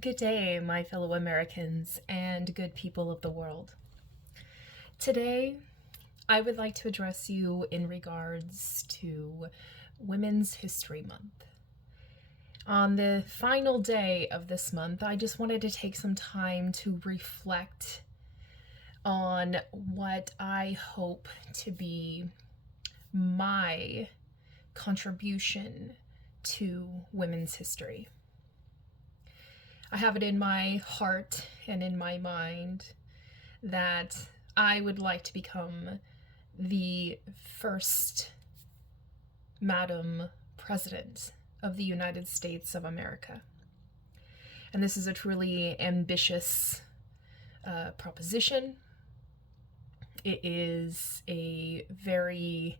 Good day, my fellow Americans and good people of the world. Today, I would like to address you in regards to Women's History Month. On the final day of this month, I just wanted to take some time to reflect on what I hope to be my contribution to women's history. I have it in my heart and in my mind that I would like to become the first Madam President of the United States of America. And this is a truly ambitious proposition. It is a very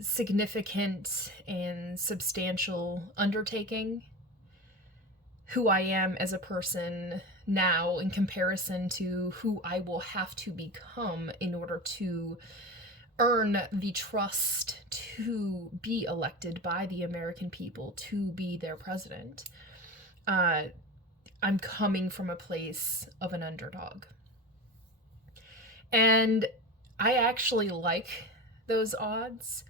significant and substantial undertaking. Who I am as a person now in comparison to who I will have to become in order to earn the trust to be elected by the American people to be their president. I'm coming from a place of an underdog. And I actually like those odds.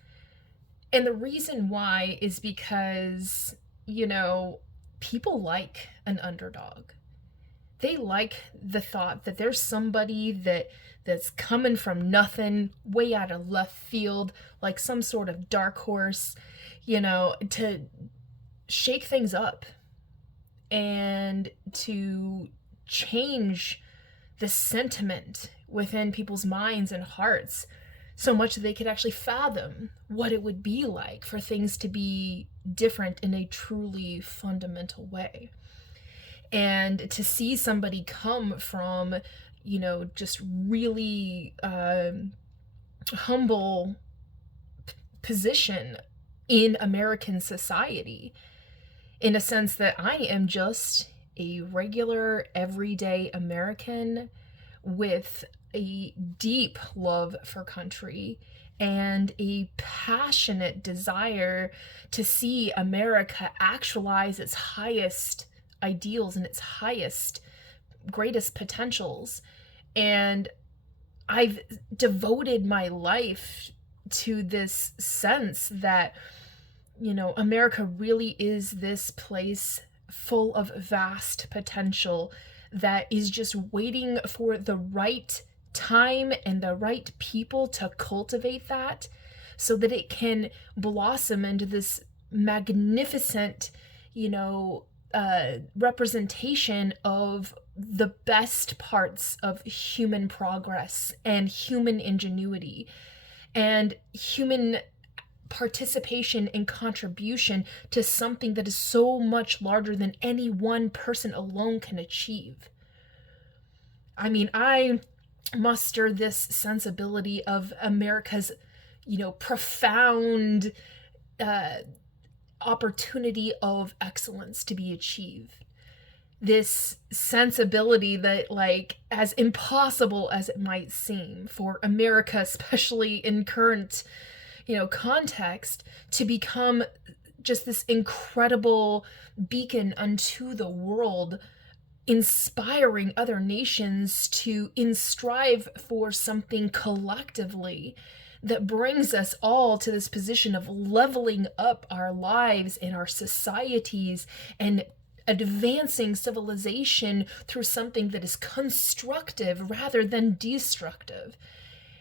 And the reason why is because, people like an underdog. They like the thought that there's somebody that's coming from nothing, way out of left field, like some sort of dark horse, to shake things up and to change the sentiment within people's minds and hearts so much that they could actually fathom what it would be like for things to be different in a truly fundamental way. And to see somebody come from, just really humble position in American society, in a sense that I am just a regular, everyday American with a deep love for country and a passionate desire to see America actualize its highest ideals and its highest, greatest potentials. And I've devoted my life to this sense that, America really is this place full of vast potential that is just waiting for the right time and the right people to cultivate that so that it can blossom into this magnificent, representation of the best parts of human progress and human ingenuity and human participation and contribution to something that is so much larger than any one person alone can achieve. I muster this sensibility of America's, profound opportunity of excellence to be achieved. This sensibility that, as impossible as it might seem for America, especially in current, context, to become just this incredible beacon unto the world, inspiring other nations to strive for something collectively that brings us all to this position of leveling up our lives and our societies and advancing civilization through something that is constructive rather than destructive,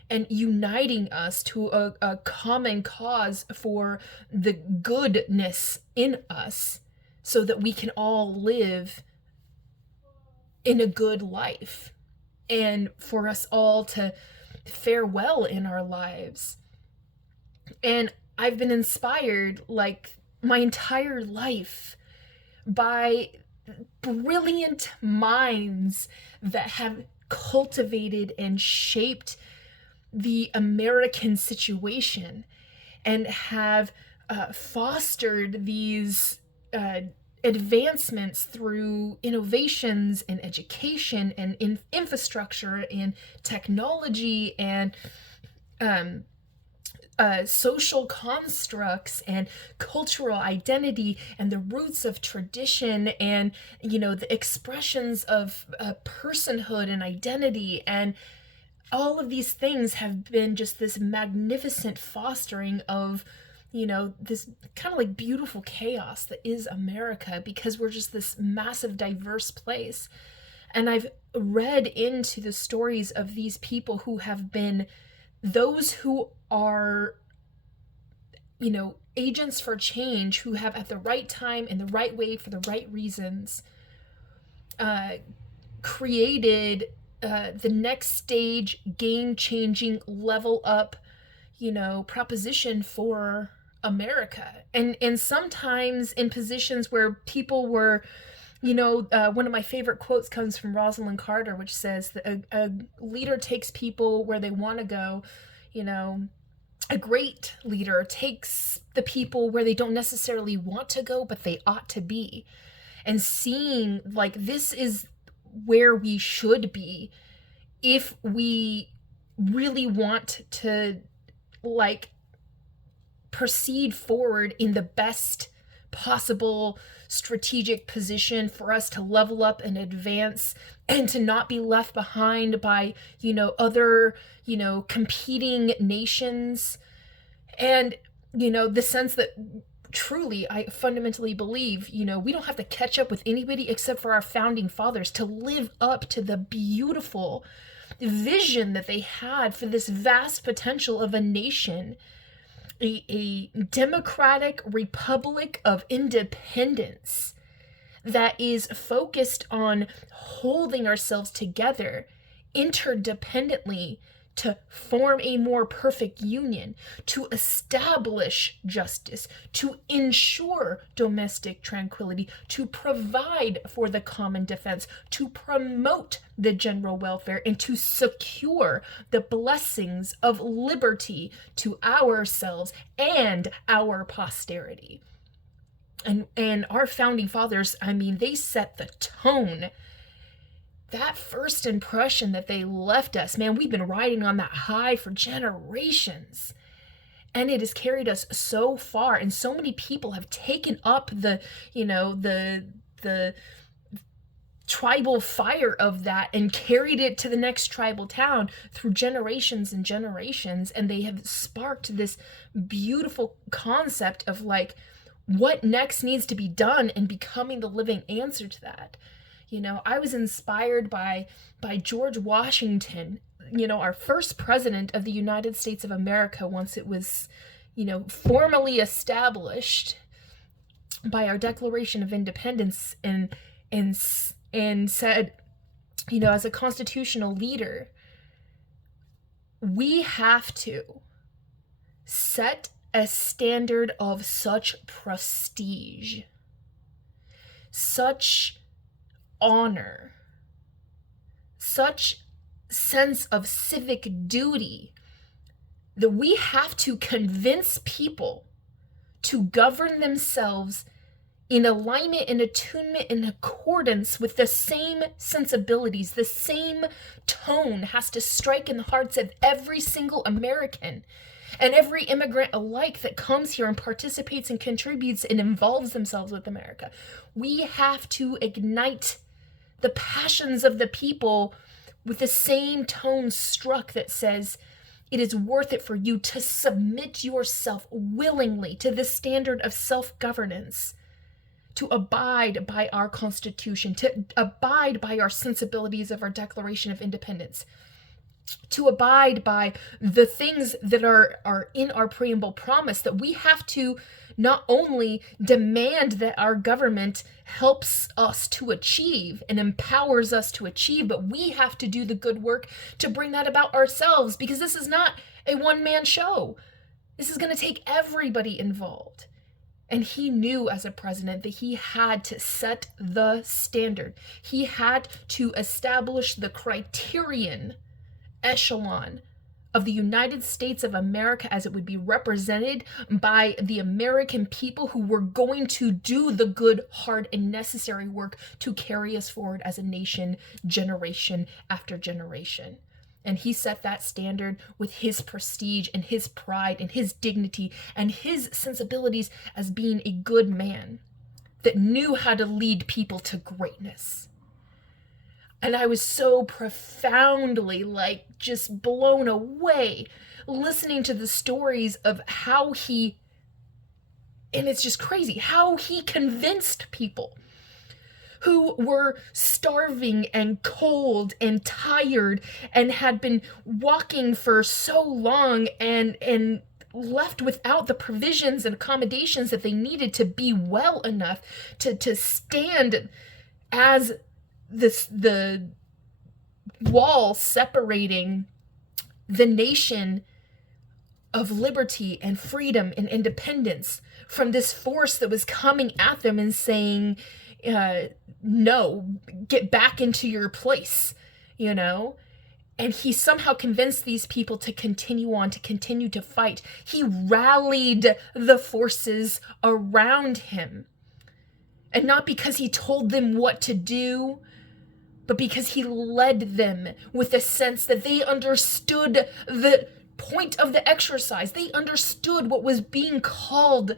and uniting us to a common cause for the goodness in us so that we can all live in a good life and for us all to fare well in our lives. And I've been inspired my entire life by brilliant minds that have cultivated and shaped the American situation and have fostered these advancements through innovations in education and in infrastructure and technology and social constructs and cultural identity and the roots of tradition and, the expressions of personhood and identity, and all of these things have been just this magnificent fostering of, this kind of like beautiful chaos that is America, because we're just this massive, diverse place. And I've read into the stories of these people who have been those who are, agents for change, who have at the right time, in the right way, for the right reasons, created the next stage, game-changing, level up, proposition for America. And sometimes in positions where people were, one of my favorite quotes comes from Rosalind Carter, which says that a leader takes people where they want to go. A great leader takes the people where they don't necessarily want to go, but they ought to be. And seeing like this is where we should be if we really want to like proceed forward in the best possible strategic position for us to level up and advance, and to not be left behind by, other, competing nations. And, the sense that truly, I fundamentally believe, we don't have to catch up with anybody except for our founding fathers to live up to the beautiful vision that they had for this vast potential of a nation. A democratic republic of independence that is focused on holding ourselves together interdependently to form a more perfect union, to establish justice, to ensure domestic tranquility, to provide for the common defense, to promote the general welfare, and to secure the blessings of liberty to ourselves and our posterity. And our founding fathers, they set the tone. That first impression that they left us, man, we've been riding on that high for generations. And it has carried us so far. And so many people have taken up the tribal fire of that and carried it to the next tribal town through generations and generations. And they have sparked this beautiful concept of like, what next needs to be done, and becoming the living answer to that. I was inspired by George Washington, our first president of the United States of America, once it was, formally established by our Declaration of Independence, and said, as a constitutional leader, we have to set a standard of such prestige, such honor, such sense of civic duty, that we have to convince people to govern themselves in alignment and attunement in accordance with the same sensibilities. The same tone has to strike in the hearts of every single American and every immigrant alike that comes here and participates and contributes and involves themselves with America. We have to ignite the passions of the people with the same tone struck that says it is worth it for you to submit yourself willingly to the standard of self-governance, to abide by our Constitution, to abide by our sensibilities of our Declaration of Independence, to abide by the things that are in our preamble promise, that we have to not only demand that our government helps us to achieve and empowers us to achieve, but we have to do the good work to bring that about ourselves, because this is not a one-man show. This is going to take everybody involved. And he knew as a president that he had to set the standard. He had to establish the criterion echelon of the United States of America as it would be represented by the American people who were going to do the good, hard, and necessary work to carry us forward as a nation, generation after generation. And he set that standard with his prestige and his pride and his dignity and his sensibilities as being a good man that knew how to lead people to greatness. And I was so profoundly, just blown away listening to the stories of how he, and it's just crazy, how he convinced people who were starving and cold and tired and had been walking for so long and left without the provisions and accommodations that they needed to be well enough to stand as the wall separating the nation of liberty and freedom and independence from this force that was coming at them and saying, no, get back into your place, And he somehow convinced these people to continue on, to continue to fight. He rallied the forces around him. And not because he told them what to do, but because he led them with a sense that they understood the point of the exercise. They understood what was being called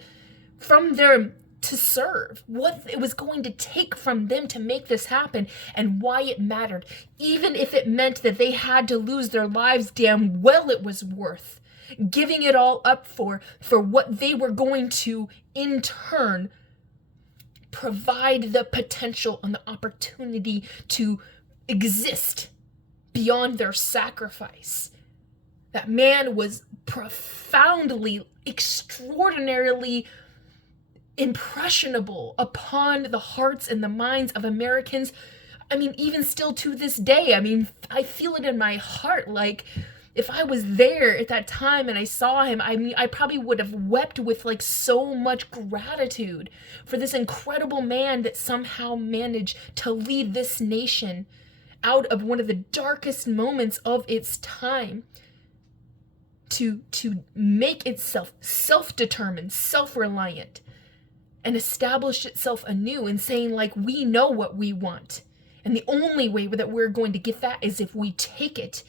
from them to serve, what it was going to take from them to make this happen, and why it mattered. Even if it meant that they had to lose their lives, damn well it was worth giving it all up for what they were going to, in turn, provide the potential and the opportunity to exist beyond their sacrifice. That man was profoundly, extraordinarily impressionable upon the hearts and the minds of Americans. Even still to this day, I feel it in my heart. If I was there at that time and I saw him, I probably would have wept with so much gratitude for this incredible man that somehow managed to lead this nation out of one of the darkest moments of its time to make itself self-determined, self-reliant, and establish itself anew and saying, we know what we want. And the only way that we're going to get that is if we take it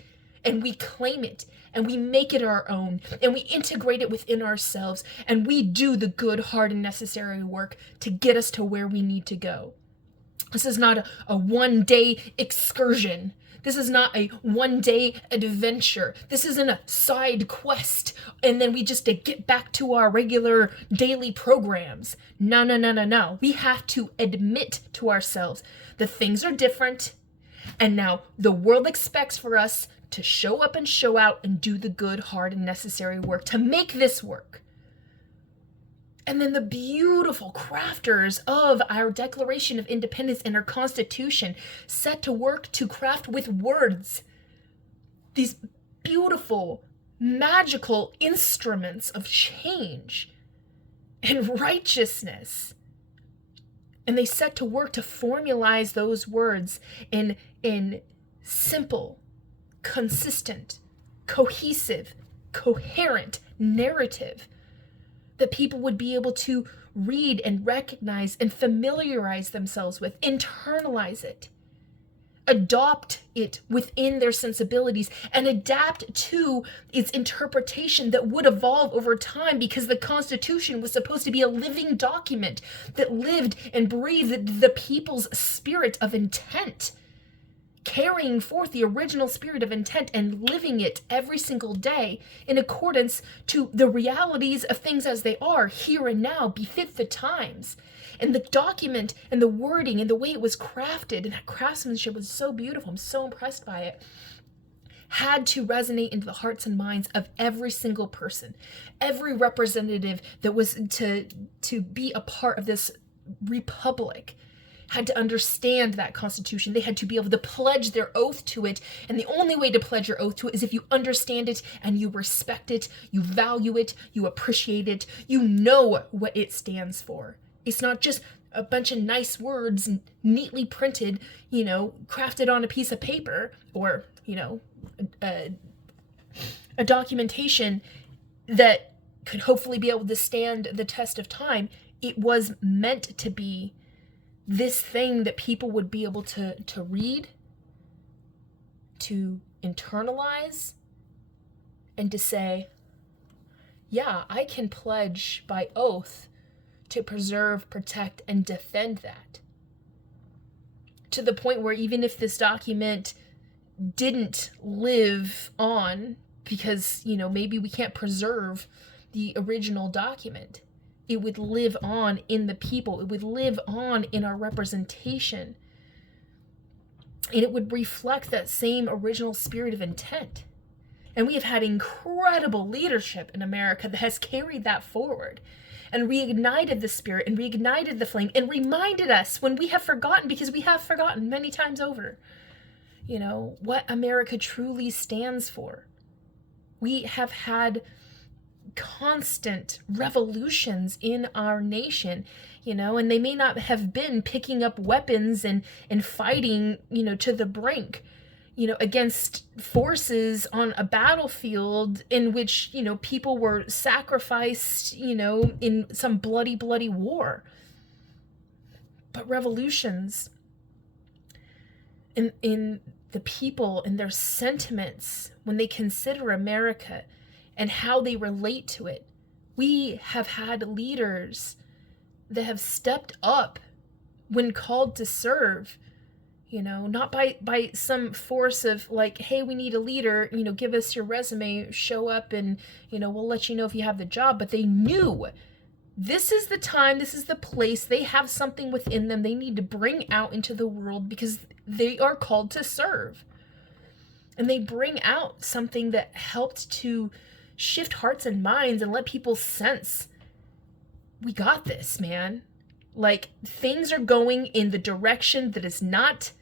and we claim it and we make it our own and we integrate it within ourselves and we do the good, hard, and necessary work to get us to where we need to go. This is not a one-day excursion. This is not a one-day adventure. This isn't a side quest and then we just get back to our regular daily programs. No. We have to admit to ourselves that things are different, and now the world expects for us to show up and show out and do the good, hard, and necessary work to make this work. And then the beautiful crafters of our Declaration of Independence and our Constitution set to work to craft with words these beautiful, magical instruments of change and righteousness. And they set to work to formalize those words in simple, consistent, cohesive, coherent narrative that people would be able to read and recognize and familiarize themselves with, internalize it, adopt it within their sensibilities, and adapt to its interpretation that would evolve over time, because the Constitution was supposed to be a living document that lived and breathed the people's spirit of intent, carrying forth the original spirit of intent and living it every single day in accordance to the realities of things as they are, here and now, befit the times. And the document and the wording and the way it was crafted, and that craftsmanship was so beautiful, I'm so impressed by it, had to resonate into the hearts and minds of every single person, every representative that was to be a part of this republic had to understand that Constitution. They had to be able to pledge their oath to it. And the only way to pledge your oath to it is if you understand it and you respect it, you value it, you appreciate it, you know what it stands for. It's not just a bunch of nice words neatly printed, crafted on a piece of paper, or, a documentation that could hopefully be able to stand the test of time. It was meant to be this thing that people would be able to read, to internalize and to say, yeah, I can pledge by oath to preserve, protect, and defend that. To the point where even if this document didn't live on because, maybe we can't preserve the original document, it would live on in the people. It would live on in our representation. And it would reflect that same original spirit of intent. And we have had incredible leadership in America that has carried that forward and reignited the spirit and reignited the flame and reminded us when we have forgotten, because we have forgotten many times over, what America truly stands for. We have had constant revolutions in our nation, and they may not have been picking up weapons and fighting, to the brink, against forces on a battlefield in which, people were sacrificed, in some bloody, bloody war. But revolutions in the people and their sentiments when they consider America and how they relate to it. We have had leaders that have stepped up when called to serve, not by some force of like, hey, we need a leader, give us your resume, show up, and, we'll let you know if you have the job. But they knew this is the time, this is the place. They have something within them they need to bring out into the world because they are called to serve. And they bring out something that helped to shift hearts and minds and let people sense, we got this, man. Like, things are going in the direction that is not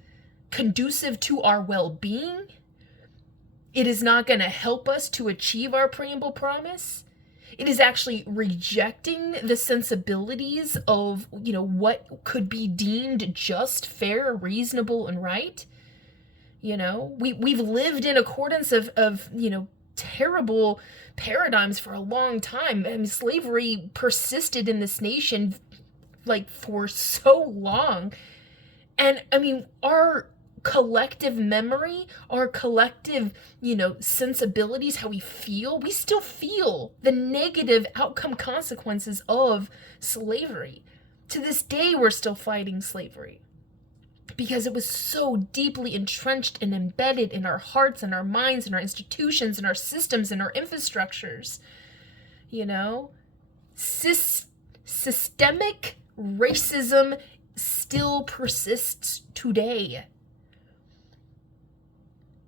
conducive to our well-being. It is not going to help us to achieve our preamble promise. It is actually rejecting the sensibilities of, what could be deemed just, fair, reasonable, and right. We've lived in accordance of terrible paradigms for a long time. I mean, slavery persisted in this nation like for so long. And I mean, our collective memory, our collective, sensibilities, how we feel, we still feel the negative outcome consequences of slavery. To this day, we're still fighting slavery because it was so deeply entrenched and embedded in our hearts and our minds and our institutions and our systems and our infrastructures. Systemic racism still persists today.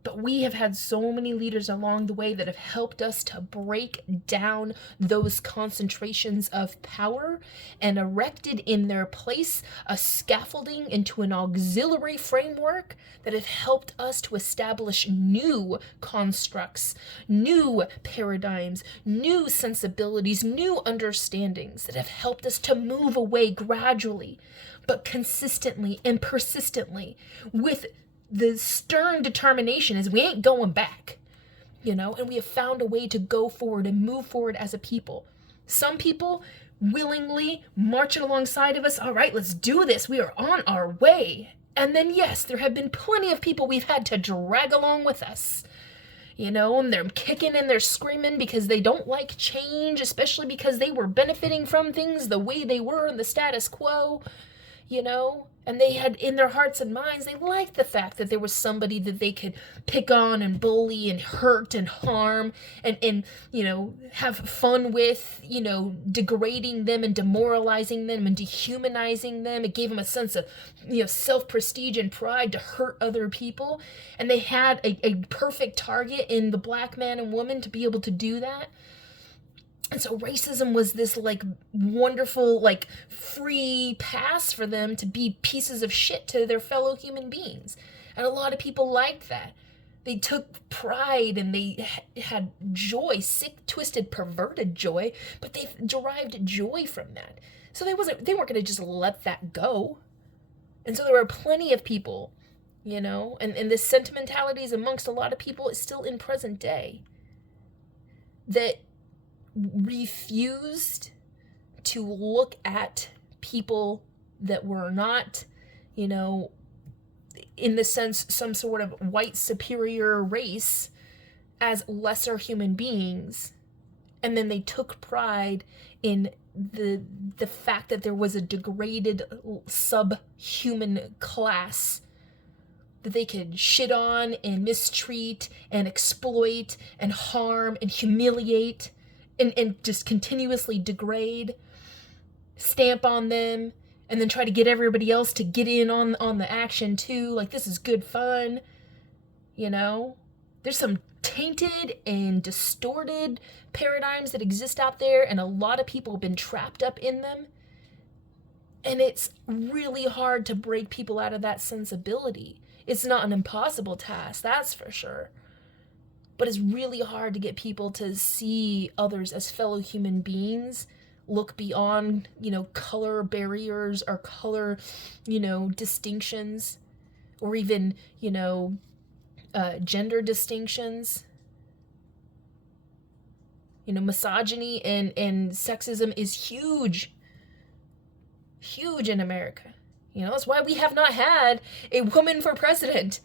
But we have had so many leaders along the way that have helped us to break down those concentrations of power and erected in their place a scaffolding into an auxiliary framework that have helped us to establish new constructs, new paradigms, new sensibilities, new understandings that have helped us to move away gradually, but consistently and persistently with the stern determination is we ain't going back, and we have found a way to go forward and move forward as a people. Some people willingly marching alongside of us. All right, let's do this. We are on our way. And then, yes, there have been plenty of people we've had to drag along with us, and they're kicking and they're screaming because they don't like change, especially because they were benefiting from things the way they were in the status quo, and they had in their hearts and minds, they liked the fact that there was somebody that they could pick on and bully and hurt and harm and have fun with, degrading them and demoralizing them and dehumanizing them. It gave them a sense of, self-prestige and pride to hurt other people. And they had a perfect target in the black man and woman to be able to do that. And so racism was this wonderful, free pass for them to be pieces of shit to their fellow human beings. And a lot of people liked that. They took pride and they had joy, sick, twisted, perverted joy, but they derived joy from that. So they weren't going to just let that go. And so there were plenty of people, and this sentimentality is amongst a lot of people is still in present day that refused to look at people that were not, in the sense, some sort of white superior race as lesser human beings. And then they took pride in the fact that there was a degraded subhuman class that they could shit on and mistreat and exploit and harm and humiliate and just continuously degrade, stamp on them, and then try to get everybody else to get in on the action too. Like, this is good fun, you know? There's some tainted and distorted paradigms that exist out there, and a lot of people have been trapped up in them. And it's really hard to break people out of that sensibility. It's not an impossible task, that's for sure. But it's really hard to get people to see others as fellow human beings, look beyond, color barriers or color, distinctions, or even, gender distinctions. Misogyny and sexism is huge in America. That's why we have not had a woman for president.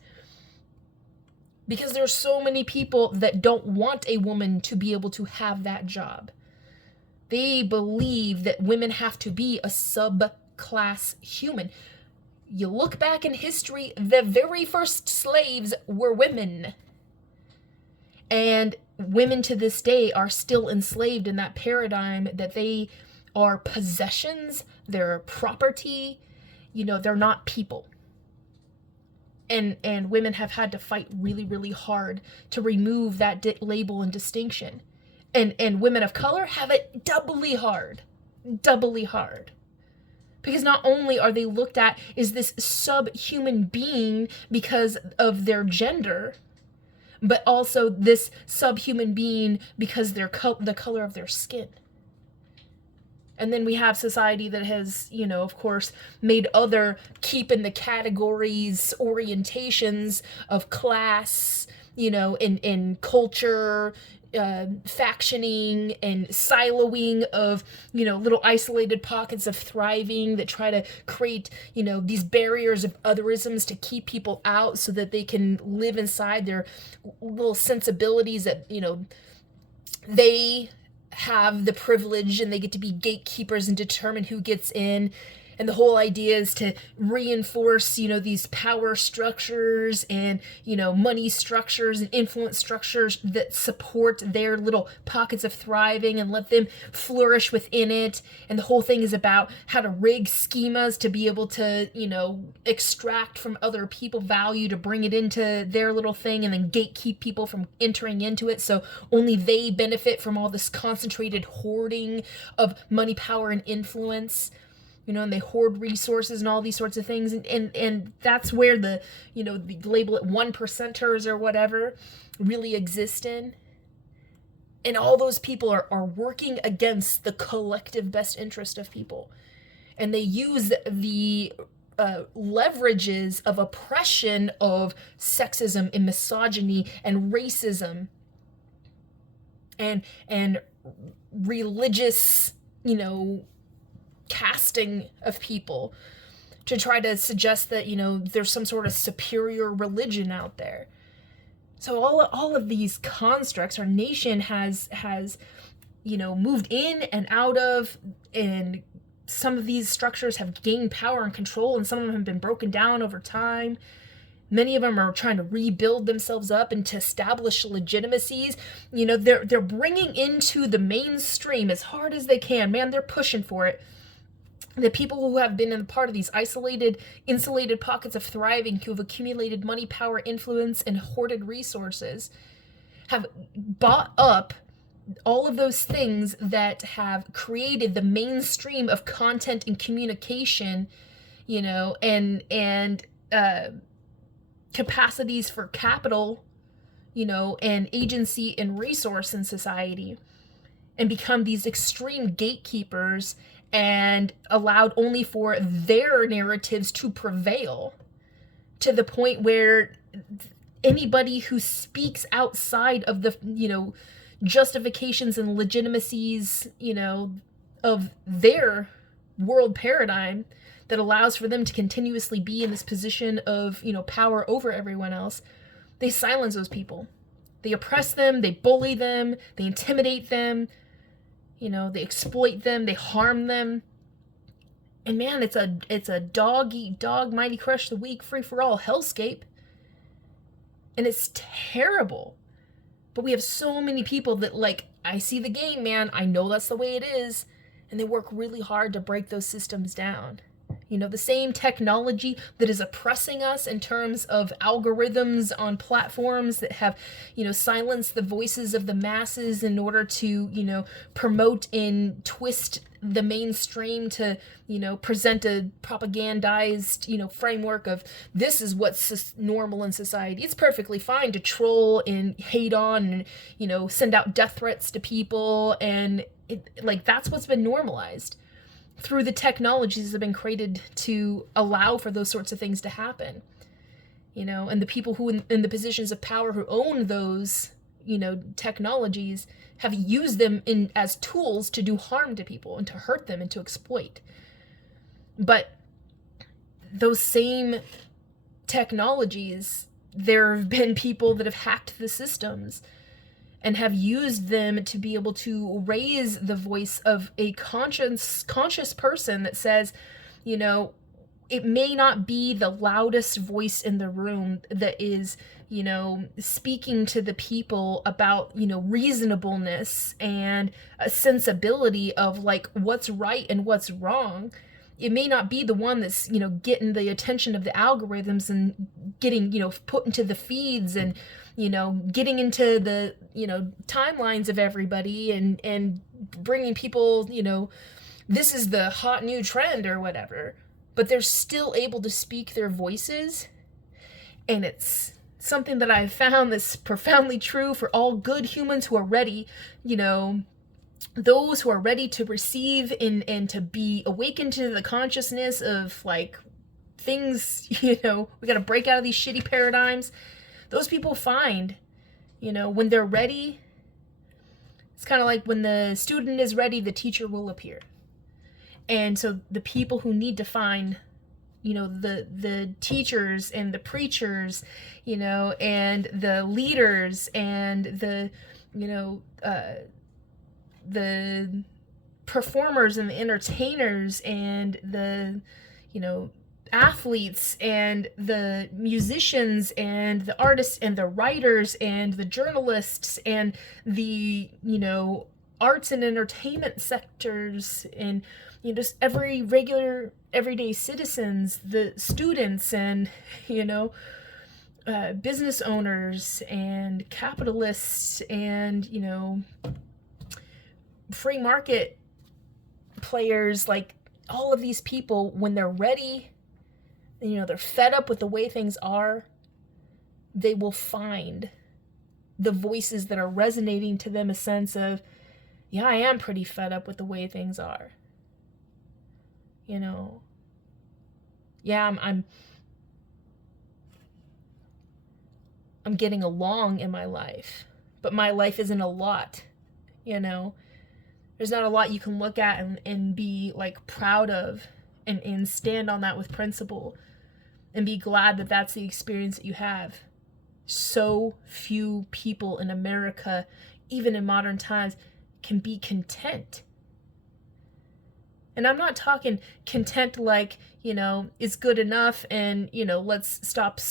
Because there's so many people that don't want a woman to be able to have that job. They believe that women have to be a subclass human. You look back in history, the very first slaves were women. And women to this day are still enslaved in that paradigm that they are possessions, they're property, they're not people. And women have had to fight really, really hard to remove that label and distinction. And women of color have it doubly hard. Because not only are they looked at as this subhuman being because of their gender, but also this subhuman being because the color of their skin. And then we have society that has, of course, made other keep in the categories, orientations of class, in culture, factioning and siloing of, little isolated pockets of thriving that try to create, these barriers of otherisms to keep people out so that they can live inside their little sensibilities that, they have the privilege and they get to be gatekeepers and determine who gets in. And the whole idea is to reinforce, these power structures and, money structures and influence structures that support their little pockets of thriving and let them flourish within it. And the whole thing is about how to rig schemas to be able to, extract from other people value to bring it into their little thing and then gatekeep people from entering into it. So only they benefit from all this concentrated hoarding of money, power, and influence. And they hoard resources and all these sorts of things. And that's where the label it 1%ers or whatever really exist in. And all those people are working against the collective best interest of people. And they use the leverages of oppression of sexism and misogyny and racism and religious, casting of people to try to suggest that, there's some sort of superior religion out there. So all of these constructs our nation has moved in and out of, and some of these structures have gained power and control, and some of them have been broken down over time. Many of them are trying to rebuild themselves up and to establish legitimacies. They're bringing into the mainstream as hard as they can. Man, they're pushing for it. The people who have been in part of these isolated, insulated pockets of thriving, who have accumulated money, power, influence, and hoarded resources, have bought up all of those things that have created the mainstream of content and communication, and capacities for capital, and agency and resource in society, and become these extreme gatekeepers and allowed only for their narratives to prevail, to the point where anybody who speaks outside of the, justifications and legitimacies, of their world paradigm, that allows for them to continuously be in this position of, power over everyone else, they silence those people. They oppress them, they bully them, they intimidate them, they exploit them, they harm them. And man, it's a dog eat dog, mighty crush the weak, free for all hellscape. And it's terrible. But we have so many people that, like, I see the game, man. I know that's the way it is. And they work really hard to break those systems down. The same technology that is oppressing us in terms of algorithms on platforms that have, silenced the voices of the masses in order to, promote and twist the mainstream to, present a propagandized, framework of this is what's normal in society. It's perfectly fine to troll and hate on and, send out death threats to people. And that's what's been normalized through the technologies that have been created to allow for those sorts of things to happen. And the people who in the positions of power who own those, technologies have used them as tools to do harm to people and to hurt them and to exploit. But those same technologies, there have been people that have hacked the systems and have used them to be able to raise the voice of a conscious person that says, it may not be the loudest voice in the room that is, speaking to the people about, reasonableness and a sensibility of like what's right and what's wrong. It may not be the one that's, getting the attention of the algorithms and getting, put into the feeds and, getting into the, timelines of everybody and bringing people, this is the hot new trend or whatever. But they're still able to speak their voices. And it's something that I've found that's profoundly true for all good humans who are ready, those who are ready to receive and to be awakened to the consciousness of like things, we got to break out of these shitty paradigms. Those people find, when they're ready, it's kind of like when the student is ready, the teacher will appear. And so the people who need to find, the teachers and the preachers, and the leaders and the performers and the entertainers and the, athletes and the musicians and the artists and the writers and the journalists and the, arts and entertainment sectors and, just every regular everyday citizens, the students and, business owners and capitalists and, free market players, like all of these people, when they're ready, they're fed up with the way things are, they will find the voices that are resonating to them a sense of, yeah, I am pretty fed up with the way things are. Yeah, I'm getting along in my life, but my life isn't a lot, There's not a lot you can look at and be like proud of and stand on that with principle and be glad that that's the experience that you have. So few people in America, even in modern times, can be content. And I'm not talking content like, it's good enough and, let's stop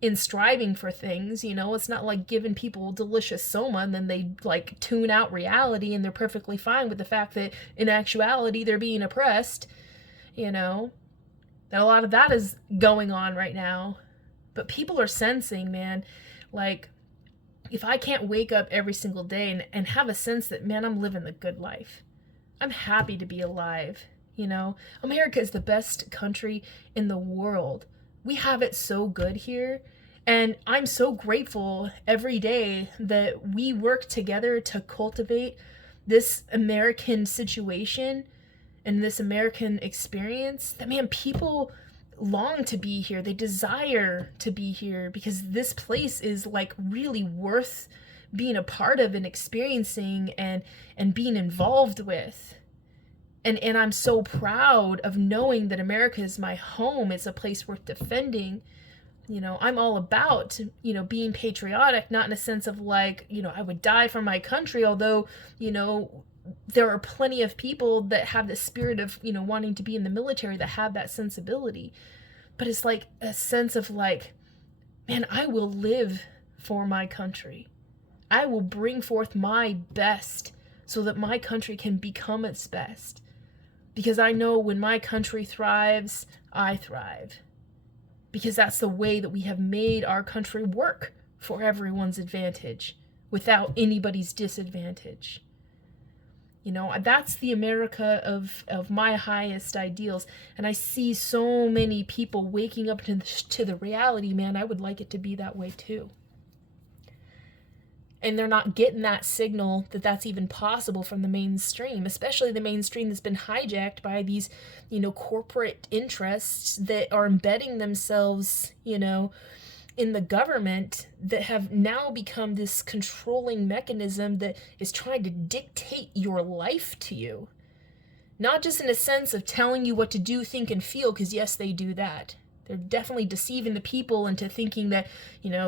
in striving for things. It's not like giving people delicious soma and then they like tune out reality and they're perfectly fine with the fact that in actuality they're being oppressed. That a lot of that is going on right now. But people are sensing, man, like if I can't wake up every single day and have a sense that, man, I'm living the good life. I'm happy to be alive. America is the best country in the world. We have it so good here. And I'm so grateful every day that we work together to cultivate this American situation and this American experience. That, man, people long to be here. They desire to be here because this place is like really worth being a part of and experiencing and being involved with. And I'm so proud of knowing that America is my home. It's a place worth defending. I'm all about, being patriotic, not in a sense of like, I would die for my country, although, there are plenty of people that have the spirit of, wanting to be in the military, that have that sensibility. But it's like a sense of like, man, I will live for my country. I will bring forth my best so that my country can become its best. Because I know when my country thrives, I thrive. Because that's the way that we have made our country work for everyone's advantage without anybody's disadvantage. That's the America of my highest ideals. And I see so many people waking up to the reality, man, I would like it to be that way too. And they're not getting that signal that that's even possible from the mainstream, especially the mainstream that's been hijacked by these, corporate interests that are embedding themselves, in the government, that have now become this controlling mechanism that is trying to dictate your life to you. Not just in a sense of telling you what to do, think, and feel, because yes, they do that. They're definitely deceiving the people into thinking that,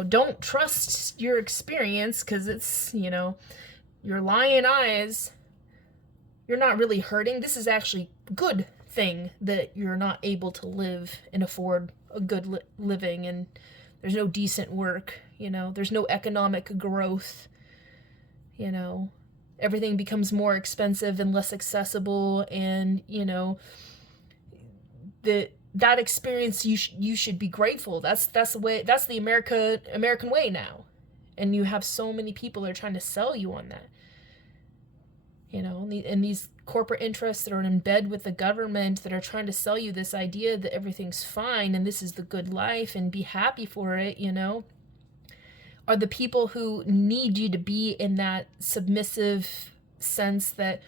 don't trust your experience because it's, your lying eyes. You're not really hurting. This is actually a good thing that you're not able to live and afford a good living, and there's no decent work, there's no economic growth, everything becomes more expensive and less accessible, and, that experience, you should be grateful. That's the way, that's the American way now. And you have so many people that are trying to sell you on that. And these corporate interests that are in bed with the government that are trying to sell you this idea that everything's fine and this is the good life and be happy for it, are the people who need you to be in that submissive sense that,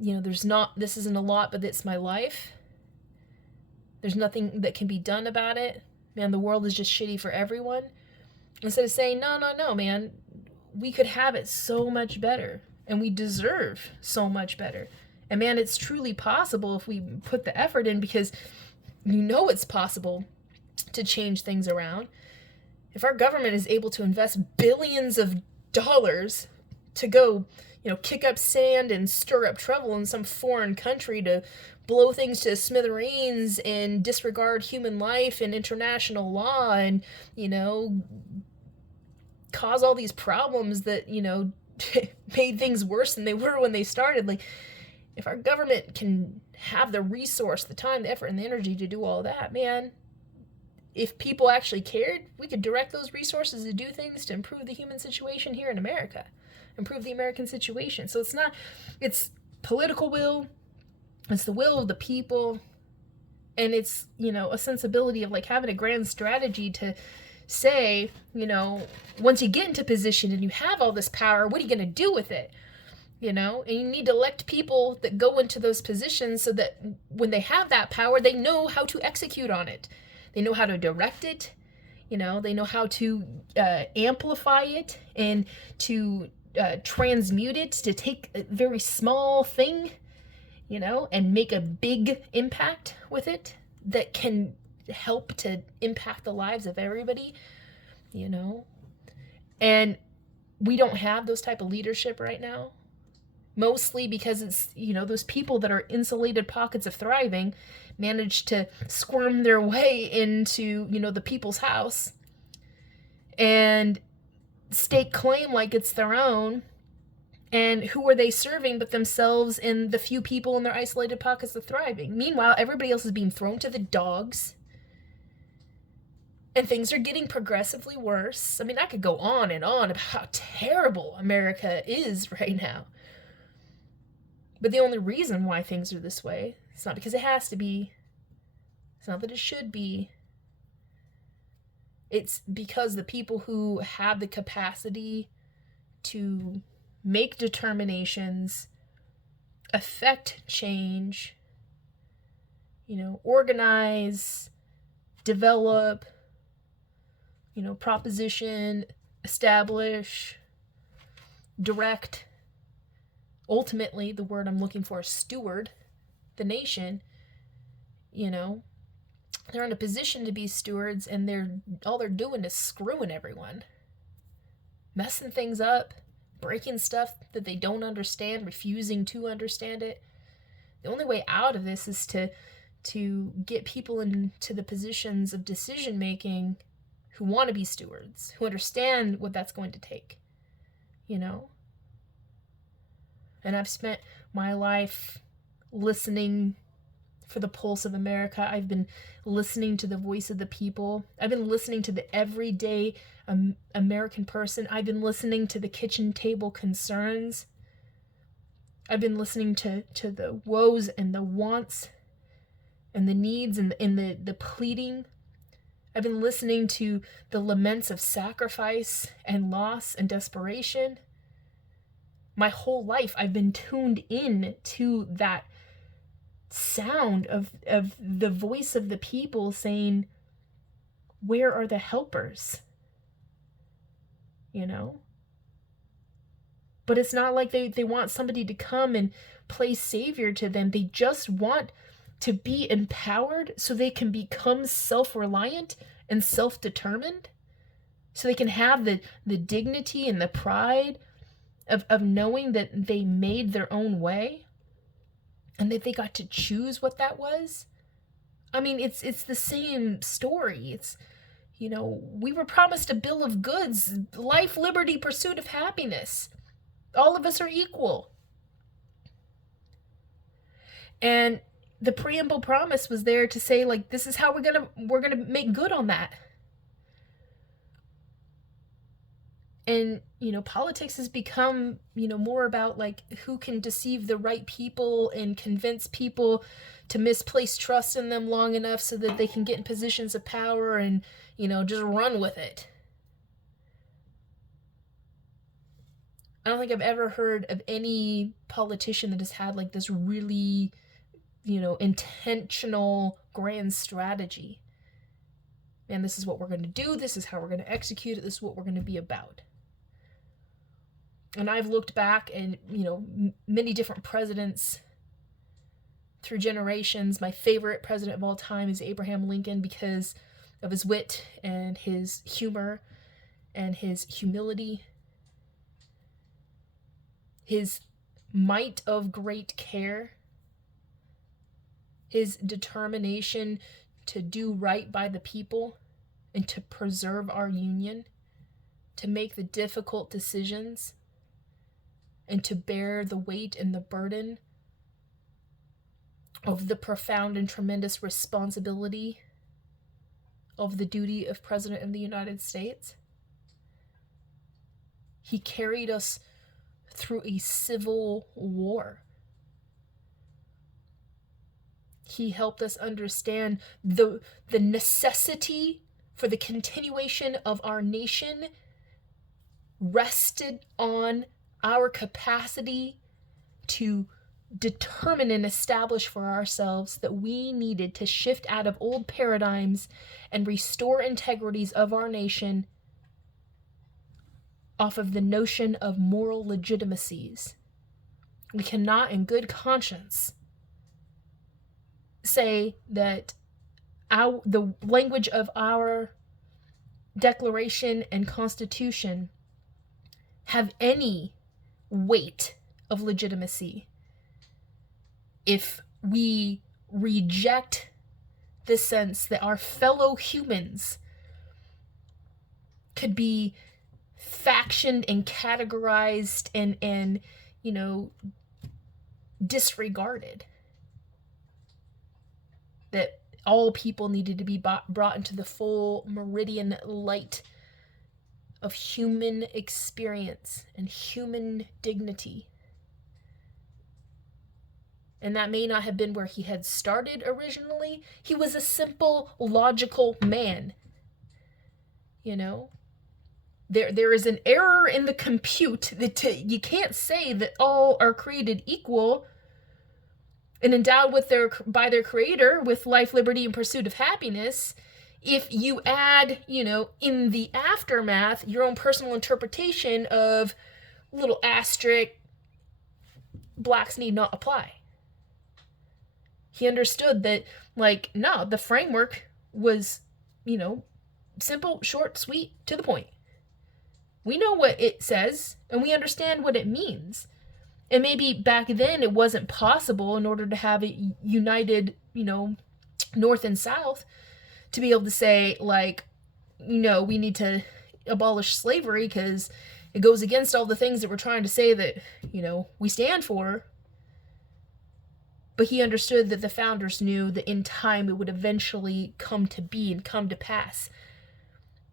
this isn't a lot, but it's my life. There's nothing that can be done about it. Man, the world is just shitty for everyone. Instead of saying, no, man, we could have it so much better. And we deserve so much better. And man, it's truly possible if we put the effort in, because it's possible to change things around. If our government is able to invest billions of dollars to go, kick up sand and stir up trouble in some foreign country, to blow things to smithereens and disregard human life and international law, and, cause all these problems that, made things worse than they were when they started. Like, if our government can have the resource, the time, the effort, and the energy to do all that, man, if people actually cared, we could direct those resources to do things to improve the human situation here in America, improve the American situation. So it's political will, it's the will of the people, and it's, a sensibility of like having a grand strategy to say, once you get into position and you have all this power, what are you going to do with it? And you need to elect people that go into those positions so that when they have that power, they know how to execute on it. They know how to direct it. They know how to amplify it and to transmute it, to take a very small thing, and make a big impact with it that can help to impact the lives of everybody, And we don't have those type of leadership right now. Mostly because it's, those people that are insulated pockets of thriving manage to squirm their way into, the people's house and stake claim like it's their own. And who are they serving but themselves and the few people in their isolated pockets of thriving? Meanwhile, everybody else is being thrown to the dogs. And things are getting progressively worse. I mean, I could go on and on about how terrible America is right now. But the only reason why things are this way, it's not because it has to be. It's not that it should be. It's because the people who have the capacity to make determinations, affect change, organize, develop, proposition, establish, direct. Ultimately, the word I'm looking for is steward, the nation, you know, they're in a position to be stewards, and all they're doing is screwing everyone, messing things up, breaking stuff that they don't understand, refusing to understand it. The only way out of this is to get people into the positions of decision making who want to be stewards, who understand what that's going to take, you know? And I've spent my life listening for the pulse of America. I've been listening to the voice of the people. I've been listening to the everyday American person. I've been listening to the kitchen table concerns. I've been listening to the woes and the wants and the needs and the pleading. I've been listening to the laments of sacrifice and loss and desperation. My whole life I've been tuned in to that sound of the voice of the people saying, where are the helpers? You know? But it's not like they want somebody to come and play savior to them. They just want to be empowered so they can become self-reliant and self-determined, so they can have the dignity and the pride of knowing that they made their own way and that they got to choose what that was. I mean, it's the same story. It's, you know, we were promised a bill of goods, life, liberty, pursuit of happiness. All of us are equal. And the preamble promise was there to say, like, this is how we're gonna make good on that. And, you know, politics has become, you know, more about like who can deceive the right people and convince people to misplace trust in them long enough so that they can get in positions of power and, you know, just run with it. I don't think I've ever heard of any politician that has had like this really, you know, intentional grand strategy. And this is what we're going to do. This is how we're going to execute it. This is what we're going to be about. And I've looked back and, you know, many different presidents through generations. My favorite president of all time is Abraham Lincoln because of his wit and his humor and his humility, his might of great care, his determination to do right by the people and to preserve our union, to make the difficult decisions, and to bear the weight and the burden of the profound and tremendous responsibility of the duty of President of the United States. He carried us through a civil war. He helped us understand the necessity for the continuation of our nation rested on our capacity to determine and establish for ourselves that we needed to shift out of old paradigms and restore integrities of our nation off of the notion of moral legitimacies. We cannot, in good conscience, say that the language of our Declaration and Constitution have any weight of legitimacy if we reject the sense that our fellow humans could be factioned and categorized and you know, disregarded. That all people needed to be brought into the full meridian light of human experience and human dignity. And that may not have been where he had started originally. He was a simple, logical man. You know? There is an error in the compute that you can't say that all are created equal and endowed by their creator with life, liberty, and pursuit of happiness. If you add, you know, in the aftermath, your own personal interpretation of little asterisk, blacks need not apply. He understood that, like, no, the framework was, you know, simple, short, sweet, to the point. We know what it says, and we understand what it means. And maybe back then it wasn't possible in order to have a united, North and South, to be able to say, like, we need to abolish slavery because it goes against all the things that we're trying to say that, we stand for. But he understood that the founders knew that in time it would eventually come to be and come to pass.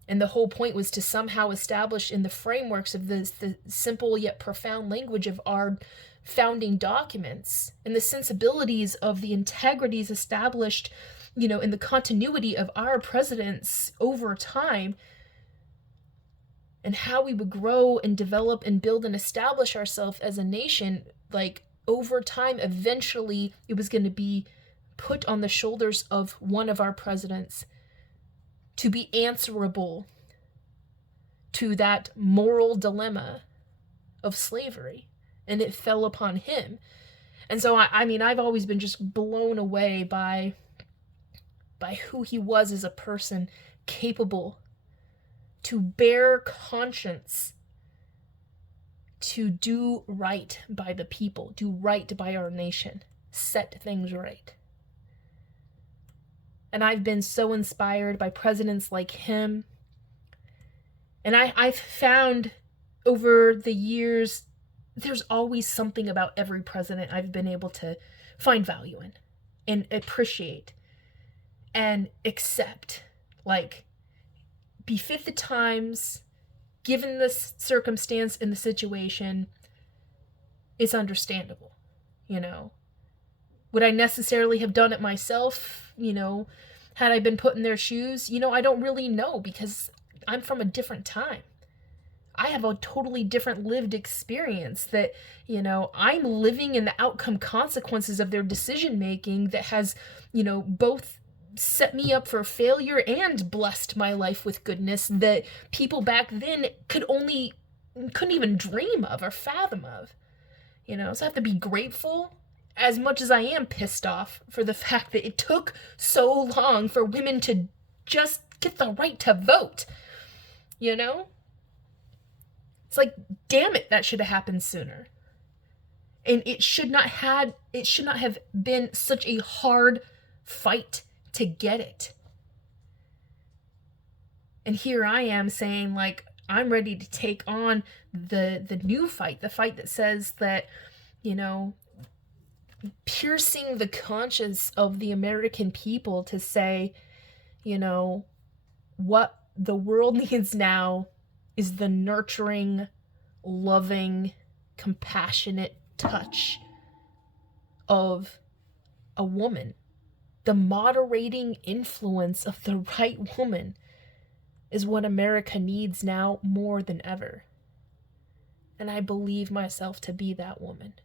And the whole point was to somehow establish in the frameworks of the simple yet profound language of our founding documents and the sensibilities of the integrities established, in the continuity of our presidents over time, and how we would grow and develop and build and establish ourselves as a nation, like, over time. Eventually it was going to be put on the shoulders of one of our presidents to be answerable to that moral dilemma of slavery, and it fell upon him. And so I've always been just blown away by who he was as a person, capable to bear conscience, to do right by the people, do right by our nation, set things right. And I've been so inspired by presidents like him. And I've found over the years, there's always something about every president I've been able to find value in and appreciate and accept. Like, befit the times, given the circumstance and the situation, it's understandable, Would I necessarily have done it myself, had I been put in their shoes? I don't really know, because I'm from a different time. I have a totally different lived experience that, I'm living in the outcome consequences of their decision making that has, both set me up for failure and blessed my life with goodness that people back then couldn't even dream of or fathom of. So I have to be grateful as much as I am pissed off for the fact that it took so long for women to just get the right to vote. It's like, damn it, that should have happened sooner. And it should not have been such a hard fight to get it. And here I am saying, like, I'm ready to take on the new fight, the fight that says that, piercing the conscience of the American people to say, what the world needs now is the nurturing, loving, compassionate touch of a woman. The moderating influence of the right woman is what America needs now more than ever. And I believe myself to be that woman.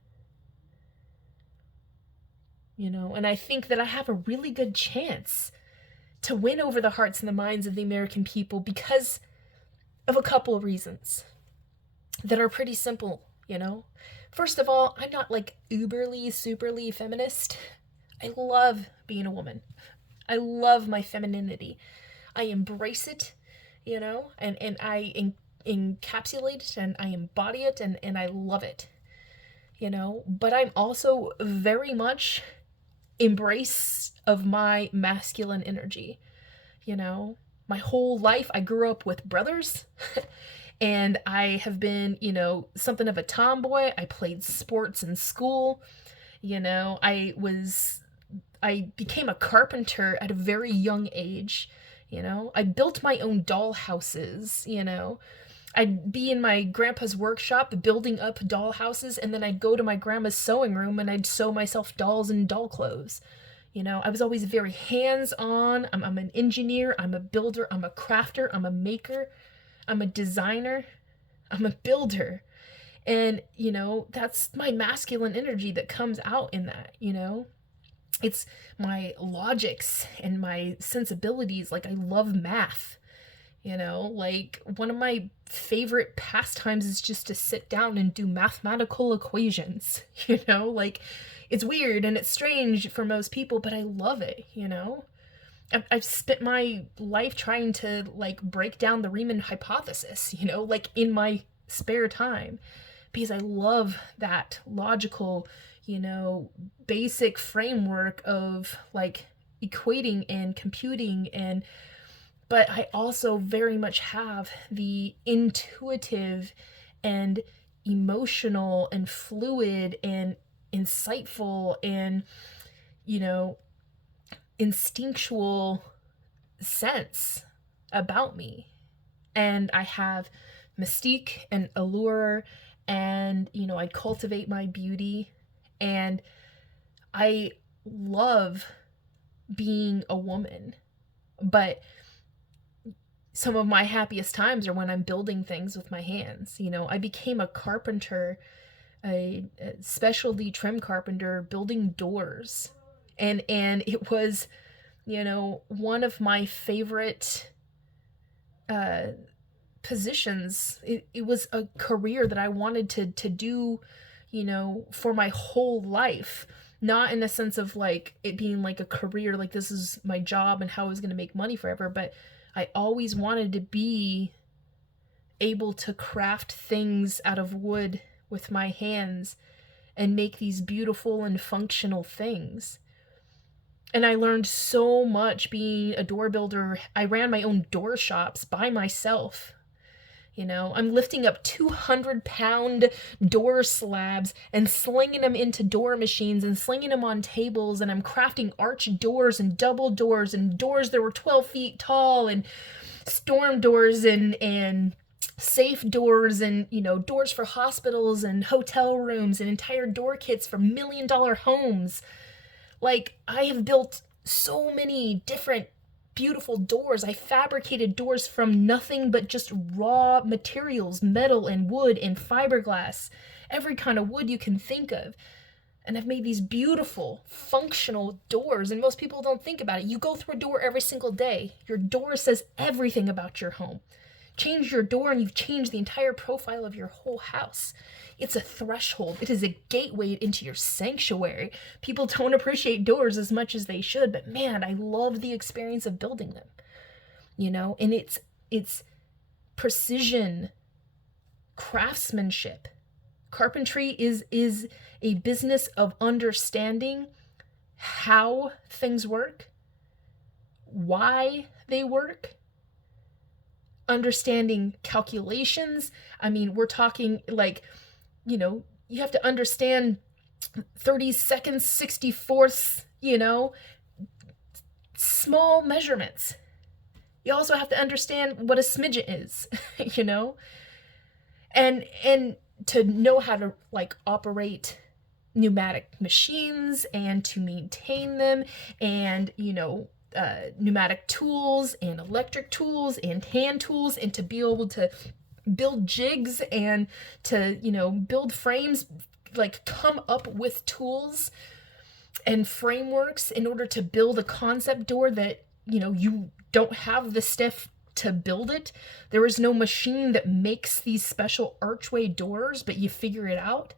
And I think that I have a really good chance to win over the hearts and the minds of the American people because of a couple of reasons that are pretty simple, First of all, I'm not like uberly, superly feminist. I love being a woman. I love my femininity. I embrace it, and I encapsulate it and I embody it and I love it, But I'm also very much embrace of my masculine energy, My whole life I grew up with brothers and I have been, something of a tomboy. I played sports in school, I became a carpenter at a very young age, I built my own doll houses, I'd be in my grandpa's workshop building up doll houses, and then I'd go to my grandma's sewing room and I'd sew myself dolls and doll clothes. I was always very hands-on. I'm an engineer, I'm a builder, I'm a crafter, I'm a maker, I'm a designer, I'm a builder. And, that's my masculine energy that comes out in that, It's my logics and my sensibilities. Like, I love math, like one of my favorite pastimes is just to sit down and do mathematical equations, like It's weird and it's strange for most people, but I love it, I've spent my life trying to like break down the Riemann hypothesis, like in my spare time, because I love that logical, basic framework of like equating and computing. But I also very much have the intuitive and emotional and fluid and insightful and, instinctual sense about me. And I have mystique and allure, and I cultivate my beauty, and I love being a woman. But some of my happiest times are when I'm building things with my hands. I became a carpenter, a specialty trim carpenter, building doors. And it was, one of my favorite positions. It was a career that I wanted to do, for my whole life. Not in the sense of like it being like a career, like this is my job and how I was going to make money forever, but I always wanted to be able to craft things out of wood with my hands and make these beautiful and functional things. And I learned so much being a door builder. I ran my own door shops by myself. I'm lifting up 200-pound door slabs and slinging them into door machines and slinging them on tables, and I'm crafting arch doors and double doors and doors that were 12 feet tall and storm doors and safe doors and, doors for hospitals and hotel rooms and entire door kits for $1 million homes. Like, I have built so many different beautiful doors. I fabricated doors from nothing but just raw materials, metal and wood and fiberglass, every kind of wood you can think of. And I've made these beautiful, functional doors, and most people don't think about it. You go through a door every single day. Your door says everything about your home. Change your door and you've changed the entire profile of your whole house. It's a threshold. It is a gateway into your sanctuary. People don't appreciate doors as much as they should, but man, I love the experience of building them. And it's precision, craftsmanship. Carpentry is a business of understanding how things work, why they work, understanding calculations. I mean, we're talking like, you have to understand 30 seconds, 64ths, small measurements. You also have to understand what a smidget is, and to know how to like operate pneumatic machines and to maintain them, and, pneumatic tools and electric tools and hand tools, and to be able to build jigs and to, build frames, like come up with tools and frameworks in order to build a concept door that, you don't have the stuff to build it. There is no machine that makes these special archway doors, but you figure it out,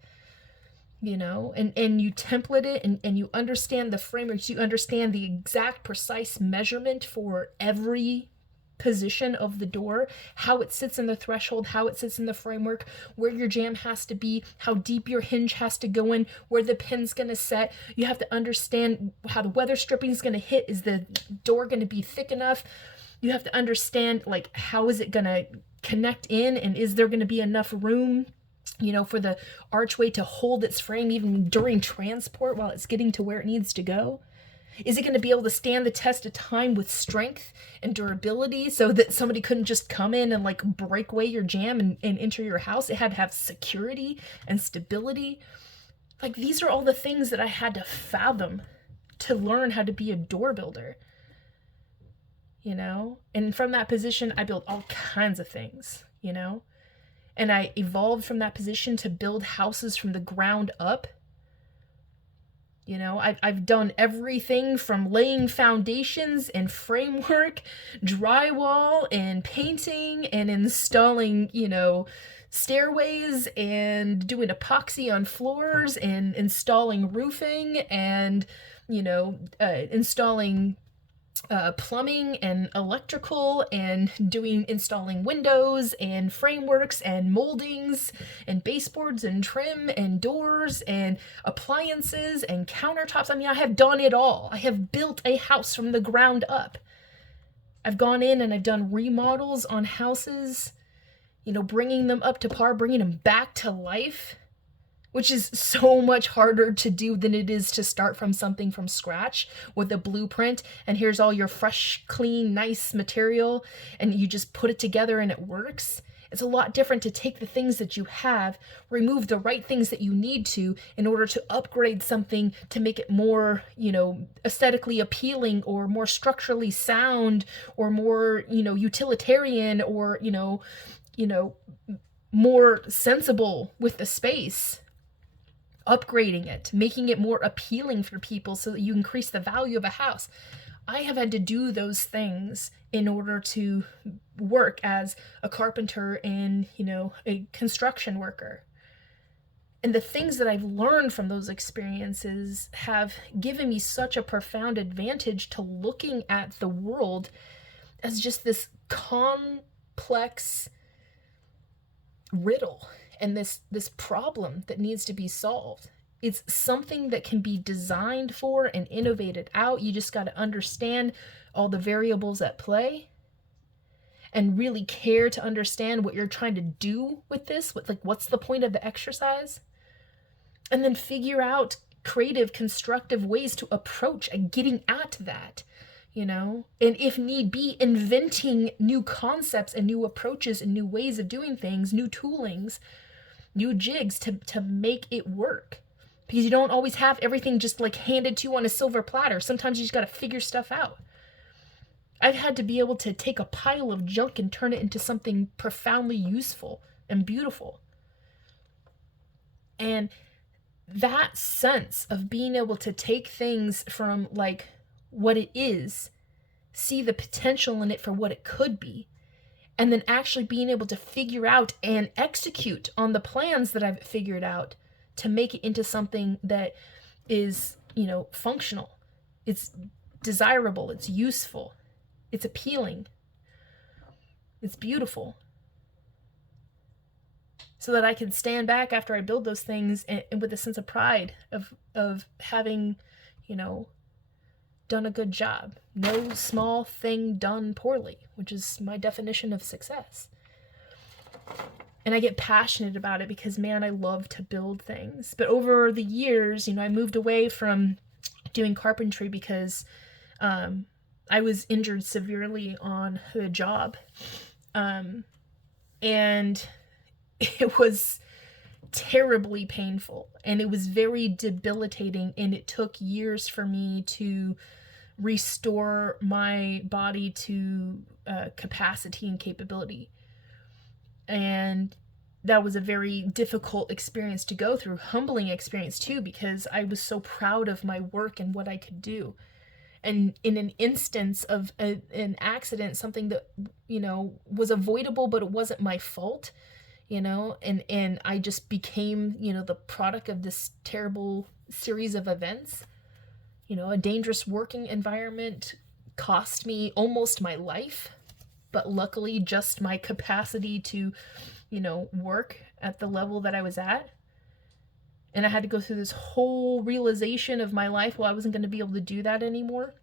and you template it and you understand the frameworks. You understand the exact precise measurement for every position of the door, how it sits in the threshold, how it sits in the framework, where your jamb has to be, how deep your hinge has to go in, where the pin's going to set. You have to understand how the weather stripping is going to hit. Is the door going to be thick enough? You have to understand, like, how is it going to connect in, and is there going to be enough room, for the archway to hold its frame even during transport while it's getting to where it needs to go? Is it going to be able to stand the test of time with strength and durability so that somebody couldn't just come in and like break away your jamb and enter your house? It had to have security and stability. Like, these are all the things that I had to fathom to learn how to be a door builder, And from that position, I built all kinds of things, And I evolved from that position to build houses from the ground up. I've done everything from laying foundations and framework, drywall and painting, and installing, stairways and doing epoxy on floors and installing roofing and, installing plumbing and electrical and installing windows and frameworks and moldings and baseboards and trim and doors and appliances and countertops. I mean, I have done it all. I have built a house from the ground up. I've gone in and I've done remodels on houses, bringing them up to par, bringing them back to life, which is so much harder to do than it is to start from something from scratch with a blueprint, and here's all your fresh, clean, nice material, and you just put it together and it works. It's a lot different to take the things that you have, remove the right things that you need to in order to upgrade something to make it more, aesthetically appealing or more structurally sound or more, utilitarian or, more sensible with the space. Upgrading it, making it more appealing for people so that you increase the value of a house. I have had to do those things in order to work as a carpenter and, a construction worker. And the things that I've learned from those experiences have given me such a profound advantage to looking at the world as just this complex riddle and this problem that needs to be solved. It's something that can be designed for and innovated out. You just got to understand all the variables at play and really care to understand what you're trying to do with this. What's the point of the exercise? And then figure out creative, constructive ways to approach and getting at that, and if need be, inventing new concepts and new approaches and new ways of doing things, new toolings, new jigs to make it work. Because you don't always have everything just handed to you on a silver platter. Sometimes you just got to figure stuff out. I've had to be able to take a pile of junk and turn it into something profoundly useful and beautiful. And that sense of being able to take things from what it is, see the potential in it for what it could be, and then actually being able to figure out and execute on the plans that I've figured out to make it into something that is, functional. It's desirable. It's useful. It's appealing. It's beautiful. So that I can stand back after I build those things and with a sense of pride of having, done a good job. No small thing done poorly, which is my definition of success. And I get passionate about it because, man, I love to build things. But over the years, I moved away from doing carpentry because I was injured severely on the job. And it was terribly painful and it was very debilitating, and it took years for me to restore my body to capacity and capability. And that was a very difficult experience to go through, humbling experience too, because I was so proud of my work and what I could do. And in an instance of an accident, something that, was avoidable, but it wasn't my fault, and I just became, the product of this terrible series of events. A dangerous working environment cost me almost my life, but luckily just my capacity to, work at the level that I was at. And I had to go through this whole realization of my life, well, I wasn't going to be able to do that anymore.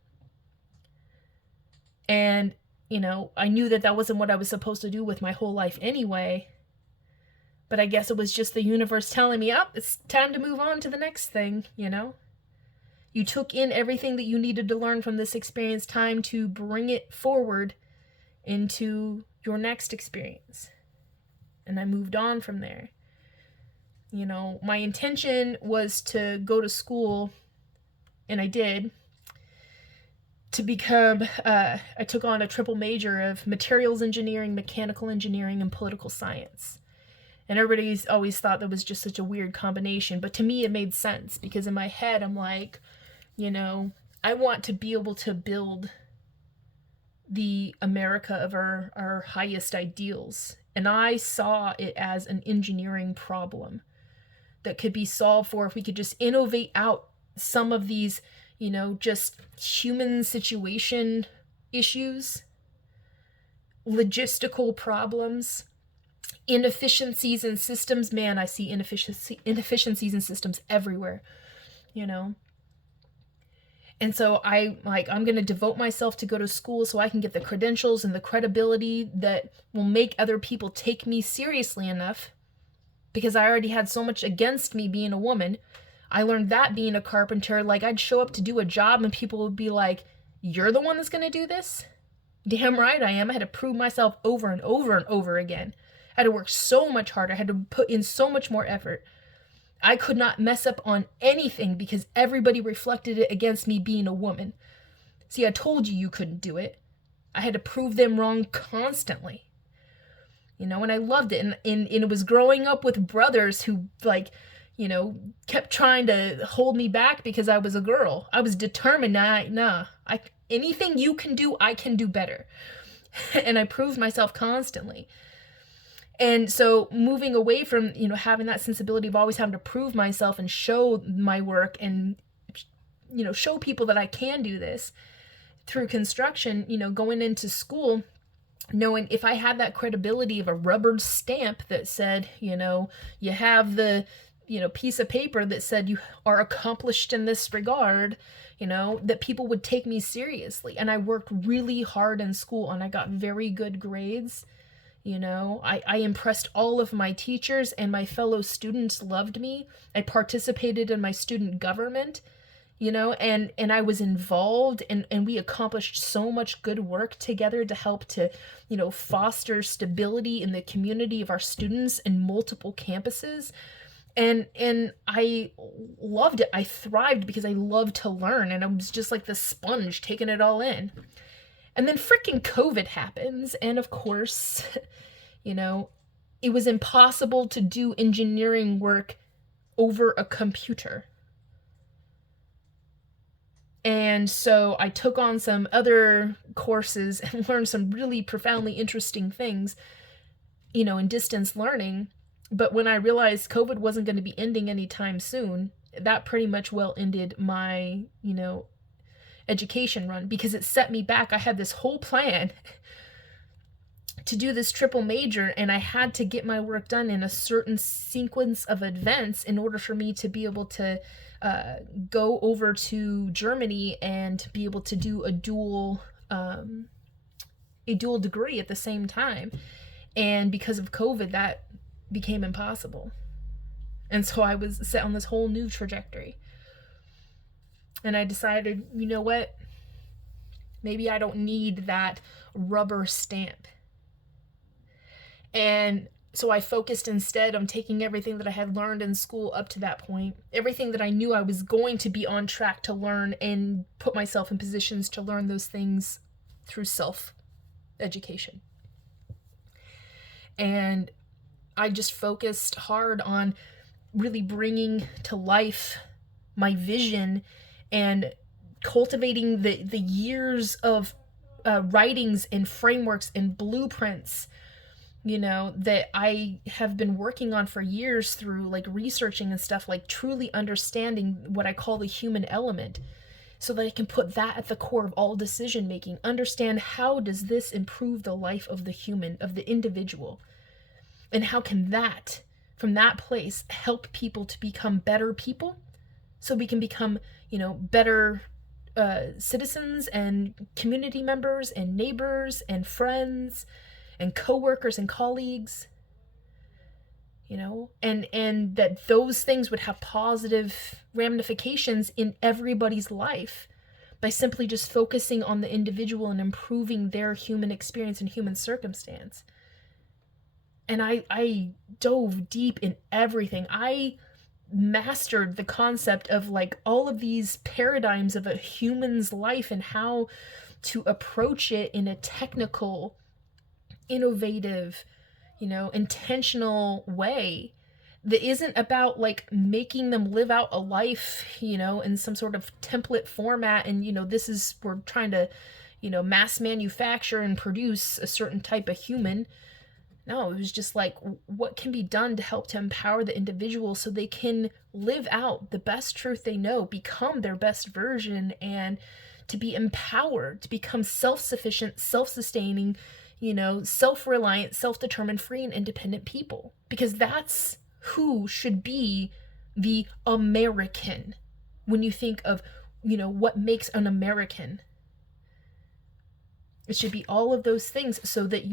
And, I knew that wasn't what I was supposed to do with my whole life anyway. But I guess it was just the universe telling me, it's time to move on to the next thing, You took in everything that you needed to learn from this experience, time to bring it forward into your next experience. And I moved on from there. My intention was to go to school, and I did, to become, I took on a triple major of materials engineering, mechanical engineering, and political science. And everybody's always thought that was just such a weird combination. But to me, it made sense because in my head, I'm like, I want to be able to build the America of our highest ideals And I saw it as an engineering problem that could be solved for if we could just innovate out some of these, just human situation issues, logistical problems, inefficiencies in systems. Man, I see inefficiencies in systems everywhere, And so I'm going to devote myself to go to school so I can get the credentials and the credibility that will make other people take me seriously enough, because I already had so much against me being a woman. I learned that being a carpenter, I'd show up to do a job and people would be like, "You're the one that's going to do this?" Damn right I am. I had to prove myself over and over and over again. I had to work so much harder. I had to put in so much more effort. I could not mess up on anything because everybody reflected it against me being a woman. See, I told you couldn't do it. I had to prove them wrong constantly. And I loved it. And it was growing up with brothers who, kept trying to hold me back because I was a girl. I was determined. Anything you can do, I can do better. And I proved myself constantly. And so moving away from, having that sensibility of always having to prove myself and show my work and, show people that I can do this through construction, going into school, knowing if I had that credibility of a rubber stamp that said, you have the, piece of paper that said you are accomplished in this regard, that people would take me seriously. And I worked really hard in school and I got very good grades. I impressed all of my teachers and my fellow students loved me. I participated in my student government, and I was involved and we accomplished so much good work together to help to, foster stability in the community of our students in multiple campuses. And I loved it. I thrived because I loved to learn and I was just like the sponge taking it all in. And then freaking COVID happens. And of course, it was impossible to do engineering work over a computer. And so I took on some other courses and learned some really profoundly interesting things, in distance learning. But when I realized COVID wasn't going to be ending anytime soon, that pretty much ended my, education run, because it set me back. I had this whole plan to do this triple major, and I had to get my work done in a certain sequence of events in order for me to be able to go over to Germany and be able to do a dual degree at the same time. And because of COVID, that became impossible. And so I was set on this whole new trajectory. And I decided, you know what? Maybe I don't need that rubber stamp. And so I focused instead on taking everything that I had learned in school up to that point, everything that I knew I was going to be on track to learn, and put myself in positions to learn those things through self-education. And I just focused hard on really bringing to life my vision and cultivating the years of writings and frameworks and blueprints, that I have been working on for years through researching and stuff, truly understanding what I call the human element, so that I can put that at the core of all decision making. Understand, how does this improve the life of the human, of the individual? And how can that, from that place, help people to become better people, so we can become, better citizens and community members and neighbors and friends and coworkers and colleagues, and that those things would have positive ramifications in everybody's life by simply just focusing on the individual and improving their human experience and human circumstance. And I dove deep in everything. I mastered the concept of all of these paradigms of a human's life and how to approach it in a technical, innovative, intentional way that isn't about making them live out a life, in some sort of template format. And, we're trying to, mass manufacture and produce a certain type of human. No, it was just like, what can be done to help to empower the individual so they can live out the best truth they know, become their best version, and to be empowered, to become self-sufficient, self-sustaining, self-reliant, self-determined, free and independent people. Because that's who should be the American when you think of, what makes an American. It should be all of those things, so that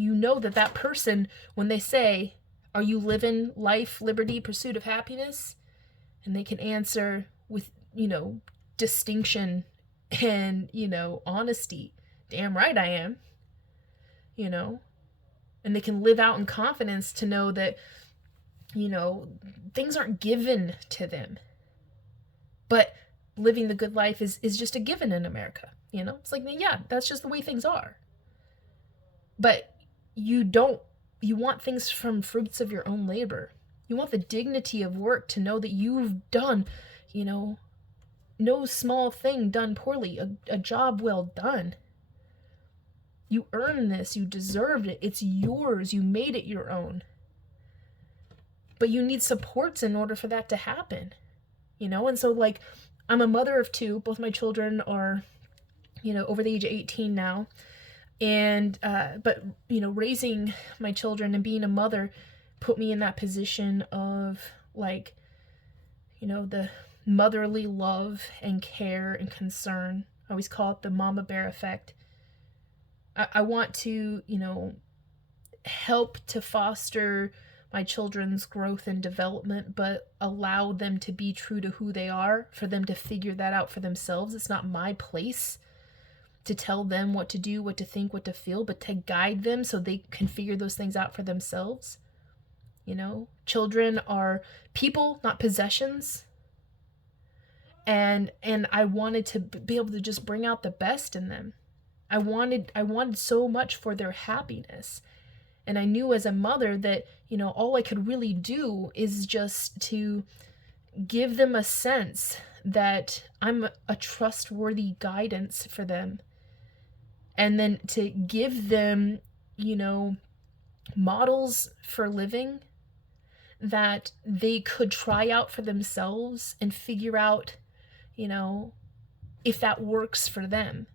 that person, when they say, are you living life, liberty, pursuit of happiness? And they can answer with, distinction and, honesty. Damn right I am. And they can live out in confidence to know that, things aren't given to them. But living the good life is just a given in America. It's like, yeah, that's just the way things are. But you want things from fruits of your own labor. You want the dignity of work, to know that you've done, no small thing done poorly, a job well done. You earned this, you deserved it, it's yours, you made it your own. But you need supports in order for that to happen, and so, like, I'm a mother of two. Both my children are, over the age of 18 now. And, but, raising my children and being a mother put me in that position of, like, the motherly love and care and concern. I always call it the mama bear effect. I want to, help to foster my children's growth and development, but allow them to be true to who they are, for them to figure that out for themselves. It's not my place to tell them what to do, what to think, what to feel, but to guide them so they can figure those things out for themselves. Children are people, not possessions. And I wanted to be able to just bring out the best in them. I wanted so much for their happiness. And I knew as a mother that, all I could really do is just to give them a sense that I'm a trustworthy guidance for them. And then to give them, models for living that they could try out for themselves and figure out, if that works for them.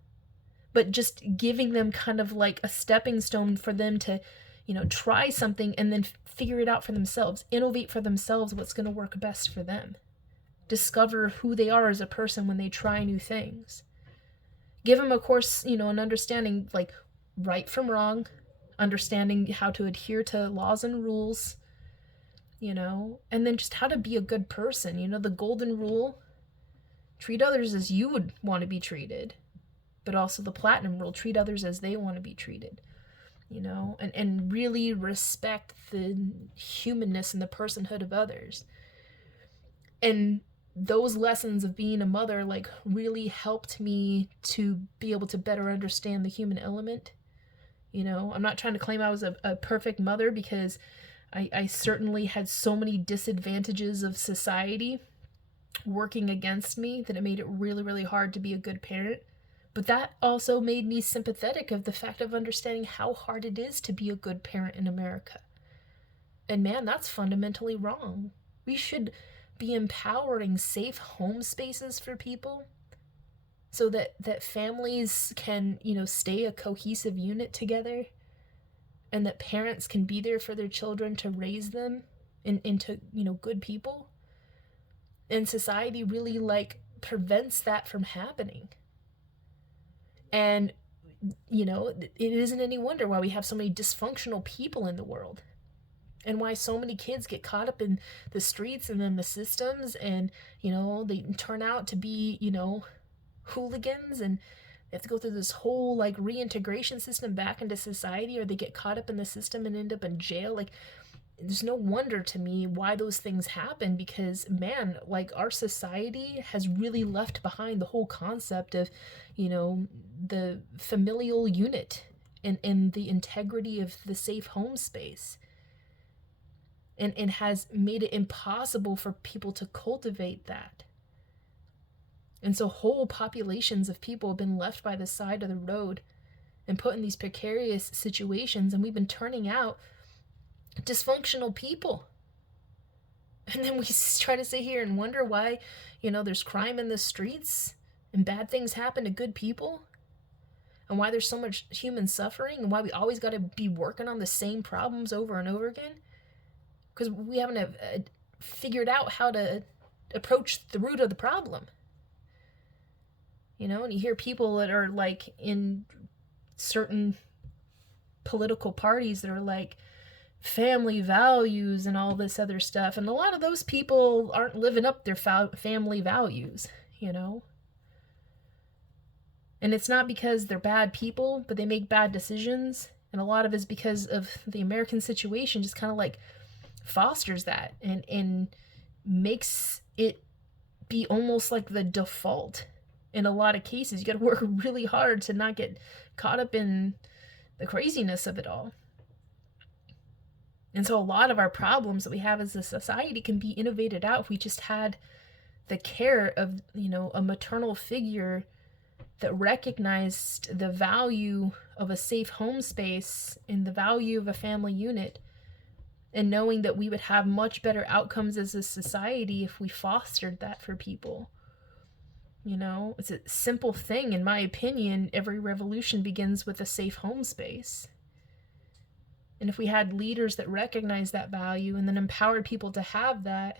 But just giving them kind of like a stepping stone for them to, try something and then figure it out for themselves, innovate for themselves what's going to work best for them. Discover who they are as a person when they try new things. Give them, of course, an understanding, like, right from wrong, understanding how to adhere to laws and rules, and then just how to be a good person. The golden rule, treat others as you would want to be treated, but also the platinum rule, treat others as they want to be treated, and really respect the humanness and the personhood of others. And those lessons of being a mother, like, really helped me to be able to better understand the human element. I'm not trying to claim I was a perfect mother, because I certainly had so many disadvantages of society working against me that it made it really, really hard to be a good parent. But that also made me sympathetic of the fact of understanding how hard it is to be a good parent in America. And man, that's fundamentally wrong. We should be empowering safe home spaces for people so that families can, stay a cohesive unit together, and that parents can be there for their children to raise them into, good people. And society really, like, prevents that from happening. And, it isn't any wonder why we have so many dysfunctional people in the world, and why so many kids get caught up in the streets and then the systems, and, they turn out to be, hooligans, and they have to go through this whole, like, reintegration system back into society, or they get caught up in the system and end up in jail. Like, there's no wonder to me why those things happen, because, man, like, our society has really left behind the whole concept of, the familial unit and the integrity of the safe home space. And has made it impossible for people to cultivate that. And so whole populations of people have been left by the side of the road and put in these precarious situations, and we've been turning out dysfunctional people. And then we try to sit here and wonder why, there's crime in the streets and bad things happen to good people, and why there's so much human suffering, and why we always got to be working on the same problems over and over again, because we haven't figured out how to approach the root of the problem. And you hear people that are like in certain political parties that are like family values and all this other stuff, and a lot of those people aren't living up their family values. And it's not because they're bad people, but they make bad decisions, and a lot of it's because of the American situation just kind of like fosters that and makes it be almost like the default. In a lot of cases, you got to work really hard to not get caught up in the craziness of it all. And so a lot of our problems that we have as a society can be innovated out if we just had the care of, a maternal figure that recognized the value of a safe home space and the value of a family unit, and knowing that we would have much better outcomes as a society if we fostered that for people. It's a simple thing. In my opinion, every revolution begins with a safe home space. And if we had leaders that recognize that value and then empowered people to have that,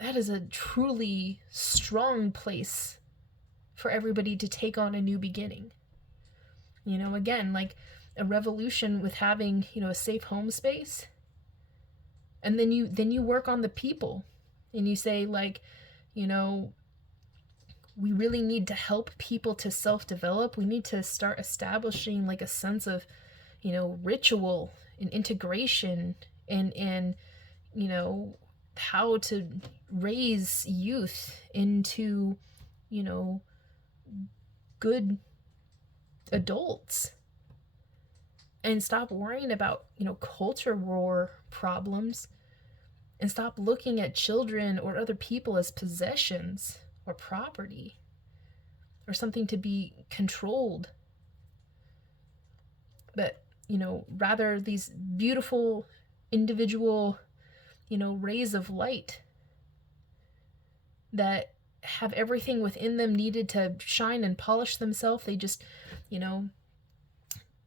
that is a truly strong place for everybody to take on a new beginning. Again, like a revolution with having, a safe home space. And then you work on the people, and you say, like, we really need to help people to self-develop. We need to start establishing like a sense of, ritual and integration and how to raise youth into, good adults, and stop worrying about, culture war problems, and stop looking at children or other people as possessions or property or something to be controlled. But, rather these beautiful individual, rays of light that have everything within them needed to shine and polish themselves. They just,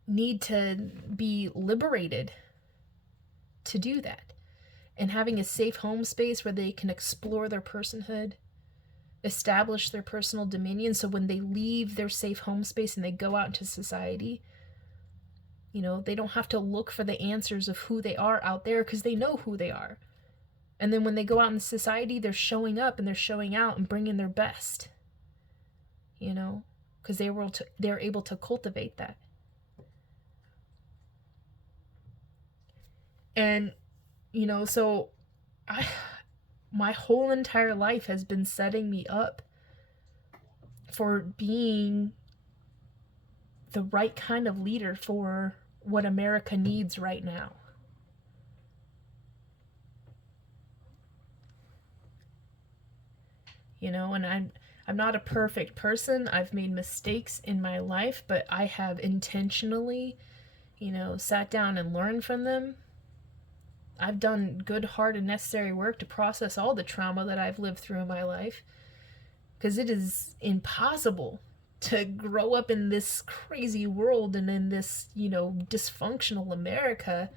need to be liberated to do that. And having a safe home space where they can explore their personhood, establish their personal dominion, so when they leave their safe home space and they go out into society, they don't have to look for the answers of who they are out there, because they know who they are. And then when they go out in society, they're showing up and they're showing out and bringing their best, because they're able to cultivate that. And, so my whole entire life has been setting me up for being the right kind of leader for what America needs right now. And I'm not a perfect person. I've made mistakes in my life, but I have intentionally, sat down and learned from them. I've done good, hard, and necessary work to process all the trauma that I've lived through in my life, because it is impossible to grow up in this crazy world and in this, dysfunctional America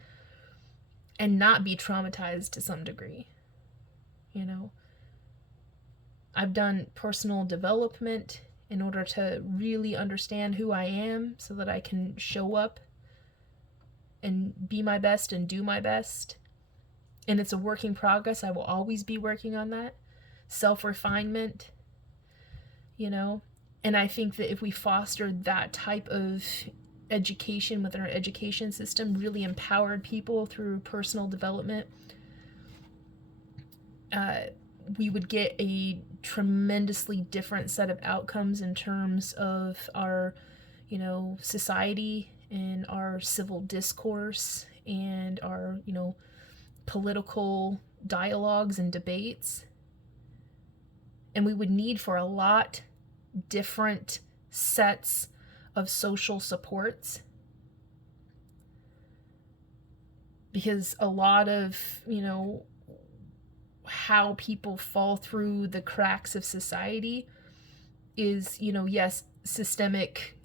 and not be traumatized to some degree. I've done personal development in order to really understand who I am so that I can show up and be my best and do my best. And it's a work in progress. I will always be working on that. Self-refinement, And I think that if we fostered that type of education within our education system, really empowered people through personal development, we would get a tremendously different set of outcomes in terms of our, society and our civil discourse and our, political dialogues and debates. And we would need for a lot different sets of social supports. because a lot of, how people fall through the cracks of society is, yes, systemic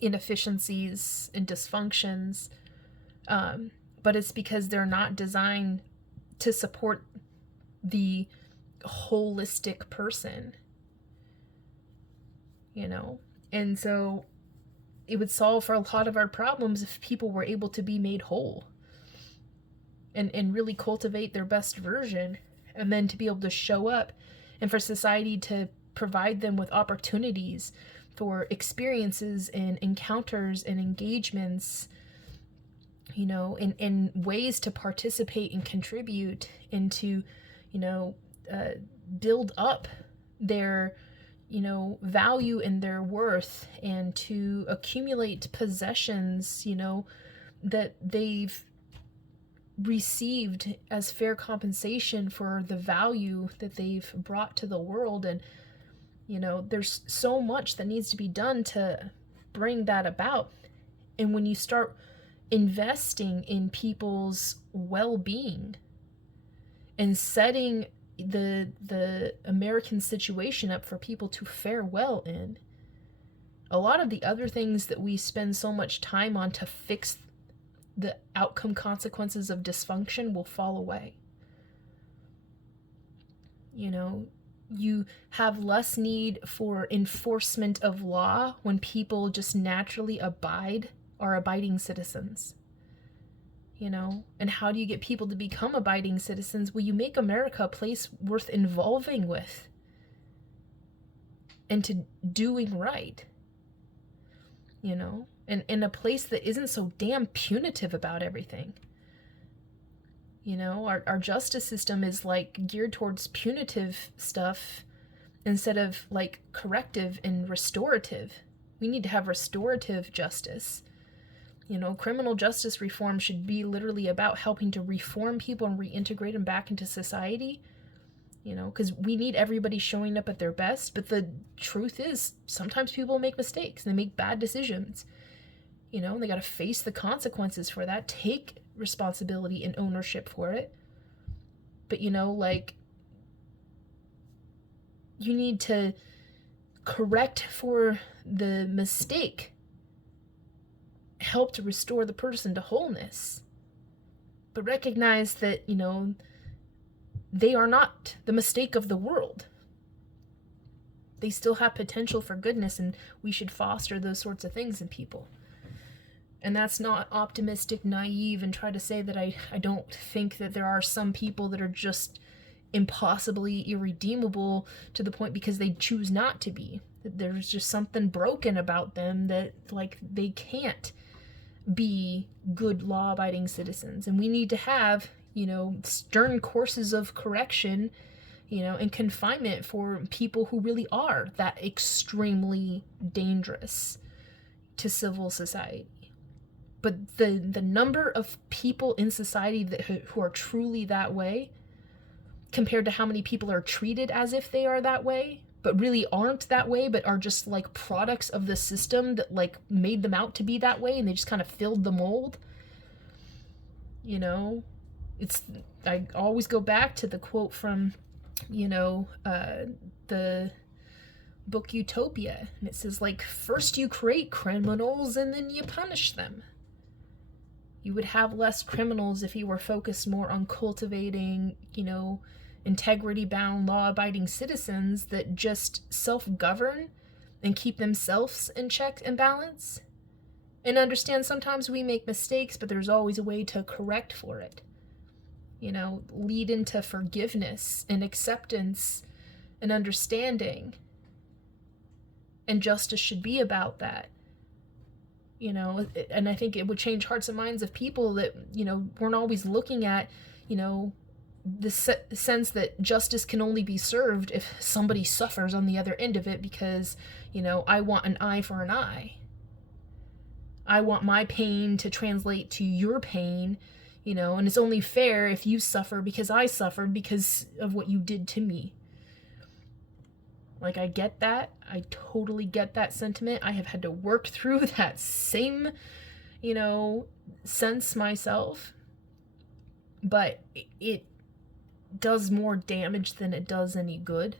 inefficiencies and dysfunctions, but it's because they're not designed to support the holistic person, and so it would solve for a lot of our problems if people were able to be made whole and really cultivate their best version, and then to be able to show up and for society to provide them with opportunities for experiences and encounters and engagements, in ways to participate and contribute and to, build up their, value and their worth, and to accumulate possessions, that they've received as fair compensation for the value that they've brought to the world. And, there's so much that needs to be done to bring that about. And when you start investing in people's well-being and setting the American situation up for people to fare well in, a lot of the other things that we spend so much time on to fix the outcome consequences of dysfunction will fall away. You have less need for enforcement of law when people just naturally are abiding citizens. And how do you get people to become abiding citizens? Well, you make America a place worth involving with and to doing right, and in a place that isn't so damn punitive about everything. Our justice system is geared towards punitive stuff instead of corrective and restorative. We need to have restorative justice. Criminal justice reform should be literally about helping to reform people and reintegrate them back into society, because we need everybody showing up at their best. But the truth is, sometimes people make mistakes and they make bad decisions, and they got to face the consequences for that, take responsibility and ownership for it. But, you need to correct for the mistake, help to restore the person to wholeness, but recognize that, they are not the mistake of the world. They still have potential for goodness, and we should foster those sorts of things in people. And that's not optimistic, naive, and try to say that I don't think that there are some people that are just impossibly irredeemable to the point because they choose not to be. That there's just something broken about them that, they can't be good law-abiding citizens. And we need to have, stern courses of correction, and confinement for people who really are that extremely dangerous to civil society. But the number of people in society who are truly that way, compared to how many people are treated as if they are that way, but really aren't that way, but are just products of the system that made them out to be that way, and they just kind of filled the mold. I always go back to the quote from, the book Utopia, and it says, first you create criminals and then you punish them. You would have less criminals if you were focused more on cultivating, integrity-bound, law-abiding citizens that just self-govern and keep themselves in check and balance. And understand sometimes we make mistakes, but there's always a way to correct for it. Lead into forgiveness and acceptance and understanding. And justice should be about that. And I think it would change hearts and minds of people that, weren't always looking at, the sense that justice can only be served if somebody suffers on the other end of it because, I want an eye for an eye. I want my pain to translate to your pain, and it's only fair if you suffer because I suffered because of what you did to me. I get that. I totally get that sentiment. I have had to work through that same, you know, sense myself, but it does more damage than it does any good.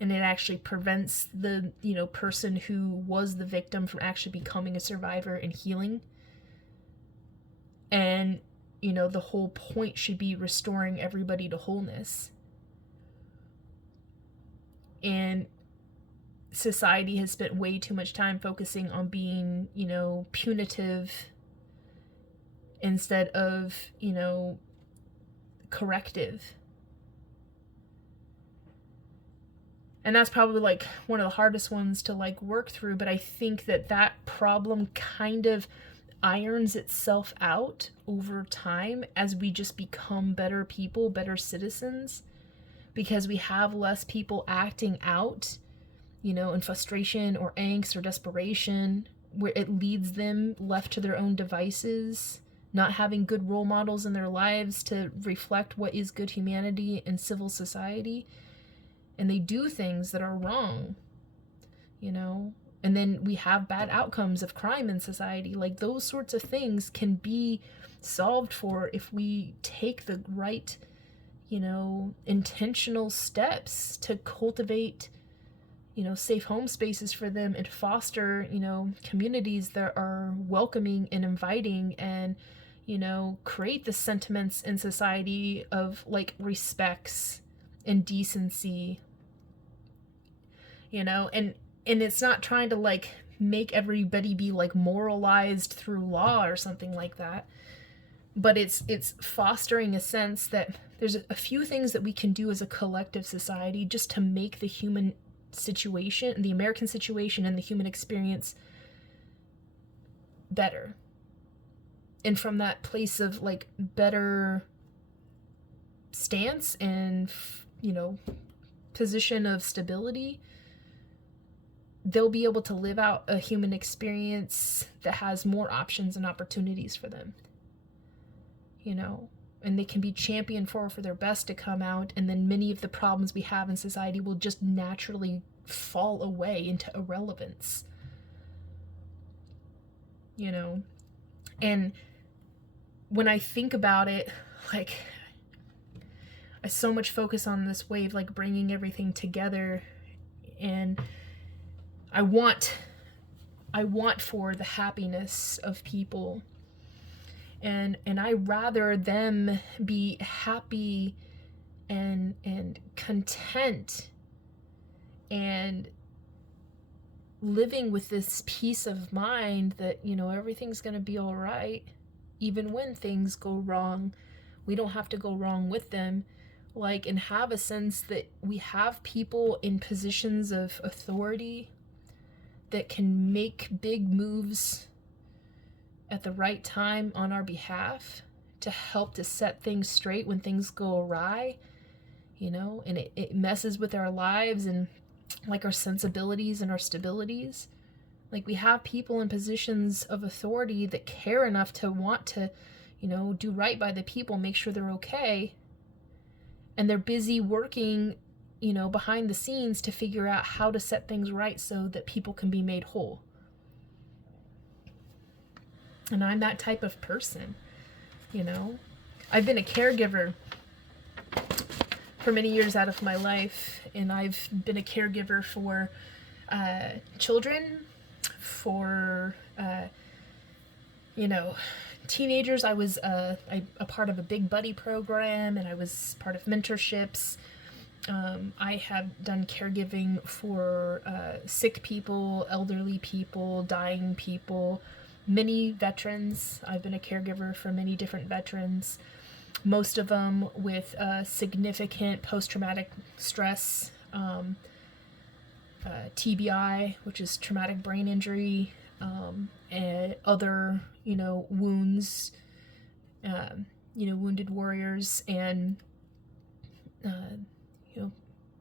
And it actually prevents the, you know, person who was the victim from actually becoming a survivor and healing. And, you know, the whole point should be restoring everybody to wholeness. And society has spent way too much time focusing on being, you know, punitive instead of, you know, corrective. And that's probably like one of the hardest ones to like work through, but I think that that problem kind of irons itself out over time as we just become better people, better citizens, because we have less people acting out, you know, in frustration or angst or desperation, where it leads them left to their own devices, not having good role models in their lives to reflect what is good humanity and civil society. And they do things that are wrong, you know, and then we have bad outcomes of crime in society. Like, those sorts of things can be solved for if we take the right, you know, intentional steps to cultivate, you know, safe home spaces for them and foster, you know, communities that are welcoming and inviting, and, you know, create the sentiments in society of like respects and decency, you know, and it's not trying to like make everybody be like moralized through law or something like that, but it's fostering a sense that there's a few things that we can do as a collective society just to make the human situation, the American situation, and the human experience better. And from that place of like better stance and, you know, position of stability, they'll be able to live out a human experience that has more options and opportunities for them, you know, and they can be championed for their best to come out, and then many of the problems we have in society will just naturally fall away into irrelevance, you know. And when I think about it, like, I so much focus on this wave, like bringing everything together, and I want for the happiness of people, and I rather them be happy and content and living with this peace of mind that, you know, everything's going to be all right. Even when things go wrong, we don't have to go wrong with them. Like, and have a sense that we have people in positions of authority that can make big moves at the right time on our behalf to help to set things straight when things go awry, you know, and it messes with our lives and like our sensibilities and our stabilities. Like, we have people in positions of authority that care enough to want to, you know, do right by the people, make sure they're okay. And they're busy working, you know, behind the scenes to figure out how to set things right so that people can be made whole. And I'm that type of person, you know. I've been a caregiver for many years out of my life, and I've been a caregiver for children, for, you know, teenagers. I was a part of a big buddy program, and I was part of mentorships. I have done caregiving for sick people, elderly people, dying people, many veterans. I've been a caregiver for many different veterans, most of them with significant post-traumatic stress, TBI, which is traumatic brain injury, and other, you know, wounds, you know, wounded warriors, and, you know,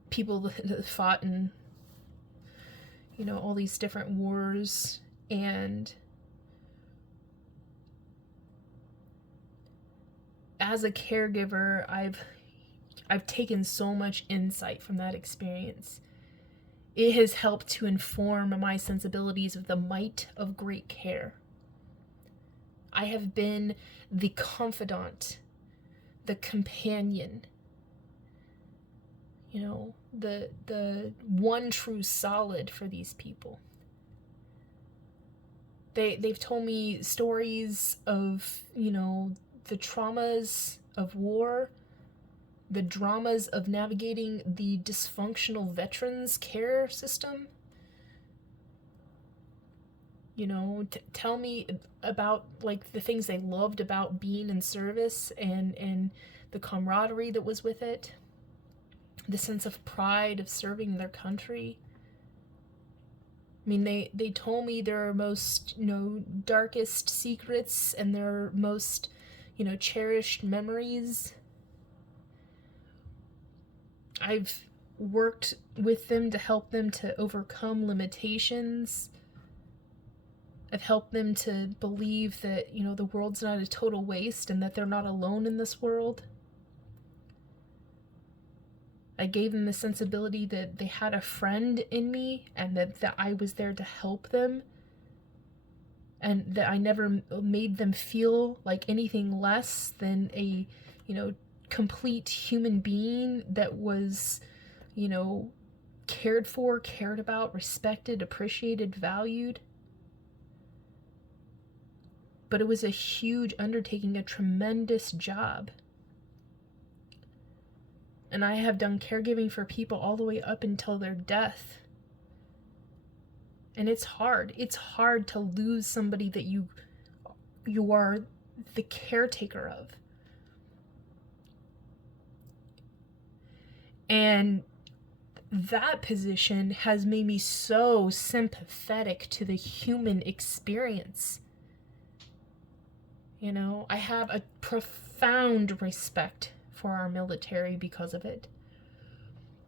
people that fought in, you know, all these different wars. And as a caregiver, I've taken so much insight from that experience. It has helped to inform my sensibilities of the might of great care. I have been the confidant, the companion, you know, the one true solid for these people. They've told me stories of, you know, the traumas of war, the dramas of navigating the dysfunctional veterans care system. You know, tell me about like the things they loved about being in service, and the camaraderie that was with it, the sense of pride of serving their country. I mean, they told me their most, you know, darkest secrets and their most, you know, cherished memories. I've worked with them to help them to overcome limitations. I've helped them to believe that, you know, the world's not a total waste and that they're not alone in this world. I gave them the sensibility that they had a friend in me, and that I was there to help them, and that I never made them feel like anything less than a, you know, complete human being that was, you know, cared for, cared about, respected, appreciated, valued. But it was a huge undertaking, a tremendous job. And I have done caregiving for people all the way up until their death. And it's hard. It's hard to lose somebody that you are the caretaker of. And that position has made me so sympathetic to the human experience. You know, I have a profound respect for our military because of it.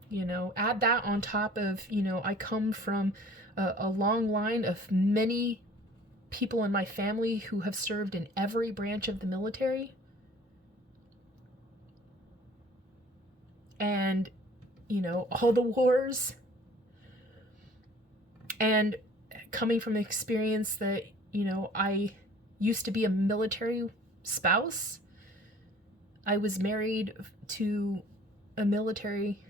You know, add that on top of, you know, I come from a long line of many people in my family who have served in every branch of the military. And, you know, all the wars. And coming from an experience that, you know, I used to be a military spouse. I was married to a military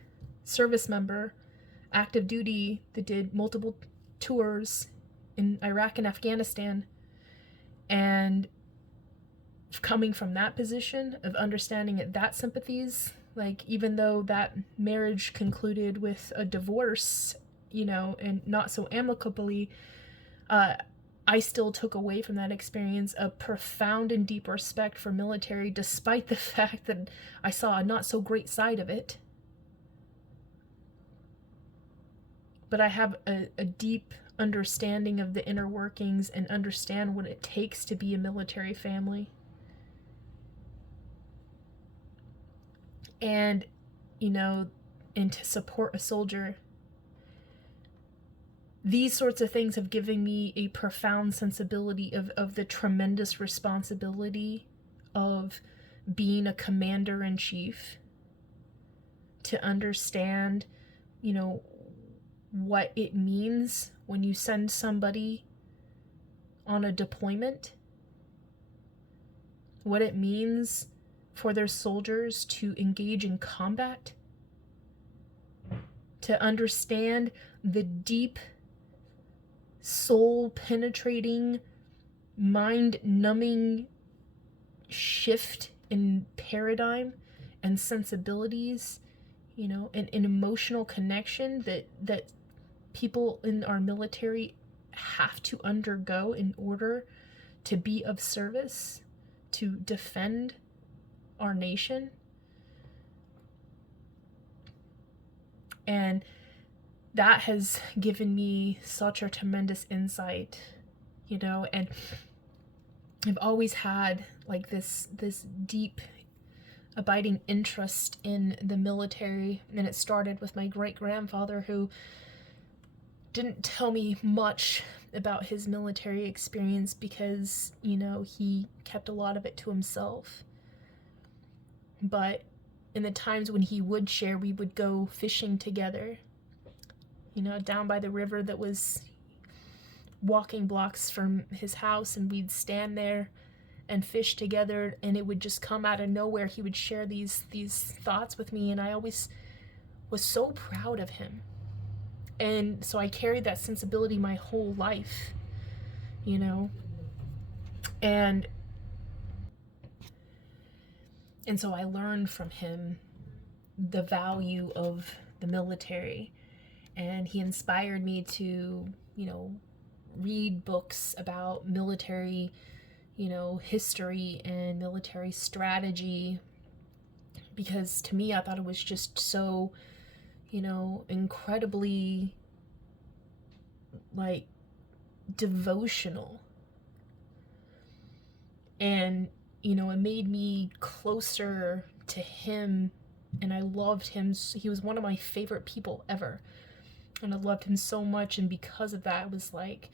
service member, active duty, that did multiple tours in Iraq and Afghanistan. And coming from that position of understanding that sympathies, like even though that marriage concluded with a divorce, you know, and not so amicably, I still took away from that experience a profound and deep respect for military, despite the fact that I saw a not so great side of it. But I have a deep understanding of the inner workings and understand what it takes to be a military family. And, you know, and to support a soldier. These sorts of things have given me a profound sensibility of the tremendous responsibility of being a commander-in-chief, to understand, you know, what it means when you send somebody on a deployment, what it means for their soldiers to engage in combat, to understand the deep, soul-penetrating, mind-numbing shift in paradigm and sensibilities, you know, and an emotional connection that people in our military have to undergo in order to be of service, to defend our nation. And that has given me such a tremendous insight, you know, and I've always had like this deep abiding interest in the military, and it started with my great-grandfather, who didn't tell me much about his military experience because, you know, he kept a lot of it to himself. But in the times when he would share, we would go fishing together, you know, down by the river that was walking blocks from his house, and we'd stand there and fish together, and it would just come out of nowhere. He would share these thoughts with me, and I always was so proud of him. And so I carried that sensibility my whole life, you know. And so I learned from him the value of the military, and he inspired me to, you know, read books about military, you know, history and military strategy, because to me, I thought it was just so, you know, incredibly, like, devotional. And, you know, it made me closer to him, and I loved him. He was one of my favorite people ever, and I loved him so much, and because of that, it was like,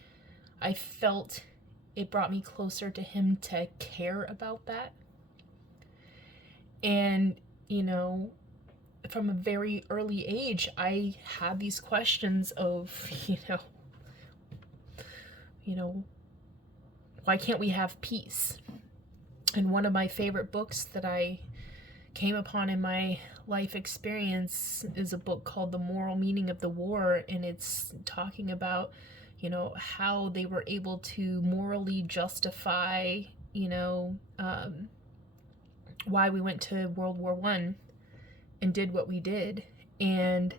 I felt it brought me closer to him to care about that. And, you know, from a very early age, I had these questions of, why can't we have peace? And one of my favorite books that I came upon in my life experience is a book called The Moral Meaning of the War, and it's talking about, you know, how they were able to morally justify, why we went to World War I and did what we did. And,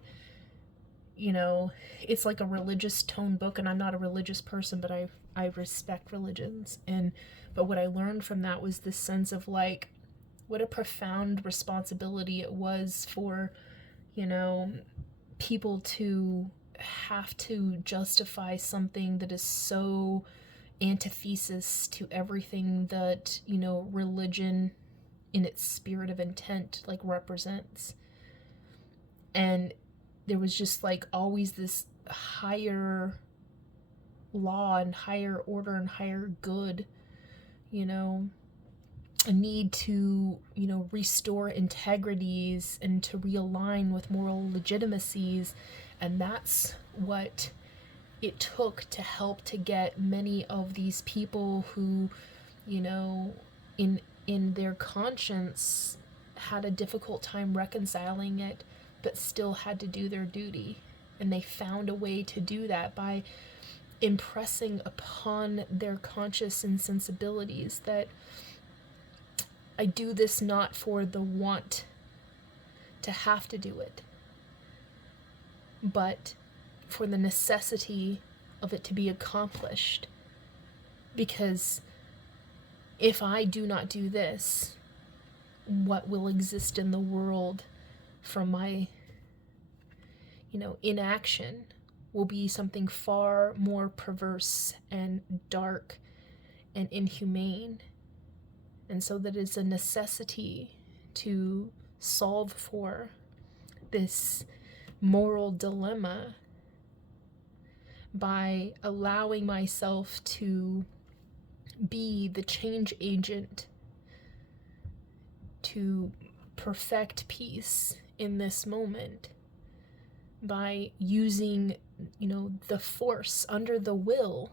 you know, it's like a religious tone book, and I'm not a religious person, but I respect religions. But what I learned from that was this sense of, like, what a profound responsibility it was for, you know, people to have to justify something that is so antithesis to everything that, you know, religion in its spirit of intent, like, represents. And there was just, like, always this higher law and higher order and higher good, you know, a need to, you know, restore integrities and to realign with moral legitimacies. And that's what it took to help to get many of these people who, you know, in their conscience had a difficult time reconciling it, but still had to do their duty. And they found a way to do that by impressing upon their conscious insensibilities that I do this not for the want to have to do it, but for the necessity of it to be accomplished. Because if I do not do this, what will exist in the world from my, you know, inaction will be something far more perverse and dark and inhumane. And so that is a necessity to solve for this moral dilemma by allowing myself to be the change agent to perfect peace in this moment, by using, you know, the force under the will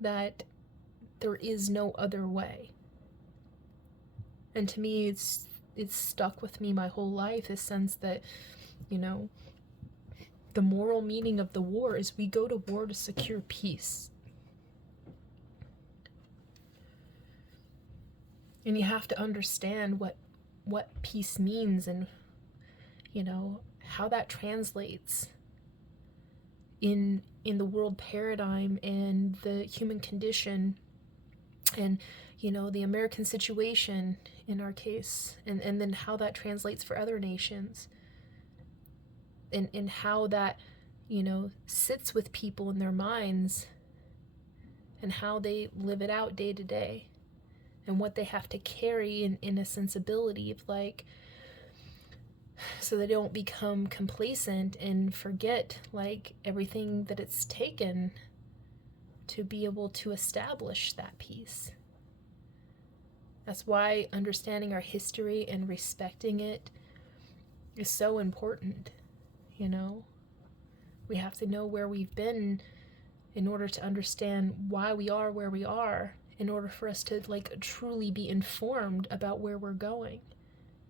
that there is no other way. And to me, it's stuck with me my whole life, this sense that, you know, the moral meaning of the war is we go to war to secure peace. And you have to understand what peace means, and, you know, how that translates in the world paradigm and the human condition, and, you know, the American situation in our case, and then how that translates for other nations, and how that, you know, sits with people in their minds, and how they live it out day to day, and what they have to carry in a sensibility of, like, so they don't become complacent and forget, like, everything that it's taken to be able to establish that peace. That's why understanding our history and respecting it is so important, you know? We have to know where we've been in order to understand why we are where we are, in order for us to like truly be informed about where we're going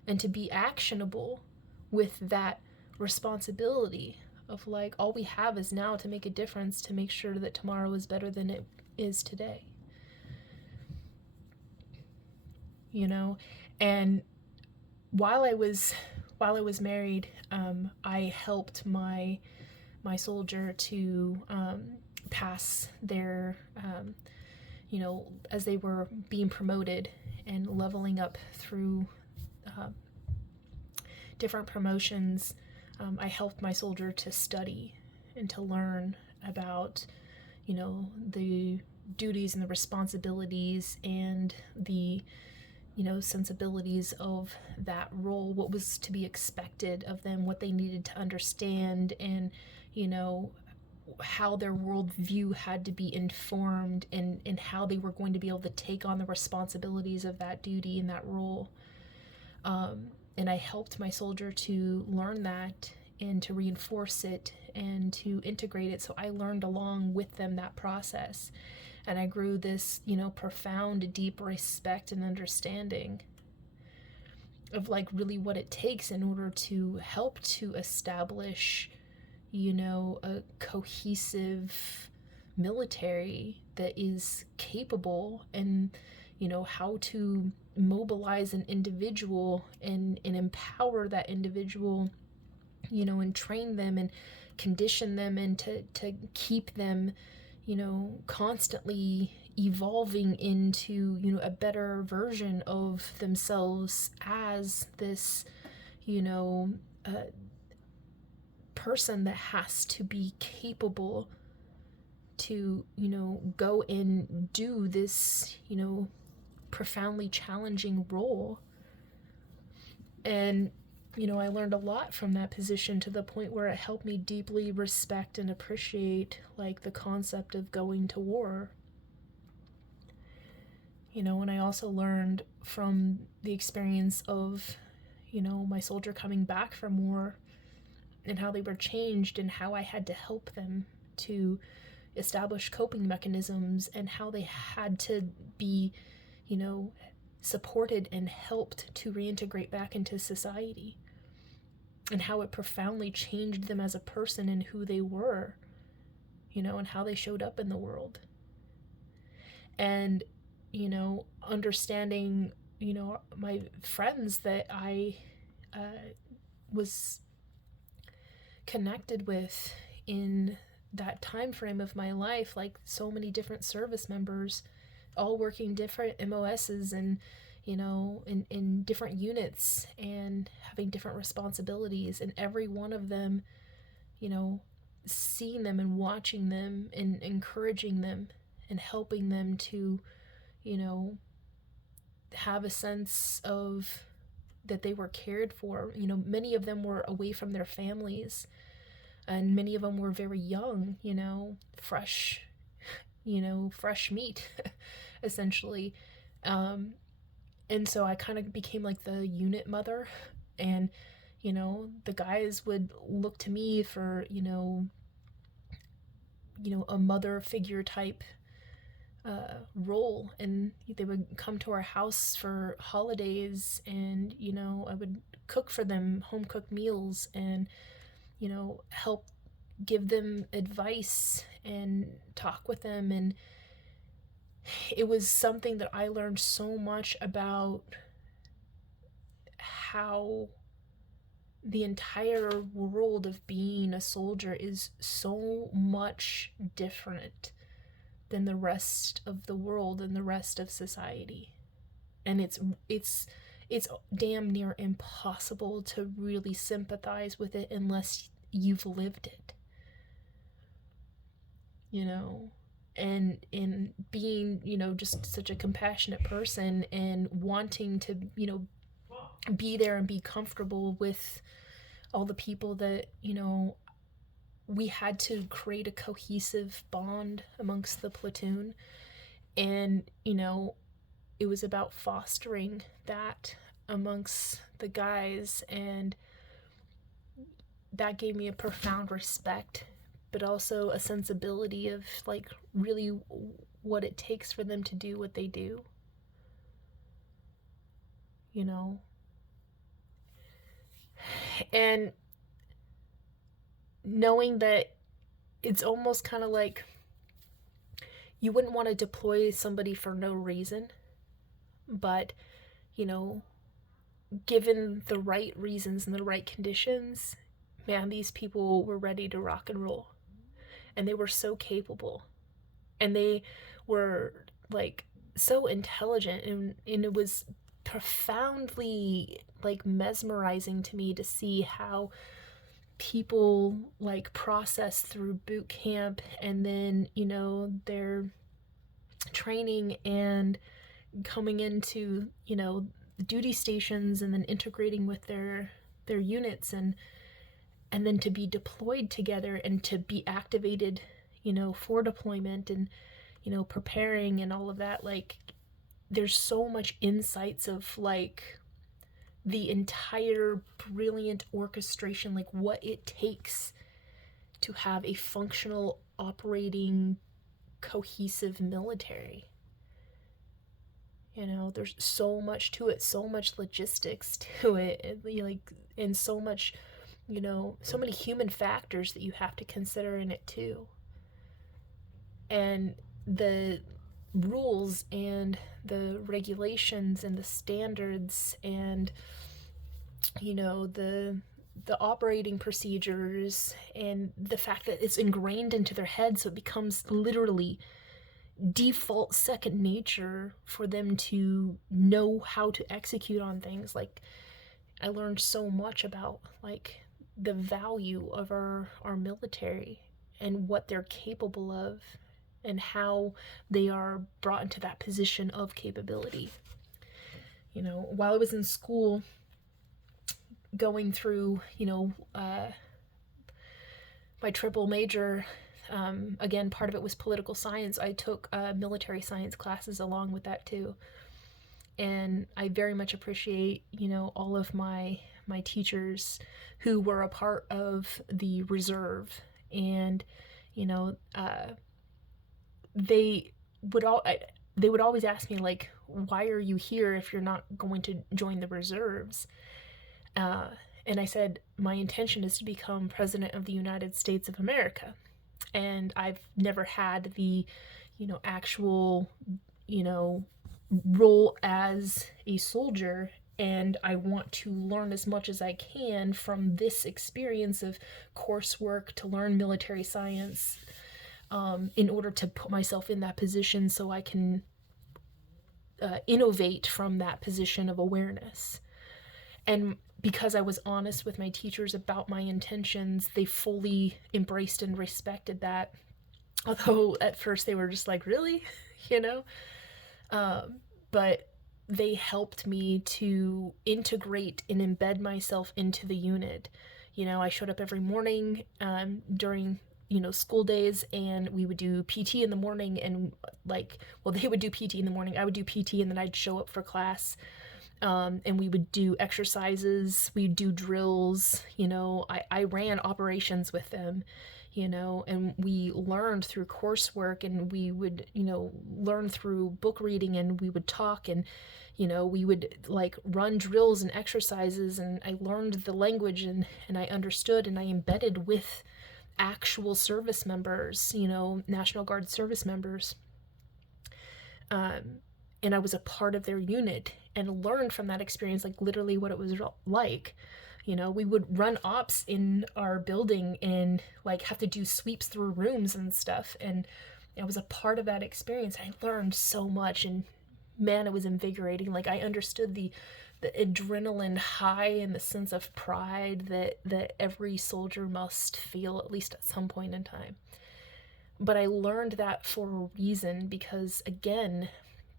and to be actionable with that responsibility of like, all we have is now to make a difference, to make sure that tomorrow is better than it is today. You know, and while I was married, I helped my soldier to pass their, you know, as they were being promoted and leveling up through different promotions. I helped my soldier to study and to learn about, you know, the duties and the responsibilities and the, you know, sensibilities of that role, what was to be expected of them, what they needed to understand, and, you know, how their worldview had to be informed, and how they were going to be able to take on the responsibilities of that duty and that role. And I helped my soldier to learn that and to reinforce it and to integrate it. So I learned along with them that process. And I grew this, you know, profound, deep respect and understanding of like really what it takes in order to help to establish, you know, a cohesive military that is capable, and, you know, how to mobilize an individual and empower that individual, you know, and train them and condition them, and to keep them, you know, constantly evolving into, you know, a better version of themselves as this, you know, person that has to be capable to, you know, go and do this, you know, profoundly challenging role. And, you know, I learned a lot from that position, to the point where it helped me deeply respect and appreciate like the concept of going to war. You know, and I also learned from the experience of, you know, my soldier coming back from war, and how they were changed, and how I had to help them to establish coping mechanisms, and how they had to be, you know, supported and helped to reintegrate back into society, and how it profoundly changed them as a person and who they were, you know, and how they showed up in the world. And, you know, understanding, you know, my friends that I was connected with in that time frame of my life, like so many different service members, all working different MOSs, and, you know, in different units, and having different responsibilities, and every one of them, you know, seeing them and watching them and encouraging them and helping them to, you know, have a sense of that they were cared for. You know, many of them were away from their families, and many of them were very young, you know, fresh meat, essentially. And so I kind of became like the unit mother, and, you know, the guys would look to me for, you know, a mother figure type role, and they would come to our house for holidays, and, you know, I would cook for them home cooked meals, and, you know, help give them advice and talk with them. And it was something that I learned so much about how the entire world of being a soldier is so much different than the rest of the world and the rest of society. And it's damn near impossible to really sympathize with it unless you've lived it. You know, and in being, you know, just such a compassionate person, and wanting to, you know, be there and be comfortable with all the people that, you know, we had to create a cohesive bond amongst the platoon. And, you know, it was about fostering that amongst the guys, and that gave me a profound respect, but also a sensibility of like really what it takes for them to do what they do, you know? And knowing that it's almost kind of like you wouldn't want to deploy somebody for no reason, but, you know, given the right reasons and the right conditions, man, these people were ready to rock and roll. And they were so capable. And they were, like, so intelligent. And it was profoundly, like, mesmerizing to me to see how people, like, process through boot camp and then, you know, their training and coming into, you know, duty stations and then integrating with their units and then to be deployed together and to be activated, you know, for deployment and, you know, preparing and all of that. Like, there's so much insights of, like, the entire brilliant orchestration, like what it takes to have a functional, operating, cohesive military. You know, there's so much to it, so much logistics to it, like, and so much, you know, so many human factors that you have to consider in it too. And the rules and the regulations and the standards and, you know, the operating procedures and the fact that it's ingrained into their head, so it becomes literally default second nature for them to know how to execute on things. Like, I learned so much about, like, the value of our military and what they're capable of and how they are brought into that position of capability. You know, while I was in school going through, you know, my triple major, again, part of it was political science. I took military science classes along with that too. And I very much appreciate, you know, all of my teachers who were a part of the reserve. And, you know, they would always ask me, like, why are you here if you're not going to join the reserves? And I said, my intention is to become President of the United States of America. And I've never had the, you know, actual, you know, role as a soldier. And I want to learn as much as I can from this experience of coursework to learn military science, in order to put myself in that position so I can innovate from that position of awareness. And because I was honest with my teachers about my intentions, they fully embraced and respected that. Although at first they were just like, really? You know? But they helped me to integrate and embed myself into the unit. You know, I showed up every morning during, you know, school days, and we would do PT in the morning, and, like, well, they would do PT in the morning, I would do PT, and then I'd show up for class. And we would do exercises, we'd do drills, you know, I ran operations with them, you know, and we learned through coursework, and we would, you know, learn through book reading, and we would talk, and, you know, we would, like, run drills and exercises, and I learned the language, and I understood, and I embedded with actual service members, you know, National Guard service members. And I was a part of their unit and learned from that experience, like, literally what it was like. You know, we would run ops in our building and, like, have to do sweeps through rooms and stuff. And I was a part of that experience. I learned so much, and man, it was invigorating. Like, I understood the adrenaline high and the sense of pride that every soldier must feel, at least at some point in time. But I learned that for a reason, because, again,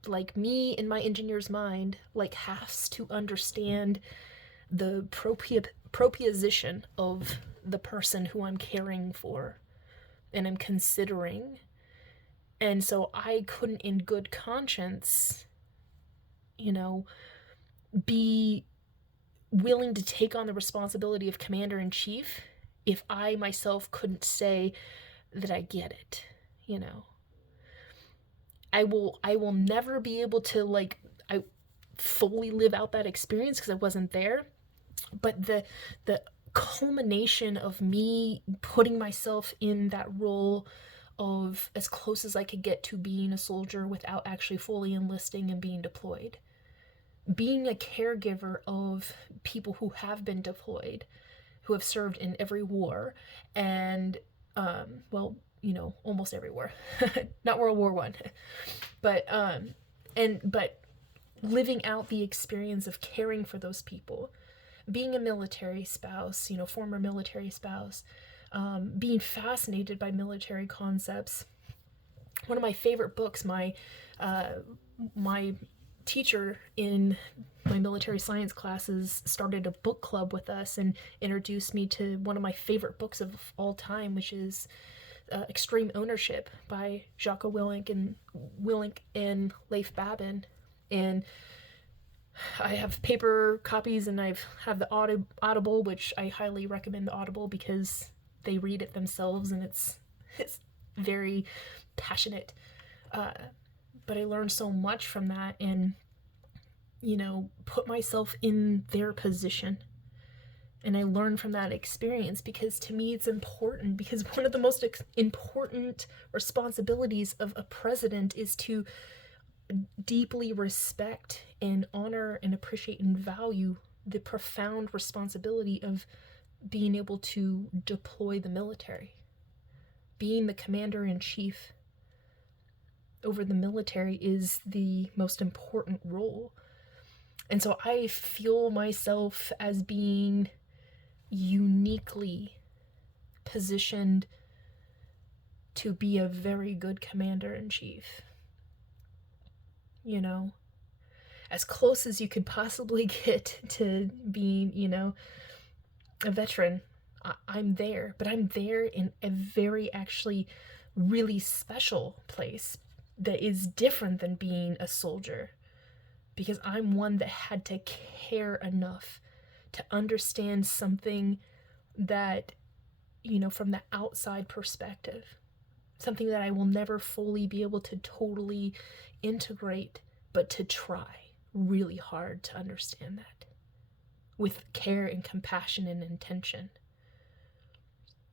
like, me in my engineer's mind, like, has to understand the proposition of the person who I'm caring for and I'm considering. And so I couldn't, in good conscience, you know, be willing to take on the responsibility of commander-in-chief if I myself couldn't say that I get it, you know. I will never be able to like I fully live out that experience because I wasn't there. But the culmination of me putting myself in that role of as close as I could get to being a soldier without actually fully enlisting and being deployed. Being a caregiver of people who have been deployed, who have served in every war, and well, almost every war, not World War One, but but living out the experience of caring for those people, being a military spouse, former military spouse, being fascinated by military concepts. One of my favorite books, my teacher in my military science classes started a book club with us and introduced me to one of my favorite books of all time, which is Extreme Ownership by Jocko Willink and Leif Babin. And I have paper copies and have the Audible, which I highly recommend the Audible because they read it themselves and it's very passionate. But I learned so much from that and, put myself in their position. And I learned from that experience because to me it's important, because one of the most important responsibilities of a president is to deeply respect and honor and appreciate and value the profound responsibility of being able to deploy the military. Being the commander-in-chief over the military is the most important role. And so I feel myself as being uniquely positioned to be a very good commander-in-chief. As close as you could possibly get to being, a veteran. I'm there, but I'm there in a very actually really special place that is different than being a soldier, because I'm one that had to care enough to understand something that, from the outside perspective, something that I will never fully be able to totally integrate, but to try really hard to understand that with care and compassion and intention.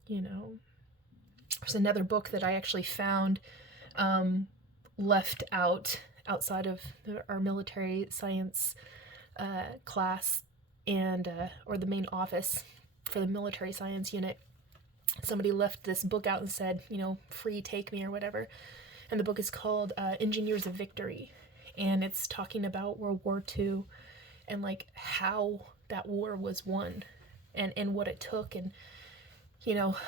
There's another book that I actually found left outside of our military science class and or the main office for the military science unit. Somebody left this book out and said, free, take me or whatever. And the book is called Engineers of Victory. And it's talking about World War II and like how that war was won and what it took, and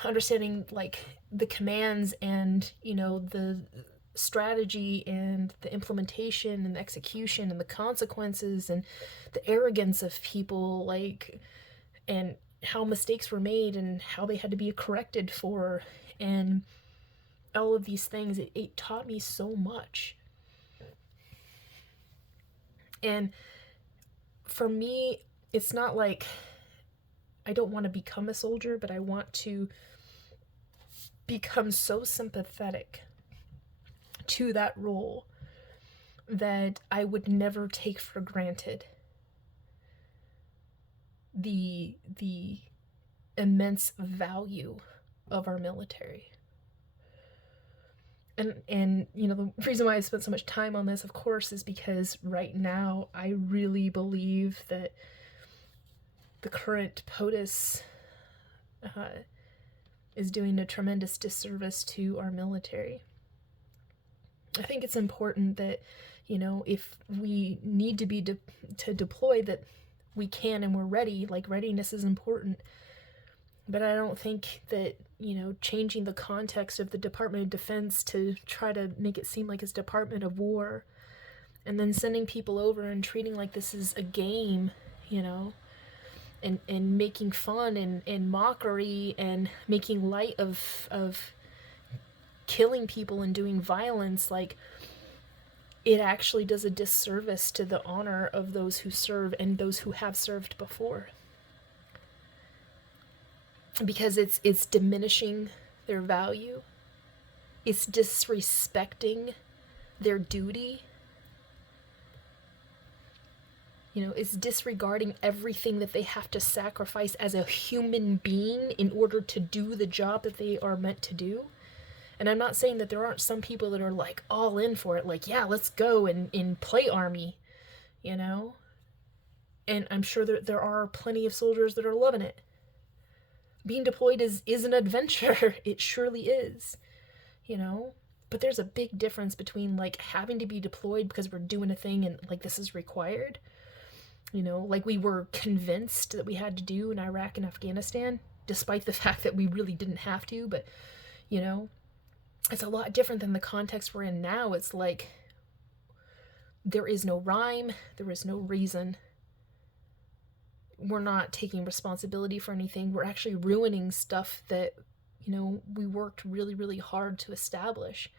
understanding like the commands and the strategy and the implementation and the execution and the consequences and the arrogance of people, like, and how mistakes were made and how they had to be corrected for, and all of these things. It taught me so much. And for me, it's not like I don't want to become a soldier, but I want to become so sympathetic to that role that I would never take for granted the immense value of our military. And the reason why I spent so much time on this, of course, is because right now I really believe that the current POTUS is doing a tremendous disservice to our military. I think it's important that, if we need to be to deploy, that we can and we're ready. Like, readiness is important. But I don't think that, changing the context of the Department of Defense to try to make it seem like it's Department of War, and then sending people over and treating like this is a game, and making fun and mockery and making light of killing people and doing violence, like, it actually does a disservice to the honor of those who serve and those who have served before. Because it's diminishing their value. It's disrespecting their duty, is disregarding everything that they have to sacrifice as a human being in order to do the job that they are meant to do. And I'm not saying that there aren't some people that are like all in for it, like, yeah, let's go and play army, And I'm sure that there are plenty of soldiers that are loving it. Being deployed is an adventure. It surely is, But there's a big difference between, like, having to be deployed because we're doing a thing and, like, this is required. Like we were convinced that we had to do in Iraq and Afghanistan, despite the fact that we really didn't have to. But, it's a lot different than the context we're in now. It's like there is no rhyme. There is no reason. We're not taking responsibility for anything. We're actually ruining stuff that, we worked really, really hard to establish.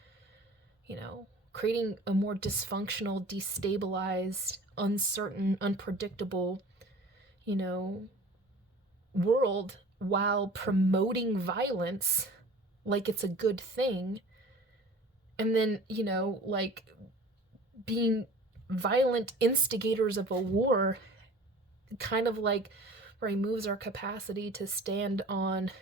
Creating a more dysfunctional, destabilized, uncertain, unpredictable, world while promoting violence like it's a good thing. And then, like being violent instigators of a war kind of like removes our capacity to stand on,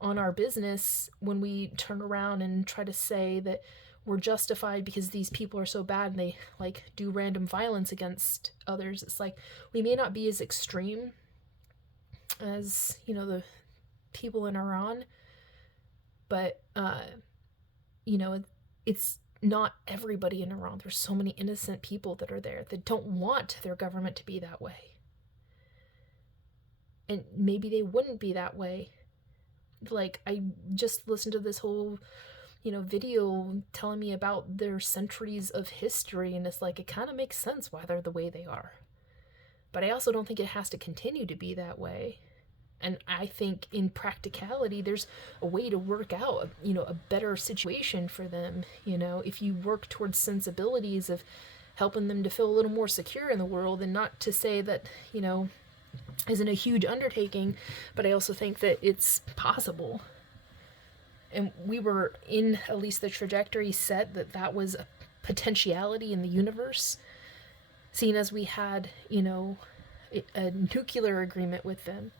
on our business when we turn around and try to say that we're justified because these people are so bad and they like do random violence against others. It's like we may not be as extreme as, the people in Iran, but it's not everybody in Iran. There's so many innocent people that are there that don't want their government to be that way. And maybe they wouldn't be that way. Like, I just listened to this whole, video telling me about their centuries of history, and it's like, it kind of makes sense why they're the way they are. But I also don't think it has to continue to be that way. And I think in practicality, there's a way to work out, a better situation for them, if you work towards sensibilities of helping them to feel a little more secure in the world. And not to say that, isn't a huge undertaking, but I also think that it's possible. And we were in at least the trajectory set that was a potentiality in the universe, seeing as we had, a nuclear agreement with them.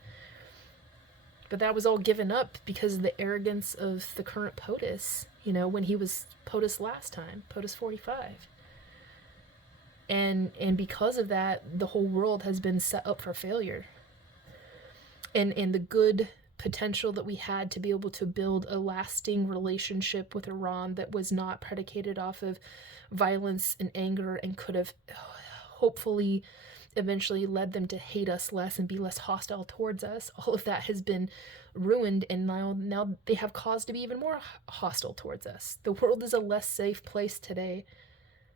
But that was all given up because of the arrogance of the current POTUS, when he was POTUS last time, POTUS 45. And because of that, the whole world has been set up for failure. And the good potential that we had to be able to build a lasting relationship with Iran that was not predicated off of violence and anger and could have hopefully eventually led them to hate us less and be less hostile towards us. All of that has been ruined, and now they have cause to be even more hostile towards us. The world is a less safe place today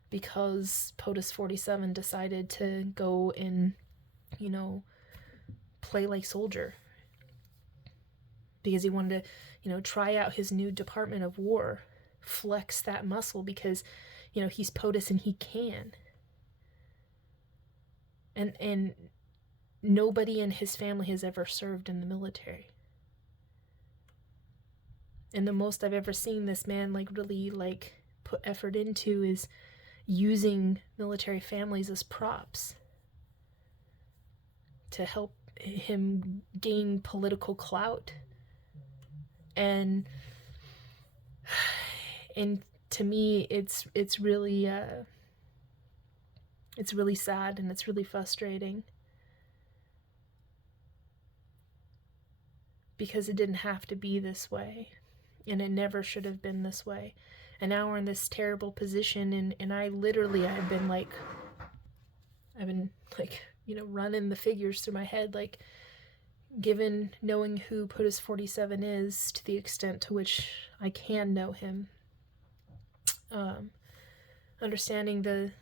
because POTUS 47 decided to go and, play like soldier. Because he wanted to, try out his new Department of War, flex that muscle because, he's POTUS and he can. And nobody in his family has ever served in the military. And the most I've ever seen this man really put effort into is using military families as props to help him gain political clout. And to me, it's really sad and it's really frustrating because it didn't have to be this way, and it never should have been this way. And now we're in this terrible position, and I literally I've been running the figures through my head, given knowing who POTUS 47 is to the extent to which I can know him, understanding the,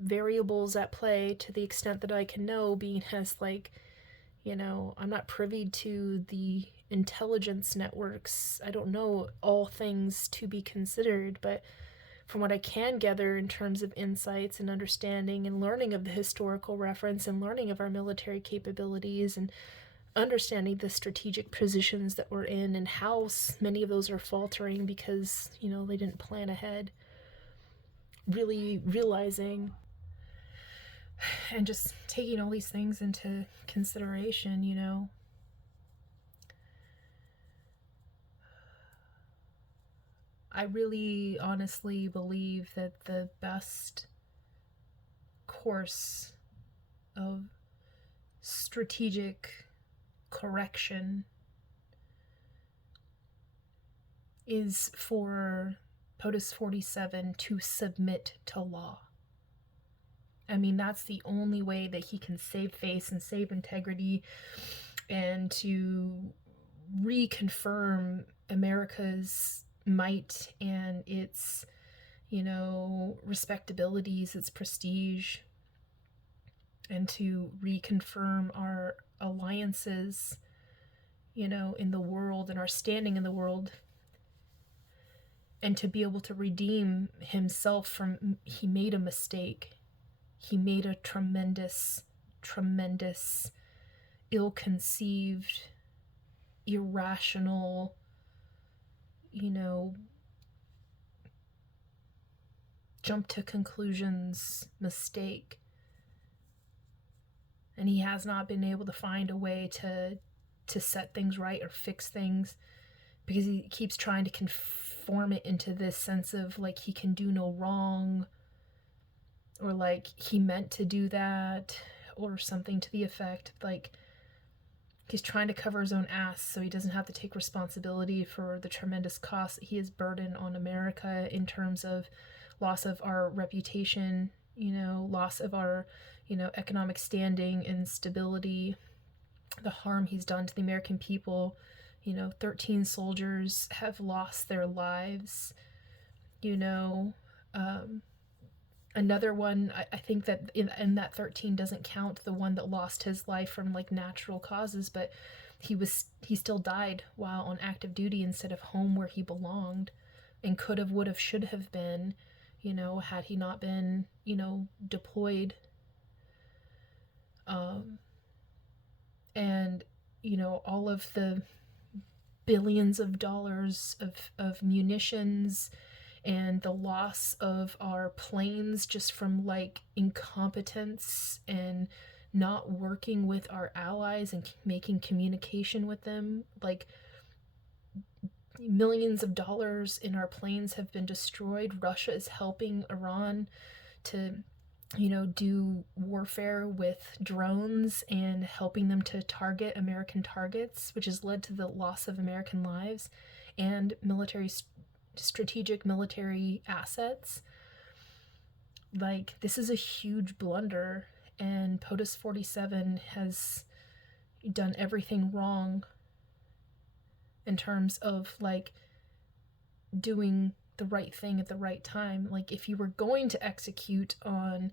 variables at play to the extent that I can know, being as I'm not privy to the intelligence networks. I don't know all things to be considered, but from what I can gather in terms of insights and understanding and learning of the historical reference and learning of our military capabilities and understanding the strategic positions that we're in and how many of those are faltering because, they didn't plan ahead. really realizing and just taking all these things into consideration, you know. I really honestly believe that the best course of strategic correction is for POTUS 47 to submit to law. I mean, that's the only way that he can save face and save integrity and to reconfirm America's might and its, you know, respectabilities, its prestige, and to reconfirm our alliances, you know, in the world and our standing in the world, and to be able to redeem himself from, he made a mistake. He made a tremendous, tremendous, ill-conceived, irrational, you know, jump to conclusions mistake. And he has not been able to find a way to set things right or fix things, because he keeps trying to conform it into this sense of like he can do no wrong, or like he meant to do that, or something to the effect. Like he's trying to cover his own ass so he doesn't have to take responsibility for the tremendous cost that he has burdened on America in terms of loss of our reputation, you know, loss of our, you know, economic standing and stability, the harm he's done to the American people. You know, 13 soldiers have lost their lives, you know. Another one, I think that in that 13 doesn't count the one that lost his life from like natural causes, but he still died while on active duty instead of home where he belonged, and could have, would have, should have been, you know, had he not been, you know, deployed. And, you know, all of the billions of dollars of munitions and the loss of our planes just from like incompetence and not working with our allies and making communication with them. Like millions of dollars in our planes have been destroyed. Russia is helping Iran to, you know, do warfare with drones and helping them to target American targets, which has led to the loss of American lives and strategic military assets. Like, this is a huge blunder, and POTUS 47 has done everything wrong in terms of like doing the right thing at the right time. Like, if you were going to execute on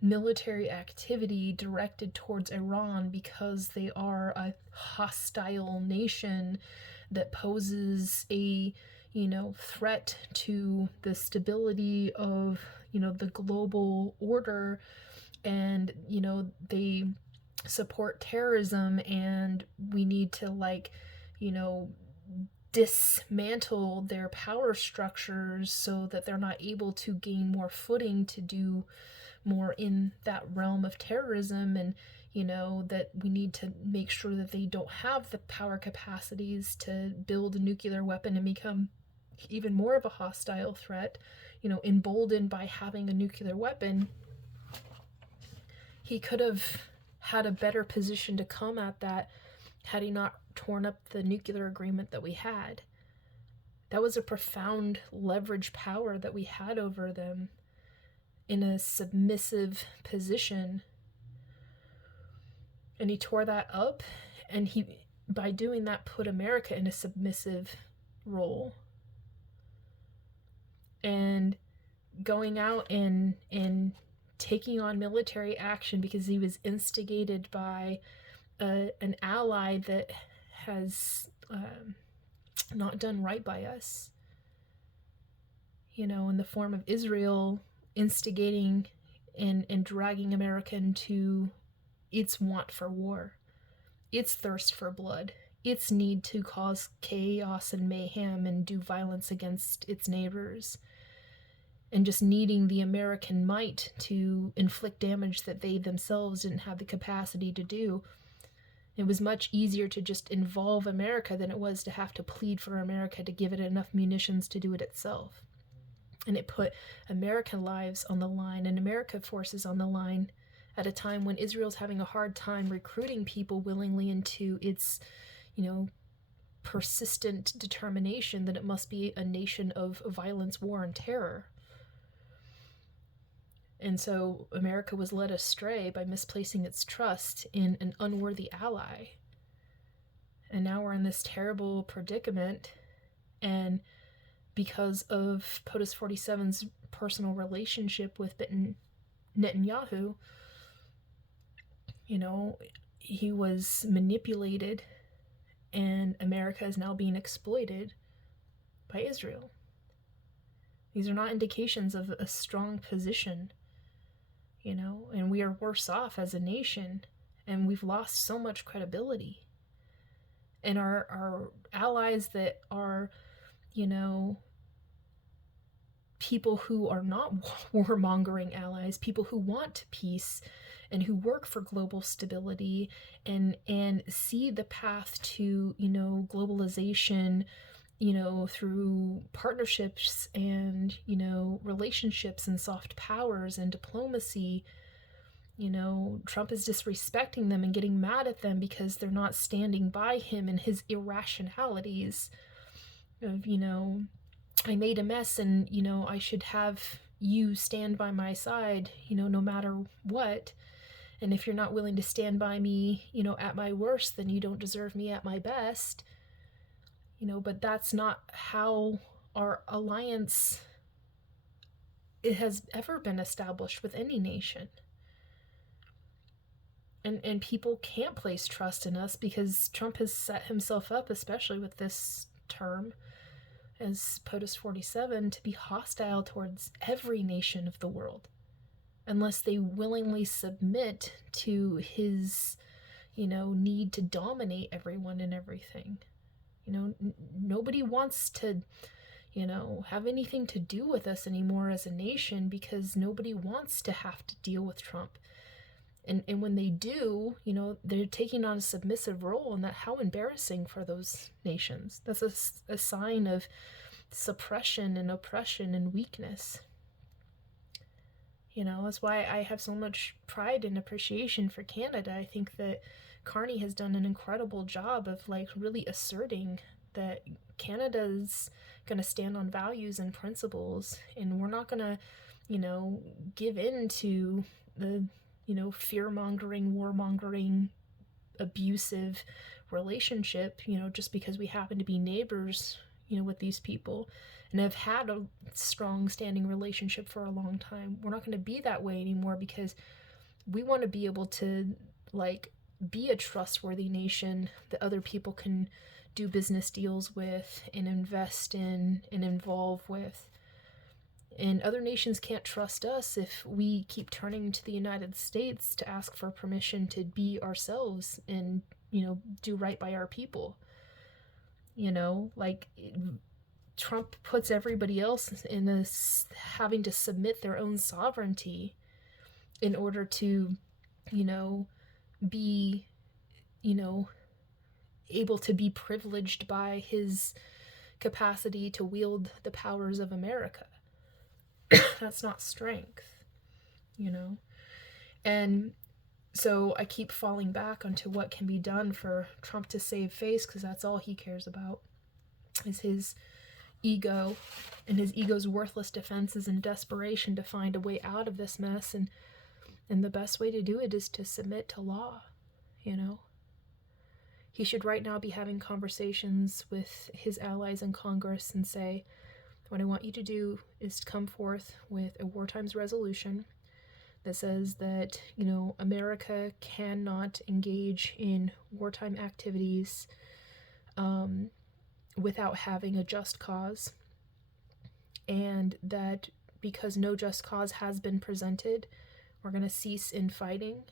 military activity directed towards Iran because they are a hostile nation that poses a, you know, threat to the stability of, you know, the global order, and, you know, they support terrorism, and we need to, like, you know, dismantle their power structures so that they're not able to gain more footing to do more in that realm of terrorism, and, you know, that we need to make sure that they don't have the power capacities to build a nuclear weapon and become even more of a hostile threat, you know, emboldened by having a nuclear weapon. He could have had a better position to come at that had he not torn up the nuclear agreement that we had. That was a profound leverage power that we had over them in a submissive position. And he tore that up, and he, by doing that, put America in a submissive role. And going out and taking on military action because he was instigated by an ally that has not done right by us, you know, in the form of Israel instigating and dragging America into its want for war, its thirst for blood, its need to cause chaos and mayhem and do violence against its neighbors. and just needing the American might to inflict damage that they themselves didn't have the capacity to do. It was much easier to just involve America than it was to have to plead for America to give it enough munitions to do it itself. And it put American lives on the line and American forces on the line at a time when Israel's having a hard time recruiting people willingly into its, persistent determination that it must be a nation of violence, war, and terror. And so America was led astray by misplacing its trust in an unworthy ally. And now we're in this terrible predicament. And because of POTUS 47's personal relationship with Netanyahu, he was manipulated, and America is now being exploited by Israel. These are not indications of a strong position, and we are worse off as a nation, and we've lost so much credibility. And our allies that are, people who are not warmongering allies, people who want peace and who work for global stability and see the path to, globalization, through partnerships and, relationships and soft powers and diplomacy. Trump is disrespecting them and getting mad at them because they're not standing by him and his irrationalities of, I made a mess and, I should have you stand by my side, no matter what. And if you're not willing to stand by me, at my worst, then you don't deserve me at my best. But that's not how our alliance it has ever been established with any nation. And people can't place trust in us because Trump has set himself up, especially with this term, as POTUS 47, to be hostile towards every nation of the world, unless they willingly submit to his, need to dominate everyone and everything. Nobody wants to, have anything to do with us anymore as a nation because nobody wants to have to deal with Trump. And when they do, they're taking on a submissive role, and how embarrassing for those nations. That's a sign of suppression and oppression and weakness. That's why I have so much pride and appreciation for Canada. I think that Carney has done an incredible job of really asserting that Canada's going to stand on values and principles, and we're not going to, give in to the, fear-mongering, war-mongering, abusive relationship, just because we happen to be neighbors, with these people and have had a strong standing relationship for a long time. We're not going to be that way anymore because we want to be able to be a trustworthy nation that other people can do business deals with and invest in and involve with. And other nations can't trust us if we keep turning to the United States to ask for permission to be ourselves and, do right by our people. Trump puts everybody else in this having to submit their own sovereignty in order to, be, able to be privileged by his capacity to wield the powers of America. That's not strength, And so I keep falling back onto what can be done for Trump to save face, because that's all he cares about is his ego and his ego's worthless defenses and desperation to find a way out of this mess. And the best way to do it is to submit to law, He should right now be having conversations with his allies in Congress and say, what I want you to do is to come forth with a wartimes resolution that says that, America cannot engage in wartime activities without having a just cause, and that because no just cause has been presented, we're going to cease in fighting.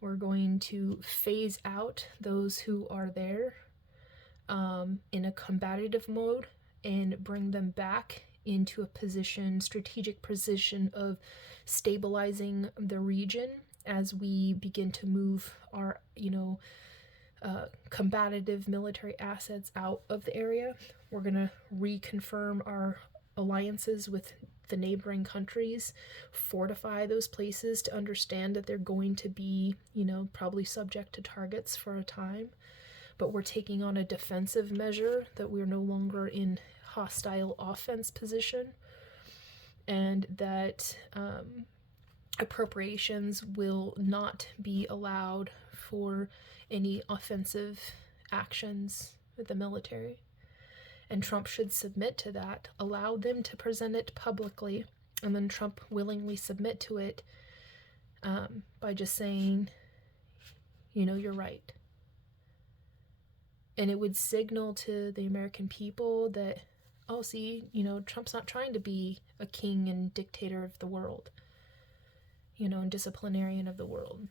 We're going to phase out those who are there in a combative mode and bring them back into a strategic position of stabilizing the region as we begin to move our, combative military assets out of the area. We're going to reconfirm our alliances with the neighboring countries, fortify those places to understand that they're going to be, probably subject to targets for a time. But we're taking on a defensive measure, that we're no longer in hostile offense position, and that appropriations will not be allowed for any offensive actions with the military. And Trump should submit to that, allow them to present it publicly, and then Trump willingly submit to it by just saying, you're right. And it would signal to the American people that, oh, see, Trump's not trying to be a king and dictator of the world, and disciplinarian of the world.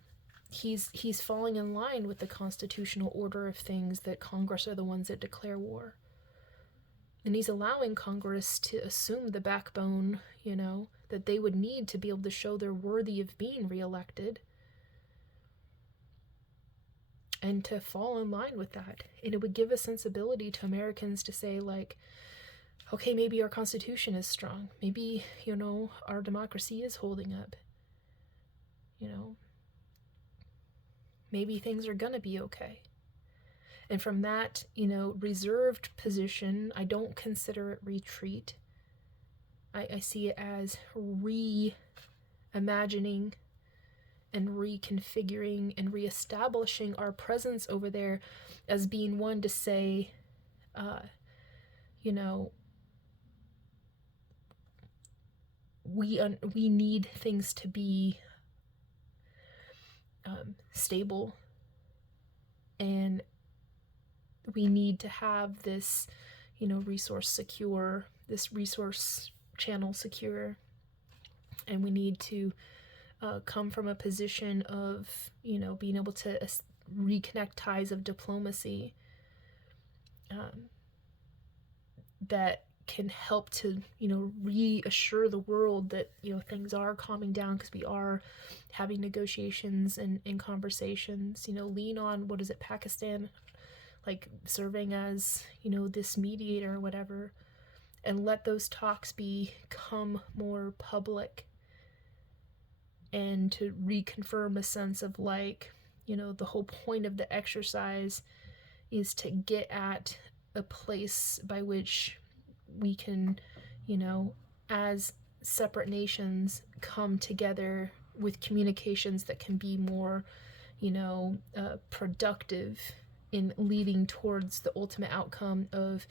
He's falling in line with the constitutional order of things, that Congress are the ones that declare war. And he's allowing Congress to assume the backbone, that they would need to be able to show they're worthy of being reelected, and to fall in line with that. And it would give a sensibility to Americans to say, like, okay, maybe our Constitution is strong. Maybe, our democracy is holding up. Maybe things are gonna be okay. And from that, reserved position, I don't consider it retreat. I see it as reimagining and reconfiguring and reestablishing our presence over there, as being one to say, we need things to be stable, and we need to have this, resource channel secure, and we need to come from a position of, being able to reconnect ties of diplomacy that can help to, reassure the world that, things are calming down, because we are having negotiations and conversations, lean on, Pakistan, like serving as, this mediator or whatever, and let those talks become more public, and to reconfirm a sense of, like, the whole point of the exercise is to get at a place by which we can, as separate nations, come together with communications that can be more, productive in leading towards the ultimate outcome of,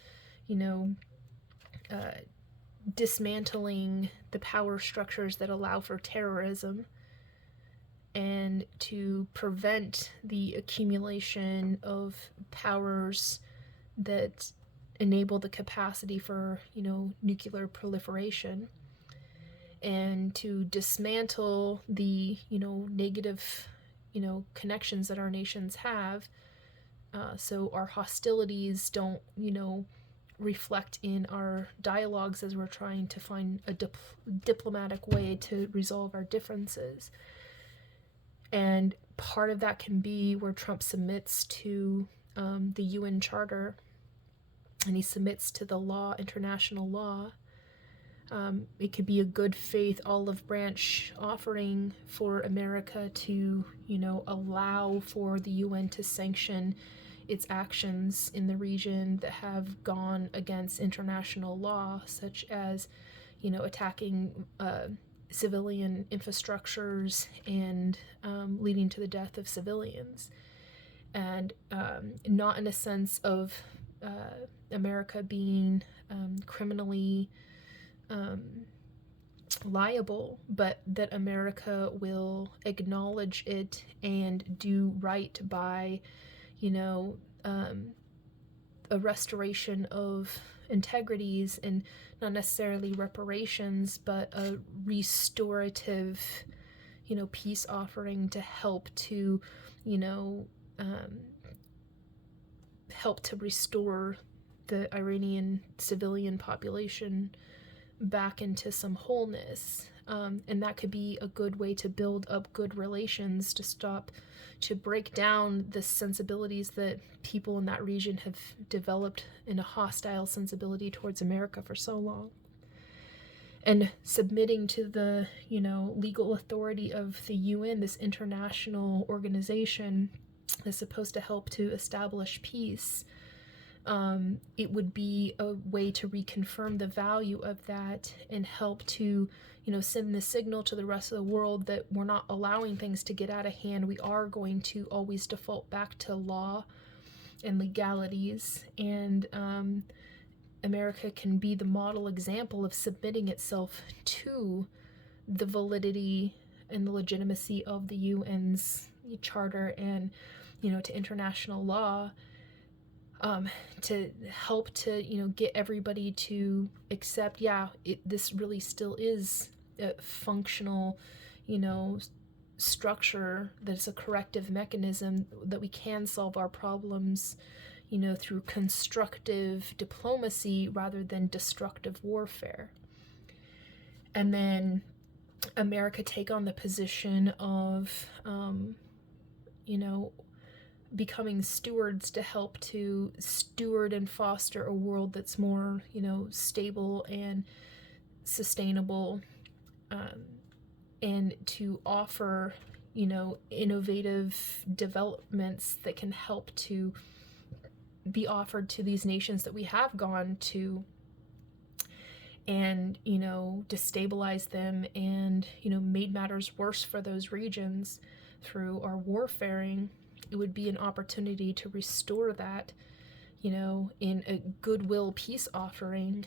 dismantling the power structures that allow for terrorism, and to prevent the accumulation of powers that enable the capacity for, nuclear proliferation, and to dismantle the, negative, connections that our nations have, so our hostilities don't, reflect in our dialogues as we're trying to find a diplomatic way to resolve our differences. And part of that can be where Trump submits to the UN Charter, and he submits to the law, international law. It could be a good faith olive branch offering for America to, allow for the UN to sanction its actions in the region that have gone against international law, such as, attacking civilian infrastructures and leading to the death of civilians. And not in a sense of America being criminally liable, but that America will acknowledge it and do right by, a restoration of integrities, and not necessarily reparations, but a restorative, peace offering to help to, help to restore the Iranian civilian population back into some wholeness. And that could be a good way to build up good relations, to break down the sensibilities that people in that region have developed in a hostile sensibility towards America for so long. And submitting to the, legal authority of the UN, this international organization that's supposed to help to establish peace. It would be a way to reconfirm the value of that and help to, send the signal to the rest of the world that we're not allowing things to get out of hand. We are going to always default back to law and legalities, and America can be the model example of submitting itself to the validity and the legitimacy of the UN's charter and, to international law, to help to, get everybody to accept, this really still is a functional, structure that's a corrective mechanism, that we can solve our problems, through constructive diplomacy rather than destructive warfare. And then America take on the position of, becoming stewards to help to steward and foster a world that's more, stable and sustainable, and to offer, innovative developments that can help to be offered to these nations that we have gone to, and, destabilize them and, made matters worse for those regions through our warfaring. It would be an opportunity to restore that, in a goodwill peace offering,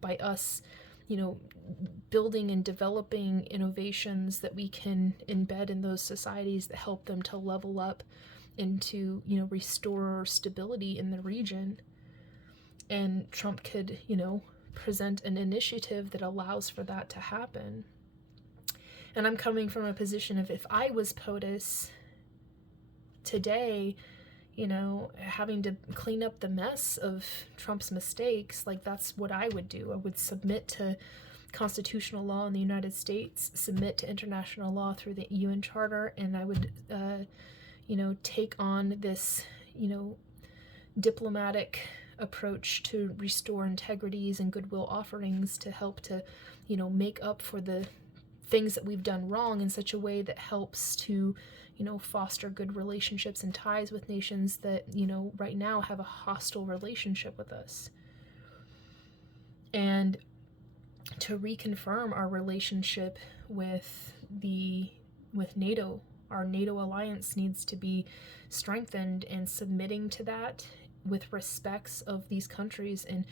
by us, building and developing innovations that we can embed in those societies that help them to level up and to, restore stability in the region. And Trump could, present an initiative that allows for that to happen. And I'm coming from a position of, if I was POTUS today, having to clean up the mess of Trump's mistakes, like, that's what I would do. I would submit to constitutional law in the United States, submit to international law through the UN Charter, and I would, take on this, diplomatic approach to restore integrities and goodwill offerings to help to, make up for the things that we've done wrong in such a way that helps to, foster good relationships and ties with nations that, right now have a hostile relationship with us. And to reconfirm our relationship with NATO. Our NATO alliance needs to be strengthened, and submitting to that with respects of these countries and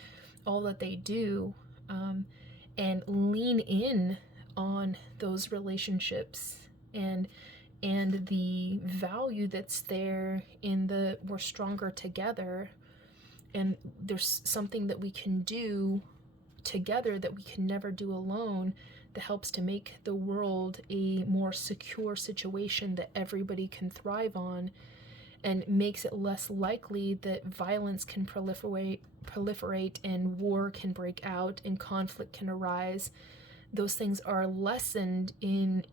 all that they do, and lean in on those relationships and the value that's there in the we're stronger together, and there's something that we can do together that we can never do alone, that helps to make the world a more secure situation that everybody can thrive on, and makes it less likely that violence can proliferate and war can break out and conflict can arise. Those things are lessened in,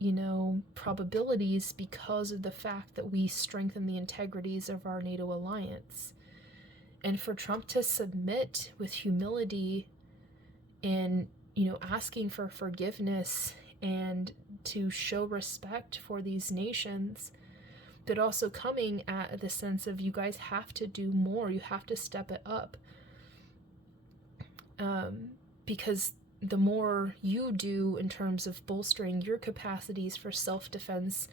probabilities because of the fact that we strengthen the integrities of our NATO alliance. And for Trump to submit with humility and, asking for forgiveness and to show respect for these nations, but also coming at the sense of, you guys have to do more, you have to step it up. Because the more you do in terms of bolstering your capacities for self-defense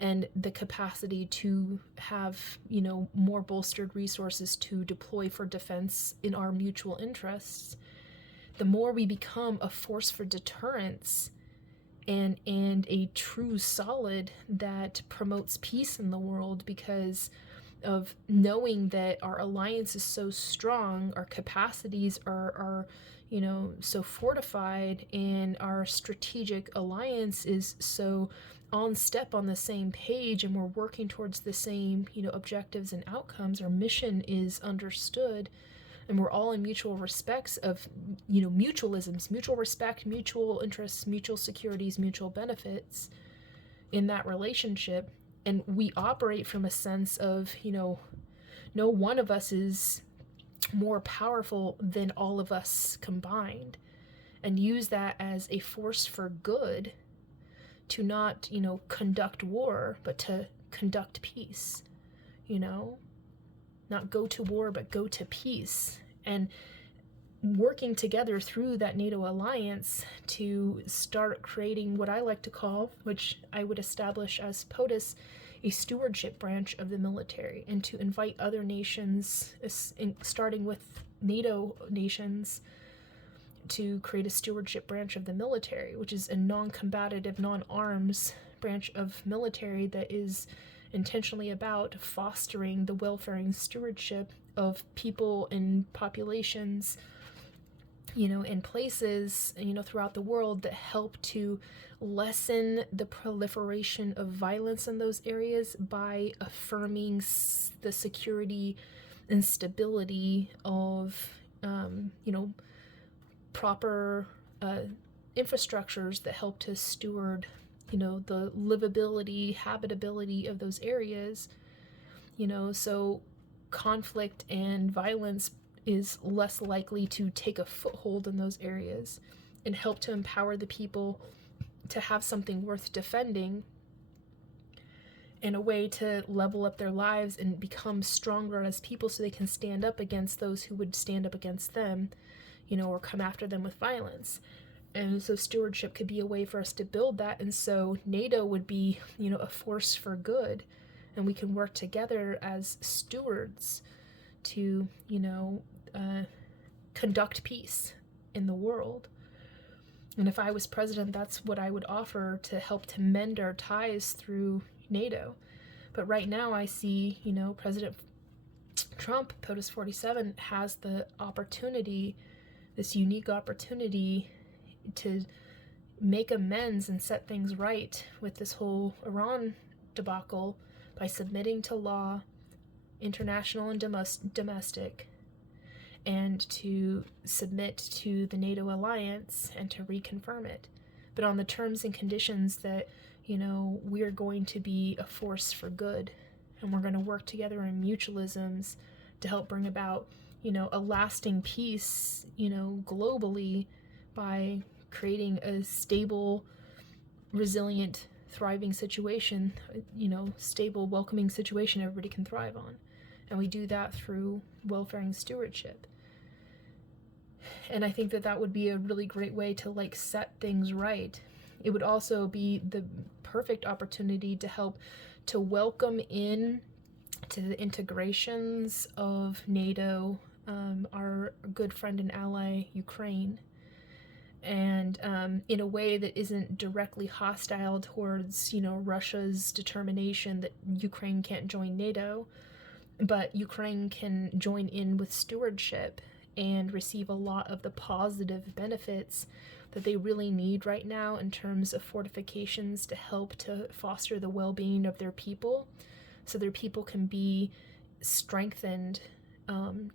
and the capacity to have, more bolstered resources to deploy for defense in our mutual interests, the more we become a force for deterrence and a true solid that promotes peace in the world, because of knowing that our alliance is so strong, our capacities are so fortified, and our strategic alliance is so on step on the same page, and we're working towards the same, objectives and outcomes. Our mission is understood. and we're all in mutual respects of, mutualisms, mutual respect, mutual interests, mutual securities, mutual benefits in that relationship. And we operate from a sense of, no one of us is more powerful than all of us combined, and use that as a force for good to not, conduct war, but to conduct peace, not go to war, but go to peace. And working together through that NATO alliance to start creating what I like to call, which I would establish as POTUS, a stewardship branch of the military, and to invite other nations, starting with NATO nations, to create a stewardship branch of the military, which is a non-combative, non-arms branch of military that is intentionally about fostering the welfare and stewardship of people and populations, in places, throughout the world, that help to lessen the proliferation of violence in those areas by affirming the security and stability of, proper infrastructures that help to steward, the livability, habitability of those areas, so conflict and violence is less likely to take a foothold in those areas, and help to empower the people to have something worth defending, and a way to level up their lives and become stronger as people so they can stand up against those who would stand up against them, or come after them with violence. And so stewardship could be a way for us to build that. And so NATO would be, a force for good, and we can work together as stewards to, conduct peace in the world. And if I was president, that's what I would offer to help to mend our ties through NATO. But right now I see, President Trump, POTUS 47, has the opportunity, this unique opportunity, to make amends and set things right with this whole Iran debacle by submitting to law, international and domestic, and to submit to the NATO alliance and to reconfirm it, but on the terms and conditions that, we're going to be a force for good, and we're going to work together in mutualisms to help bring about, a lasting peace, globally, by creating a stable, resilient, thriving situation, stable, welcoming situation everybody can thrive on. And we do that through welfare and stewardship. And I think that that would be a really great way to set things right. It would also be the perfect opportunity to help to welcome in to the integrations of NATO, our good friend and ally, Ukraine, and in a way that isn't directly hostile towards, Russia's determination that Ukraine can't join NATO, but Ukraine can join in with stewardship and receive a lot of the positive benefits that they really need right now in terms of fortifications to help to foster the well-being of their people, so their people can be strengthened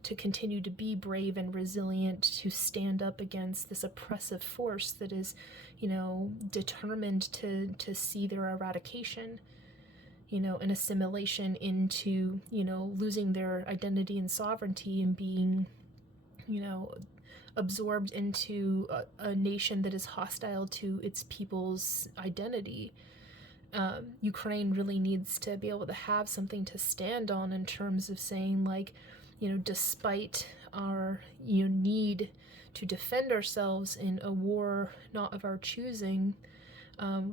to continue to be brave and resilient, to stand up against this oppressive force that is, determined to see their eradication, an assimilation into, losing their identity and sovereignty and being, absorbed into a nation that is hostile to its people's identity. Ukraine really needs to be able to have something to stand on in terms of saying, despite our need to defend ourselves in a war not of our choosing,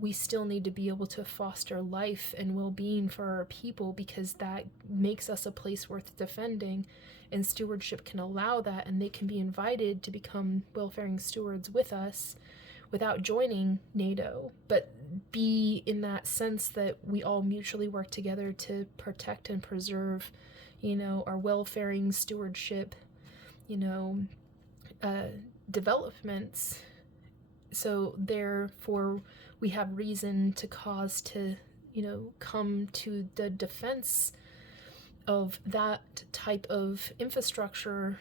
we still need to be able to foster life and well-being for our people, because that makes us a place worth defending, and stewardship can allow that, and they can be invited to become welfaring stewards with us without joining NATO, but be in that sense that we all mutually work together to protect and preserve, our welfaring stewardship, developments. So therefore we have reason to cause to, come to the defense of that type of infrastructure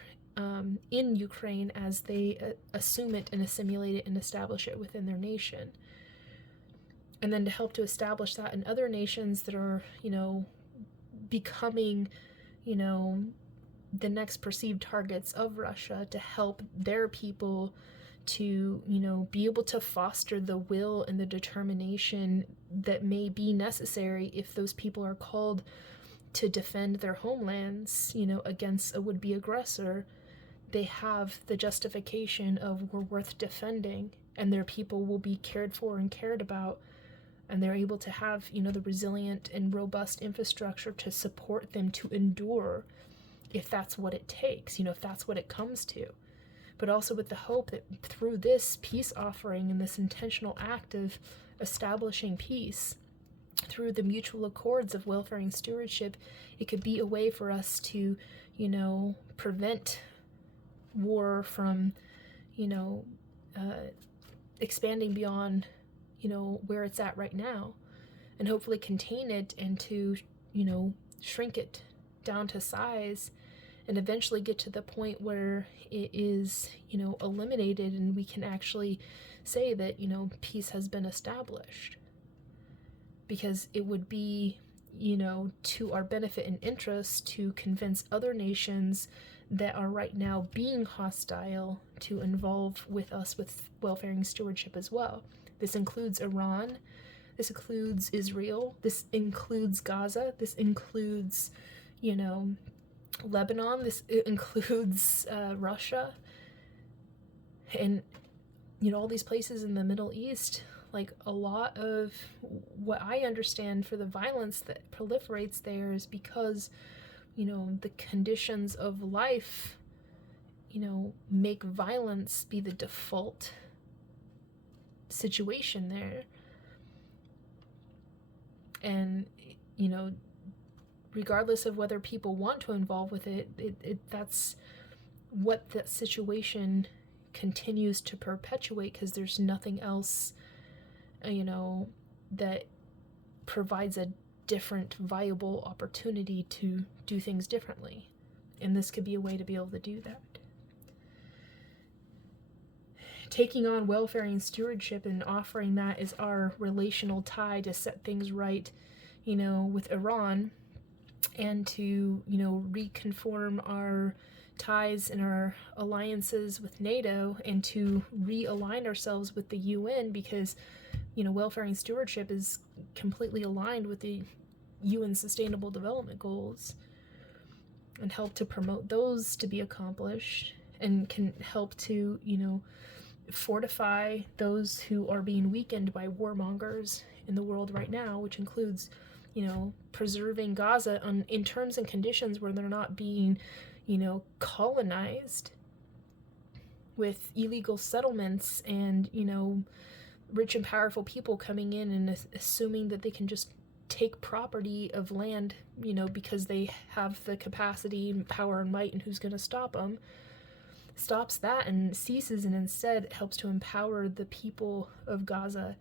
in Ukraine as they assume it and assimilate it and establish it within their nation. And then to help to establish that in other nations that are, becoming, the next perceived targets of Russia, to help their people to, be able to foster the will and the determination that may be necessary if those people are called to defend their homelands, against a would-be aggressor. They have the justification of we're worth defending, and their people will be cared for and cared about, and they're able to have, the resilient and robust infrastructure to support them to endure if that's what it takes, if that's what it comes to. But also with the hope that through this peace offering and this intentional act of establishing peace, through the mutual accords of welfare and stewardship, it could be a way for us to, prevent war from, expanding beyond, where it's at right now, and hopefully contain it and to, shrink it down to size, and eventually get to the point where it is, eliminated, and we can actually say that, peace has been established. Because it would be, to our benefit and interest to convince other nations that are right now being hostile to involve with us with welfare and stewardship as well. This includes Iran, this includes Israel, this includes Gaza, this includes, Lebanon, this includes Russia, and, all these places in the Middle East. Like, a lot of what I understand for the violence that proliferates there is because, the conditions of life, make violence be the default situation there. And, regardless of whether people want to involve with it, that's what that situation continues to perpetuate, because there's nothing else that provides a different viable opportunity to do things differently. And this could be a way to be able to do that. Taking on welfare and stewardship and offering that as our relational tie to set things right, with Iran, and to, reconform our ties and our alliances with NATO, and to realign ourselves with the UN, because welfare and stewardship is completely aligned with the UN Sustainable Development Goals, and help to promote those to be accomplished, and can help to, fortify those who are being weakened by warmongers in the world right now, which includes, preserving Gaza in terms and conditions where they're not being, colonized with illegal settlements and, rich and powerful people coming in and assuming that they can just take property of land, because they have the capacity and power and might, and who's going to stop them. Stops that and ceases, and instead helps to empower the people of Gaza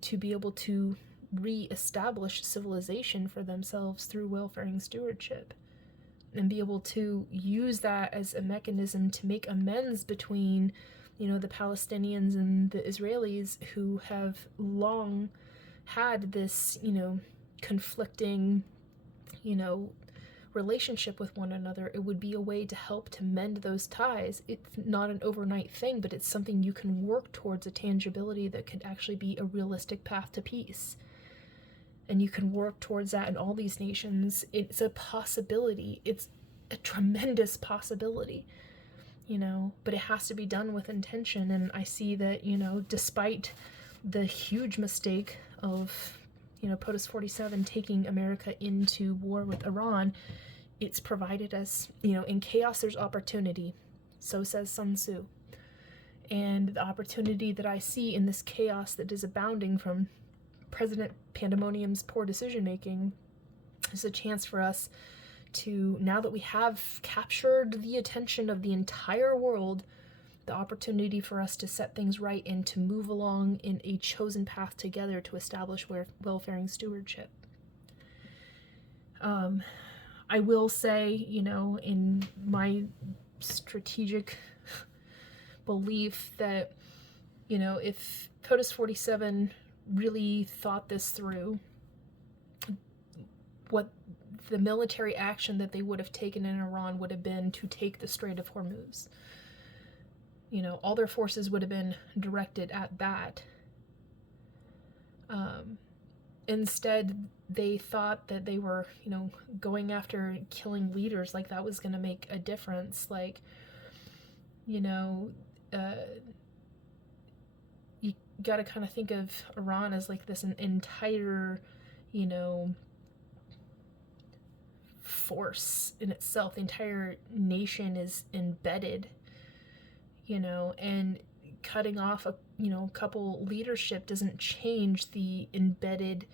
to be able to re-establish civilization for themselves through welfare and stewardship, and be able to use that as a mechanism to make amends between the Palestinians and the Israelis, who have long had this, conflicting, relationship with one another. It would be a way to help to mend those ties. It's not an overnight thing, but it's something you can work towards, a tangibility that could actually be a realistic path to peace. And you can work towards that in all these nations. It's a possibility. It's a tremendous possibility. But it has to be done with intention. And I see that, despite the huge mistake of, POTUS 47 taking America into war with Iran, it's provided us, in chaos there's opportunity. So says Sun Tzu. And the opportunity that I see in this chaos that is abounding from President Pandemonium's poor decision-making is a chance for us to, now that we have captured the attention of the entire world, the opportunity for us to set things right and to move along in a chosen path together to establish welfare and stewardship. I will say, in my strategic belief that, if POTUS 47 really thought this through, what the military action that they would have taken in Iran would have been to take the Strait of Hormuz. All their forces would have been directed at that. Instead, they thought that they were, going after killing leaders, like that was going to make a difference. Like, you got to kind of think of Iran as like this entire, force in itself. The entire nation is embedded, and cutting off a couple leadership doesn't change the embedded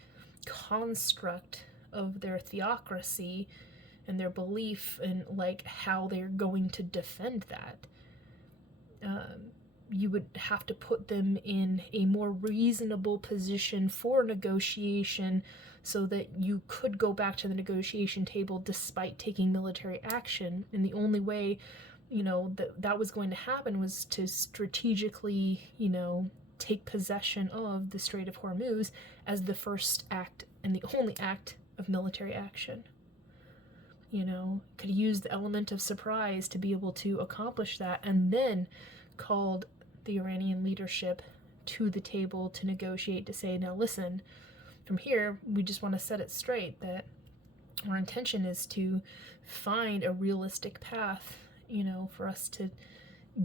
construct of their theocracy and their belief in like how they're going to defend that. You would have to put them in a more reasonable position for negotiation so that you could go back to the negotiation table despite taking military action. And the only way, that was going to happen was to strategically, take possession of the Strait of Hormuz as the first act and the only act of military action. Could use the element of surprise to be able to accomplish that, and then called the Iranian leadership to the table to negotiate, to say, now listen, from here, we just want to set it straight that our intention is to find a realistic path, for us to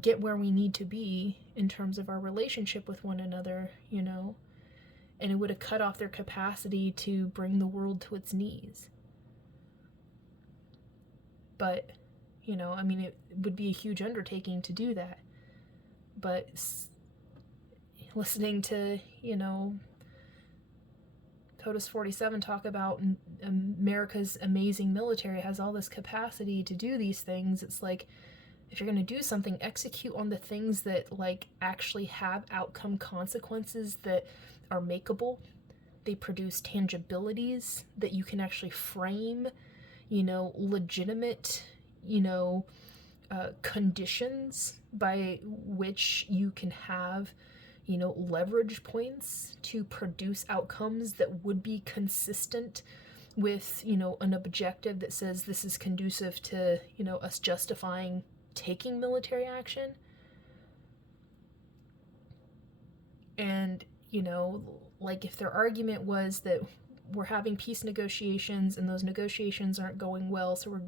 get where we need to be in terms of our relationship with one another, and it would have cut off their capacity to bring the world to its knees. But, it would be a huge undertaking to do that. But listening to, POTUS 47 talk about America's amazing military has all this capacity to do these things, it's like, if you're going to do something, execute on the things that like actually have outcome consequences that are makeable. They produce tangibilities that you can actually frame, legitimate, conditions by which you can have, leverage points to produce outcomes that would be consistent with, an objective that says this is conducive to, us justifying taking military action. And, like if their argument was that we're having peace negotiations and those negotiations aren't going well, so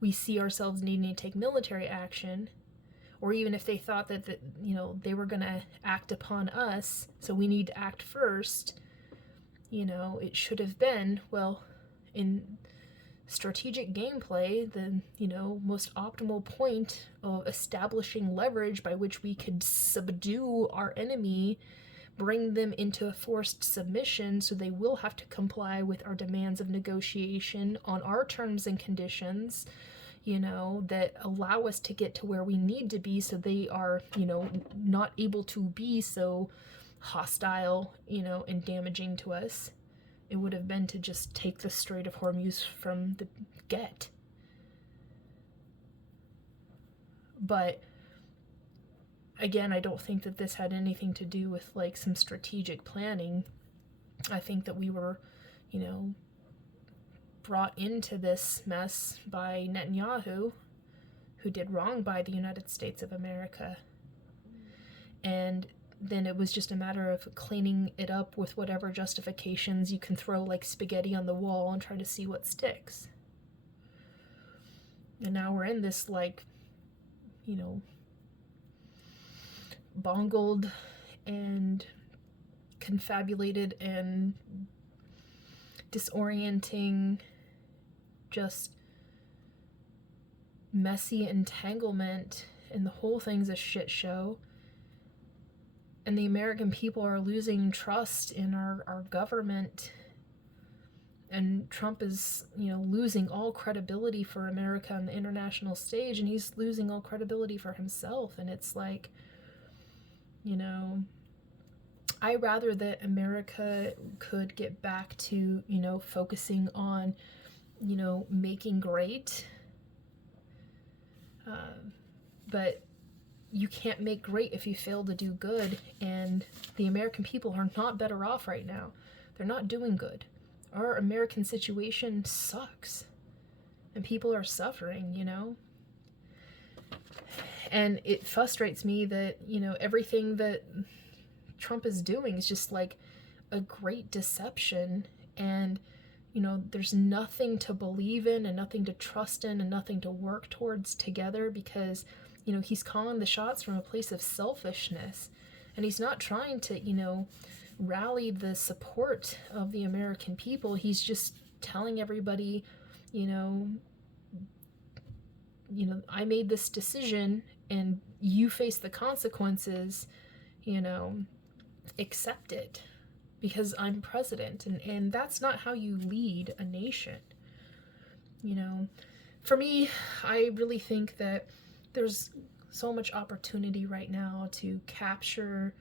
we see ourselves needing to take military action, or even if they thought that they were going to act upon us, so we need to act first, it should have been, well, in strategic gameplay, the most optimal point of establishing leverage by which we could subdue our enemy, bring them into a forced submission so they will have to comply with our demands of negotiation on our terms and conditions, that allow us to get to where we need to be so they are, not able to be so hostile, and damaging to us. It would have been to just take the Strait of Hormuz from the get. But again, I don't think that this had anything to do with like some strategic planning. I think that we were, brought into this mess by Netanyahu, who did wrong by the United States of America. And then it was just a matter of cleaning it up with whatever justifications you can throw like spaghetti on the wall and try to see what sticks. And now we're in this like, bungled and confabulated and disorienting, just messy entanglement, and the whole thing's a shit show. And the American people are losing trust in our government. And Trump is, losing all credibility for America on the international stage, and he's losing all credibility for himself. And it's like, I rather that America could get back to, focusing on making great. But you can't make great if you fail to do good, and the American people are not better off right now. They're not doing good. Our American situation sucks, and people are suffering, And it frustrates me that, everything that Trump is doing is just like a great deception, and there's nothing to believe in and nothing to trust in and nothing to work towards together, because he's calling the shots from a place of selfishness, and he's not trying to rally the support of the American people. He's just telling everybody, I made this decision and you face the consequences, accept it because I'm president. And that's not how you lead a nation. For me, I really think that there's so much opportunity right now to capture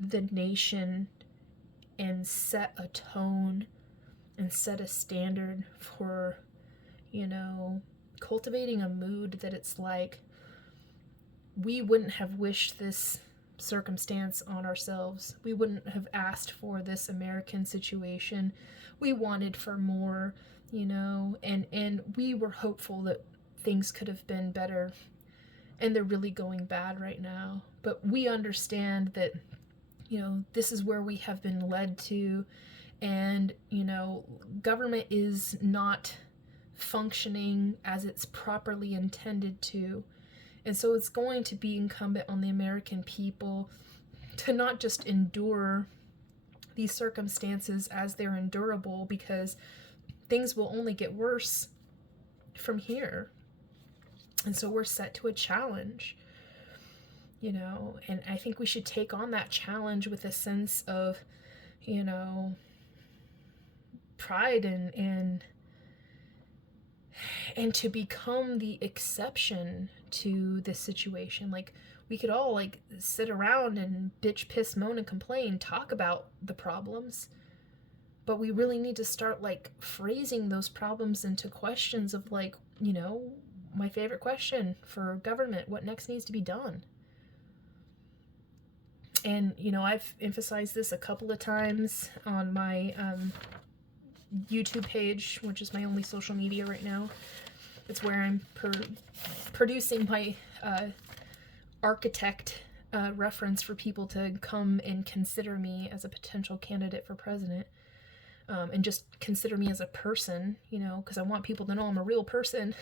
the nation and set a tone and set a standard for, cultivating a mood that it's like, we wouldn't have wished this circumstance on ourselves. We wouldn't have asked for this American situation. We wanted for more, and we were hopeful that things could have been better, and they're really going bad right now. But we understand that, this is where we have been led to, and, government is not functioning as it's properly intended to. And so it's going to be incumbent on the American people to not just endure these circumstances as they're endurable, because things will only get worse from here. And so we're set to a challenge, and I think we should take on that challenge with a sense of, pride and to become the exception to this situation. Like, we could all sit around and bitch, piss, moan, and complain, talk about the problems, but we really need to start phrasing those problems into questions of my favorite question for government: what next needs to be done? And I've emphasized this a couple of times on my YouTube page, which is my only social media right now. It's where I'm producing my architect reference for people to come and consider me as a potential candidate for president, and just consider me as a person, because I want people to know I'm a real person.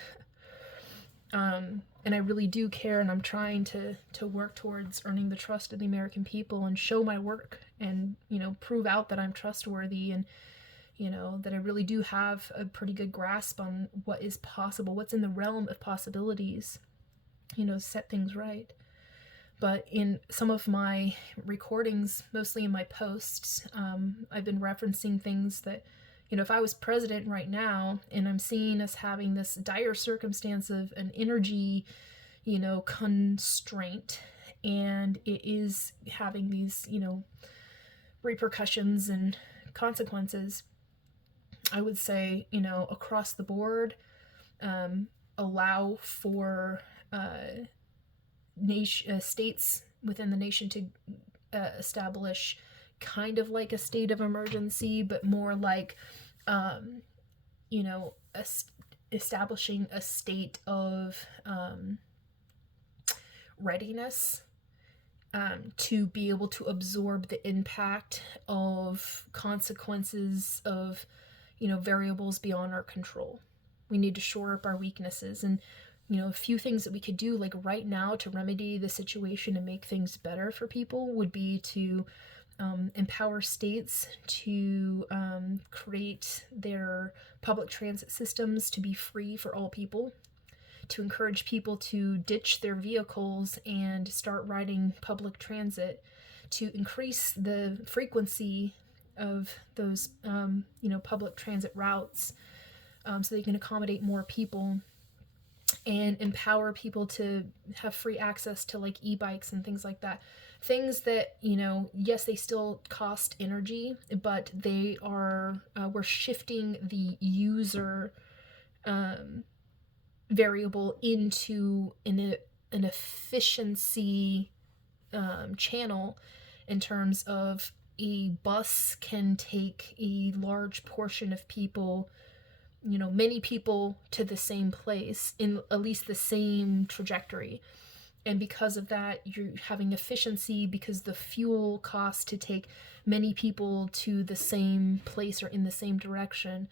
And I really do care, and I'm trying to work towards earning the trust of the American people and show my work and, prove out that I'm trustworthy, and, that I really do have a pretty good grasp on what is possible, what's in the realm of possibilities, set things right. But in some of my recordings, mostly in my posts, I've been referencing things that, if I was president right now and I'm seeing us having this dire circumstance of an energy, constraint, and it is having these, repercussions and consequences, I would say, across the board, allow for states within the nation to establish kind of like a state of emergency, but more like, establishing a state of readiness to be able to absorb the impact of consequences of, variables beyond our control. We need to shore up our weaknesses, and a few things that we could do right now to remedy the situation and make things better for people would be to empower states to create their public transit systems to be free for all people, to encourage people to ditch their vehicles and start riding public transit, to increase the frequency of those public transit routes so they can accommodate more people, and empower people to have free access to like e-bikes and things like that. Things that, yes, they still cost energy, but they are, we're shifting the user variable into an efficiency channel, in terms of a bus can take a large portion of people, many people to the same place in at least the same trajectory. And because of that, you're having efficiency, because the fuel cost to take many people to the same place or in the same direction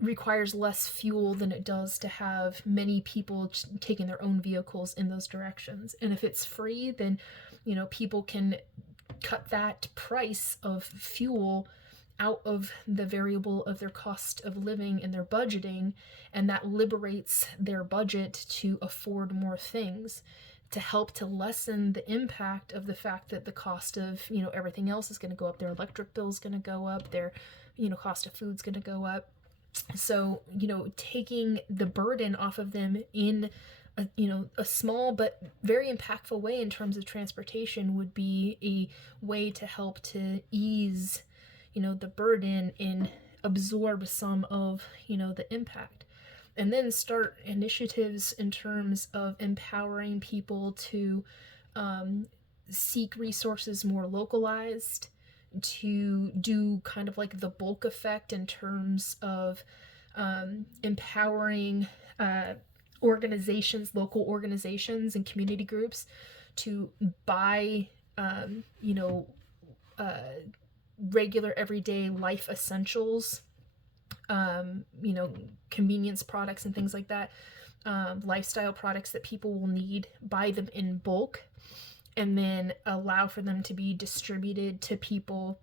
requires less fuel than it does to have many people taking their own vehicles in those directions. And if it's free, then people can cut that price of fuel out of the variable of their cost of living and their budgeting, and that liberates their budget to afford more things, to help to lessen the impact of the fact that the cost of everything else is going to go up. Their electric bill is going to go up, their cost of food's going to go up. So taking the burden off of them in a small but very impactful way in terms of transportation would be a way to help to ease the burden and absorb some of the impact. And then start initiatives in terms of empowering people to seek resources more localized, to do kind of like the bulk effect in terms of empowering local organizations and community groups to buy regular everyday life essentials, convenience products and things like that, lifestyle products that people will need, buy them in bulk, and then allow for them to be distributed to people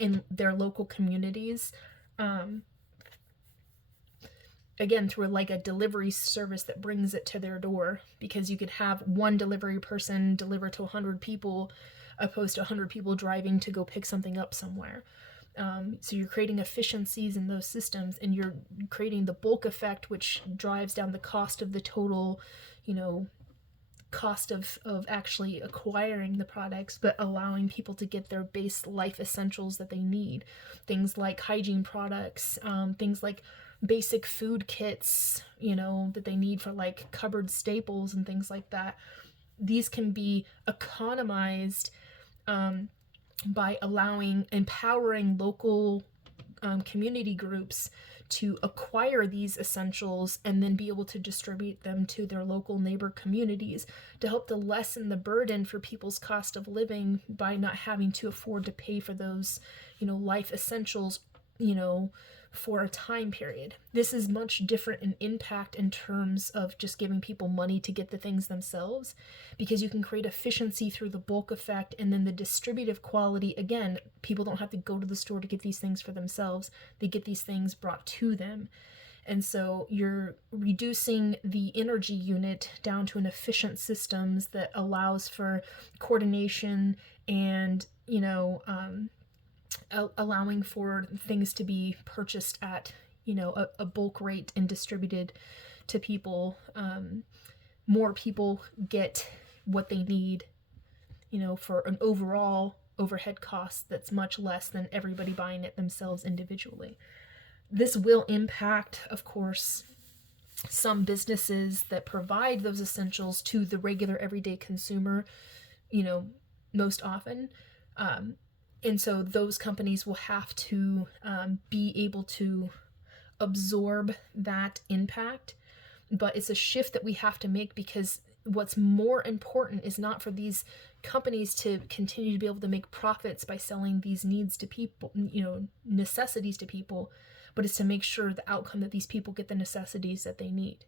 in their local communities, again, through like a delivery service that brings it to their door, because you could have one delivery person deliver to 100 people opposed to 100 people driving to go pick something up somewhere. So you're creating efficiencies in those systems, and you're creating the bulk effect, which drives down the cost of the total, cost of actually acquiring the products, but allowing people to get their base life essentials that they need. Things like hygiene products, things like basic food kits, that they need for like cupboard staples and things like that. These can be economized by empowering local community groups to acquire these essentials and then be able to distribute them to their local neighbor communities, to help to lessen the burden for people's cost of living by not having to afford to pay for those, life essentials, for a time period. This is much different in impact in terms of just giving people money to get the things themselves, because you can create efficiency through the bulk effect, and then the distributive quality, again, people don't have to go to the store to get these things for themselves. They get these things brought to them. And so you're reducing the energy unit down to an efficient systems that allows for coordination and, allowing for things to be purchased at a bulk rate and distributed to people. More people get what they need, for an overall overhead cost that's much less than everybody buying it themselves individually. This will impact, of course, some businesses that provide those essentials to the regular everyday consumer, most often. And so those companies will have to be able to absorb that impact. But it's a shift that we have to make, because what's more important is not for these companies to continue to be able to make profits by selling these needs to people, necessities to people, but it's to make sure the outcome that these people get the necessities that they need.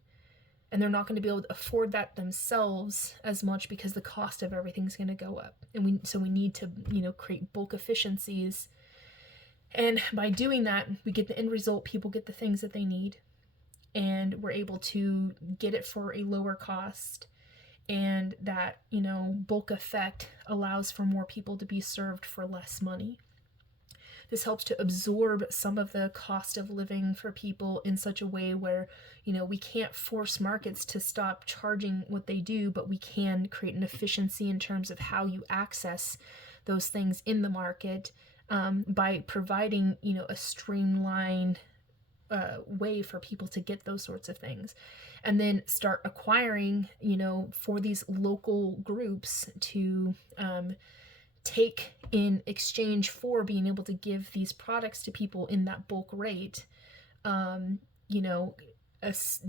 And they're not going to be able to afford that themselves as much, because the cost of everything's going to go up. And we need to, create bulk efficiencies. And by doing that, we get the end result. People get the things that they need, and we're able to get it for a lower cost. And that, bulk effect allows for more people to be served for less money. This helps to absorb some of the cost of living for people in such a way where, we can't force markets to stop charging what they do, but we can create an efficiency in terms of how you access those things in the market, by providing, a streamlined way for people to get those sorts of things, and then start acquiring, for these local groups to take in exchange for being able to give these products to people in that bulk rate,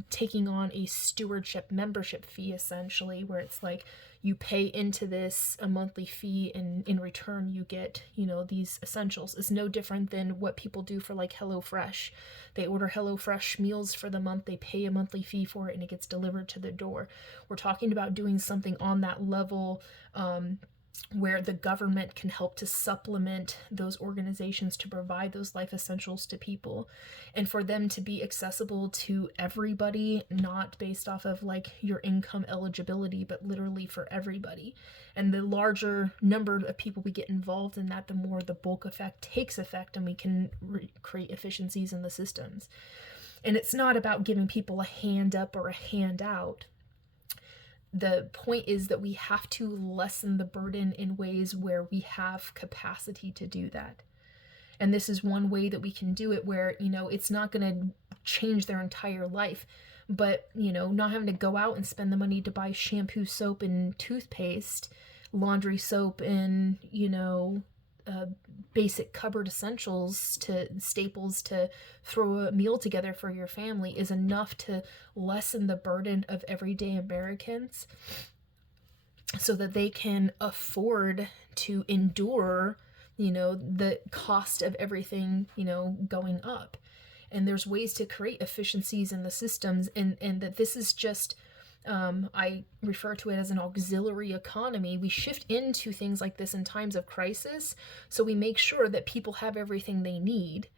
taking on a stewardship membership fee, essentially, where it's like you pay into this a monthly fee, and in return you get, these essentials. It's no different than what people do for like HelloFresh. They order HelloFresh meals for the month, they pay a monthly fee for it, and it gets delivered to the door. We're talking about doing something on that level, where the government can help to supplement those organizations to provide those life essentials to people, and for them to be accessible to everybody, not based off of like your income eligibility, but literally for everybody. And the larger number of people we get involved in that, the more the bulk effect takes effect, and we can create efficiencies in the systems. And it's not about giving people a hand up or a hand out. The point is that we have to lessen the burden in ways where we have capacity to do that. And this is one way that we can do it, where, it's not going to change their entire life, but, not having to go out and spend the money to buy shampoo, soap, and toothpaste, laundry soap, and, basic cupboard essentials to staples to throw a meal together for your family is enough to lessen the burden of everyday Americans, so that they can afford to endure, the cost of everything, going up. And there's ways to create efficiencies in the systems, and that this is just, I refer to it as an auxiliary economy. We shift into things like this in times of crisis, so we make sure that people have everything they need,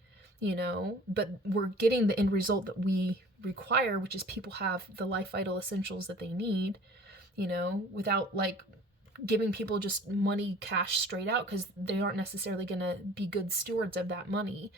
but we're getting the end result that we require, which is people have the life vital essentials that they need, without like giving people just money cash straight out, because they aren't necessarily going to be good stewards of that money.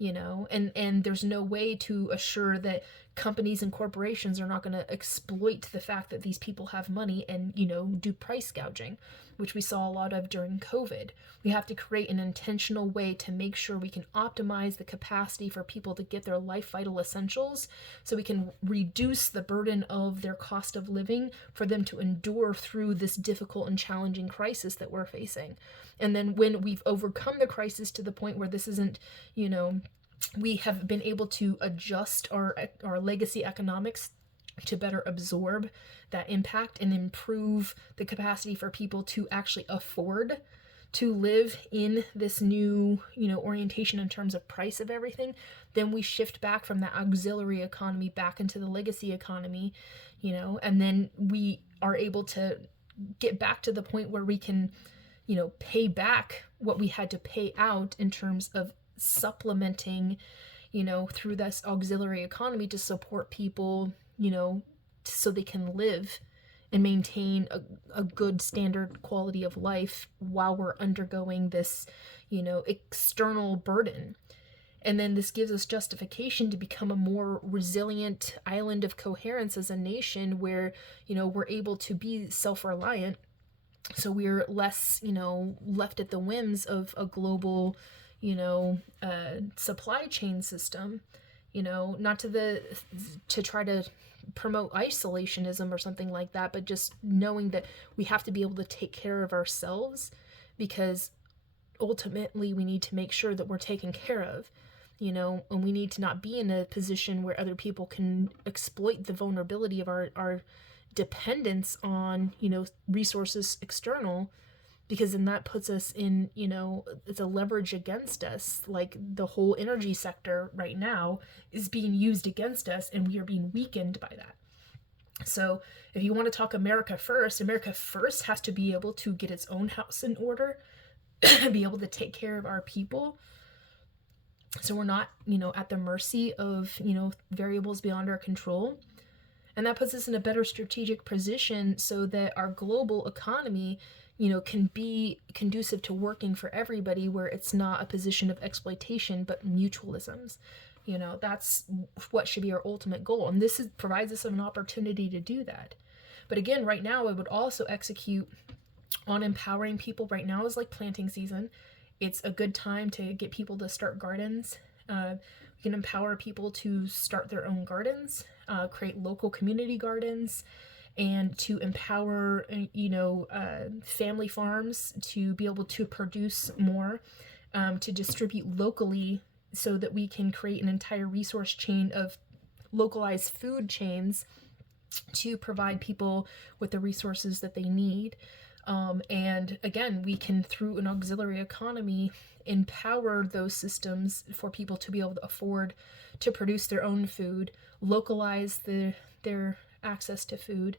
And there's no way to assure that companies and corporations are not going to exploit the fact that these people have money and, do price gouging, which we saw a lot of during COVID. We have to create an intentional way to make sure we can optimize the capacity for people to get their life vital essentials, so we can reduce the burden of their cost of living for them to endure through this difficult and challenging crisis that we're facing. And then when we've overcome the crisis to the point where this isn't, we have been able to adjust our legacy economics to better absorb that impact and improve the capacity for people to actually afford to live in this new, orientation in terms of price of everything, then we shift back from that auxiliary economy back into the legacy economy, and then we are able to get back to the point where we can, pay back what we had to pay out in terms of supplementing, through this auxiliary economy to support people, so they can live and maintain a good standard quality of life while we're undergoing this, external burden. And then this gives us justification to become a more resilient island of coherence as a nation where, we're able to be self-reliant. So we're less, left at the whims of a global, supply chain system, not to try to promote isolationism or something like that, but just knowing that we have to be able to take care of ourselves, because ultimately we need to make sure that we're taken care of, and we need to not be in a position where other people can exploit the vulnerability of our dependence on, resources external, because then that puts us in, it's a leverage against us. Like the whole energy sector right now is being used against us, and we are being weakened by that. So if you want to talk America first has to be able to get its own house in order, be able to take care of our people, so we're not, at the mercy of, variables beyond our control. And that puts us in a better strategic position so that our global economy can be conducive to working for everybody, where it's not a position of exploitation, but mutualisms. That's what should be our ultimate goal. And provides us an opportunity to do that. But again, right now, I would also execute on empowering people. Right now is like planting season. It's a good time to get people to start gardens. We can empower people to start their own gardens, create local community gardens, and to empower, family farms to be able to produce more, to distribute locally, so that we can create an entire resource chain of localized food chains to provide people with the resources that they need. And again, we can, through an auxiliary economy, empower those systems for people to be able to afford to produce their own food, localize their access to food.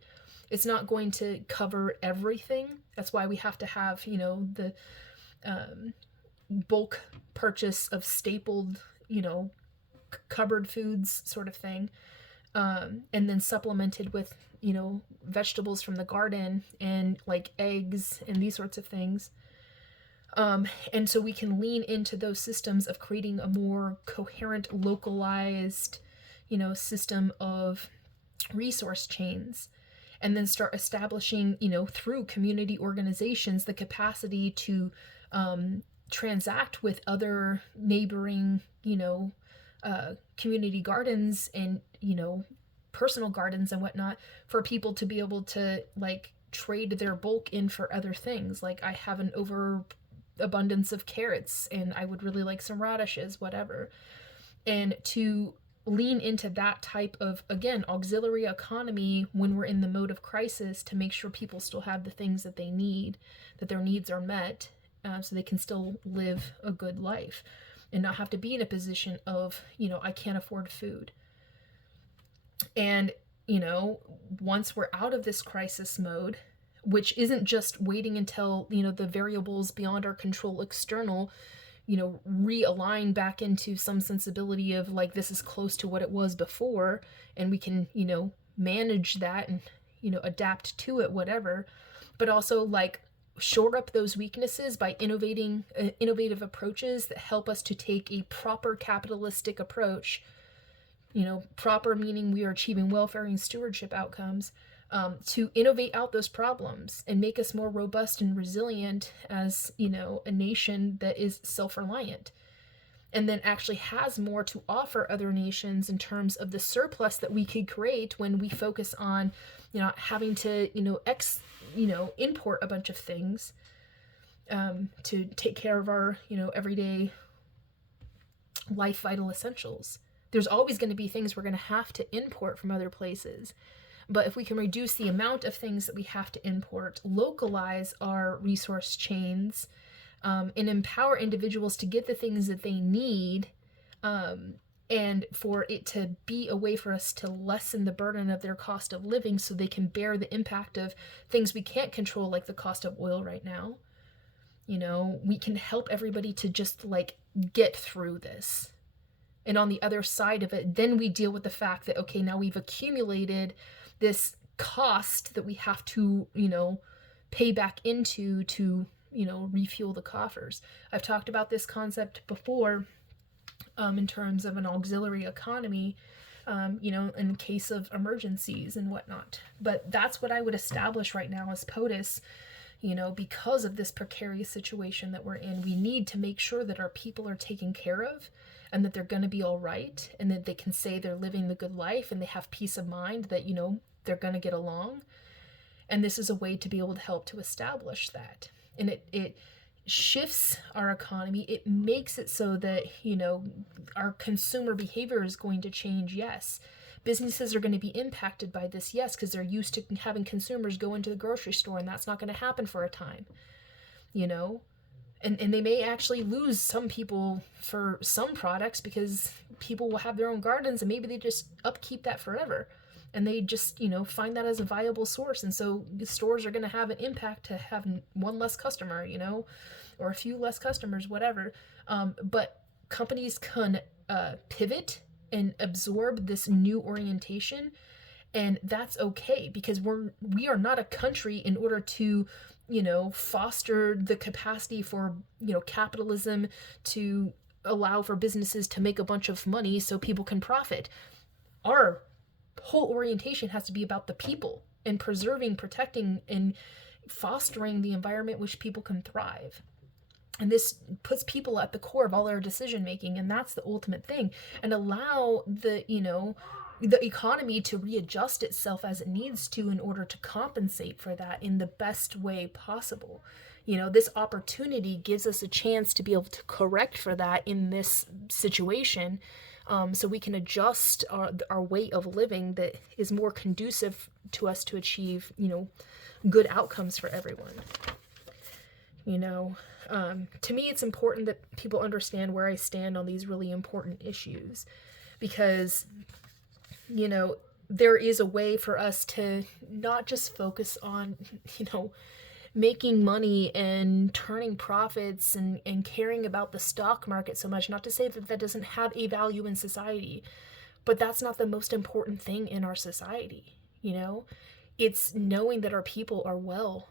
It's not going to cover everything. That's why we have to have, the bulk purchase of stapled, cupboard foods sort of thing. And then supplemented with, vegetables from the garden and like eggs and these sorts of things. And so we can lean into those systems of creating a more coherent, localized, system of resource chains, and then start establishing, through community organizations, the capacity to transact with other neighboring, community gardens and, personal gardens and whatnot, for people to be able to like trade their bulk in for other things. Like, I have an overabundance of carrots and I would really like some radishes, whatever. And to lean into that type of, again, auxiliary economy when we're in the mode of crisis, to make sure people still have the things that they need, that their needs are met, so they can still live a good life and not have to be in a position of, I can't afford food. And, once we're out of this crisis mode, which isn't just waiting until, the variables beyond our control external, realign back into some sensibility of like, this is close to what it was before, and we can, manage that and, adapt to it, whatever. But also like shore up those weaknesses by innovative approaches that help us to take a proper capitalistic approach. Proper meaning we are achieving welfare and stewardship outcomes, to innovate out those problems and make us more robust and resilient as, a nation that is self-reliant, and then actually has more to offer other nations in terms of the surplus that we could create when we focus on, having to, import a bunch of things, to take care of our, everyday life vital essentials. There's always going to be things we're going to have to import from other places. But if we can reduce the amount of things that we have to import, localize our resource chains, and empower individuals to get the things that they need, and for it to be a way for us to lessen the burden of their cost of living so they can bear the impact of things we can't control, like the cost of oil right now. We can help everybody to just like get through this. And on the other side of it, then we deal with the fact that, okay, now we've accumulated this cost that we have to, pay back into to, refuel the coffers. I've talked about this concept before, in terms of an auxiliary economy, in case of emergencies and whatnot. But that's what I would establish right now as POTUS. Because of this precarious situation that we're in, we need to make sure that our people are taken care of, and that they're going to be all right, and that they can say they're living the good life, and they have peace of mind that, they're going to get along. And this is a way to be able to help to establish that. And it shifts our economy. It makes it so that, our consumer behavior is going to change, yes. Businesses are going to be impacted by this, yes, because they're used to having consumers go into the grocery store, and that's not going to happen for a time, And they may actually lose some people for some products, because people will have their own gardens and maybe they just upkeep that forever. And they just, find that as a viable source. And so the stores are going to have an impact to have one less customer, or a few less customers, whatever. But companies can pivot and absorb this new orientation. And that's okay, because we are not a country in order to foster the capacity for, capitalism to allow for businesses to make a bunch of money so people can profit. Our whole orientation has to be about the people and preserving, protecting, and fostering the environment which people can thrive. And this puts people at the core of all our decision making, and that's the ultimate thing. And allow the economy to readjust itself as it needs to in order to compensate for that in the best way possible. This opportunity gives us a chance to be able to correct for that in this situation, so we can adjust our way of living that is more conducive to us to achieve, good outcomes for everyone. To me, it's important that people understand where I stand on these really important issues, because, there is a way for us to not just focus on, making money and turning profits and caring about the stock market so much. Not to say that that doesn't have a value in society, but that's not the most important thing in our society. It's knowing that our people are well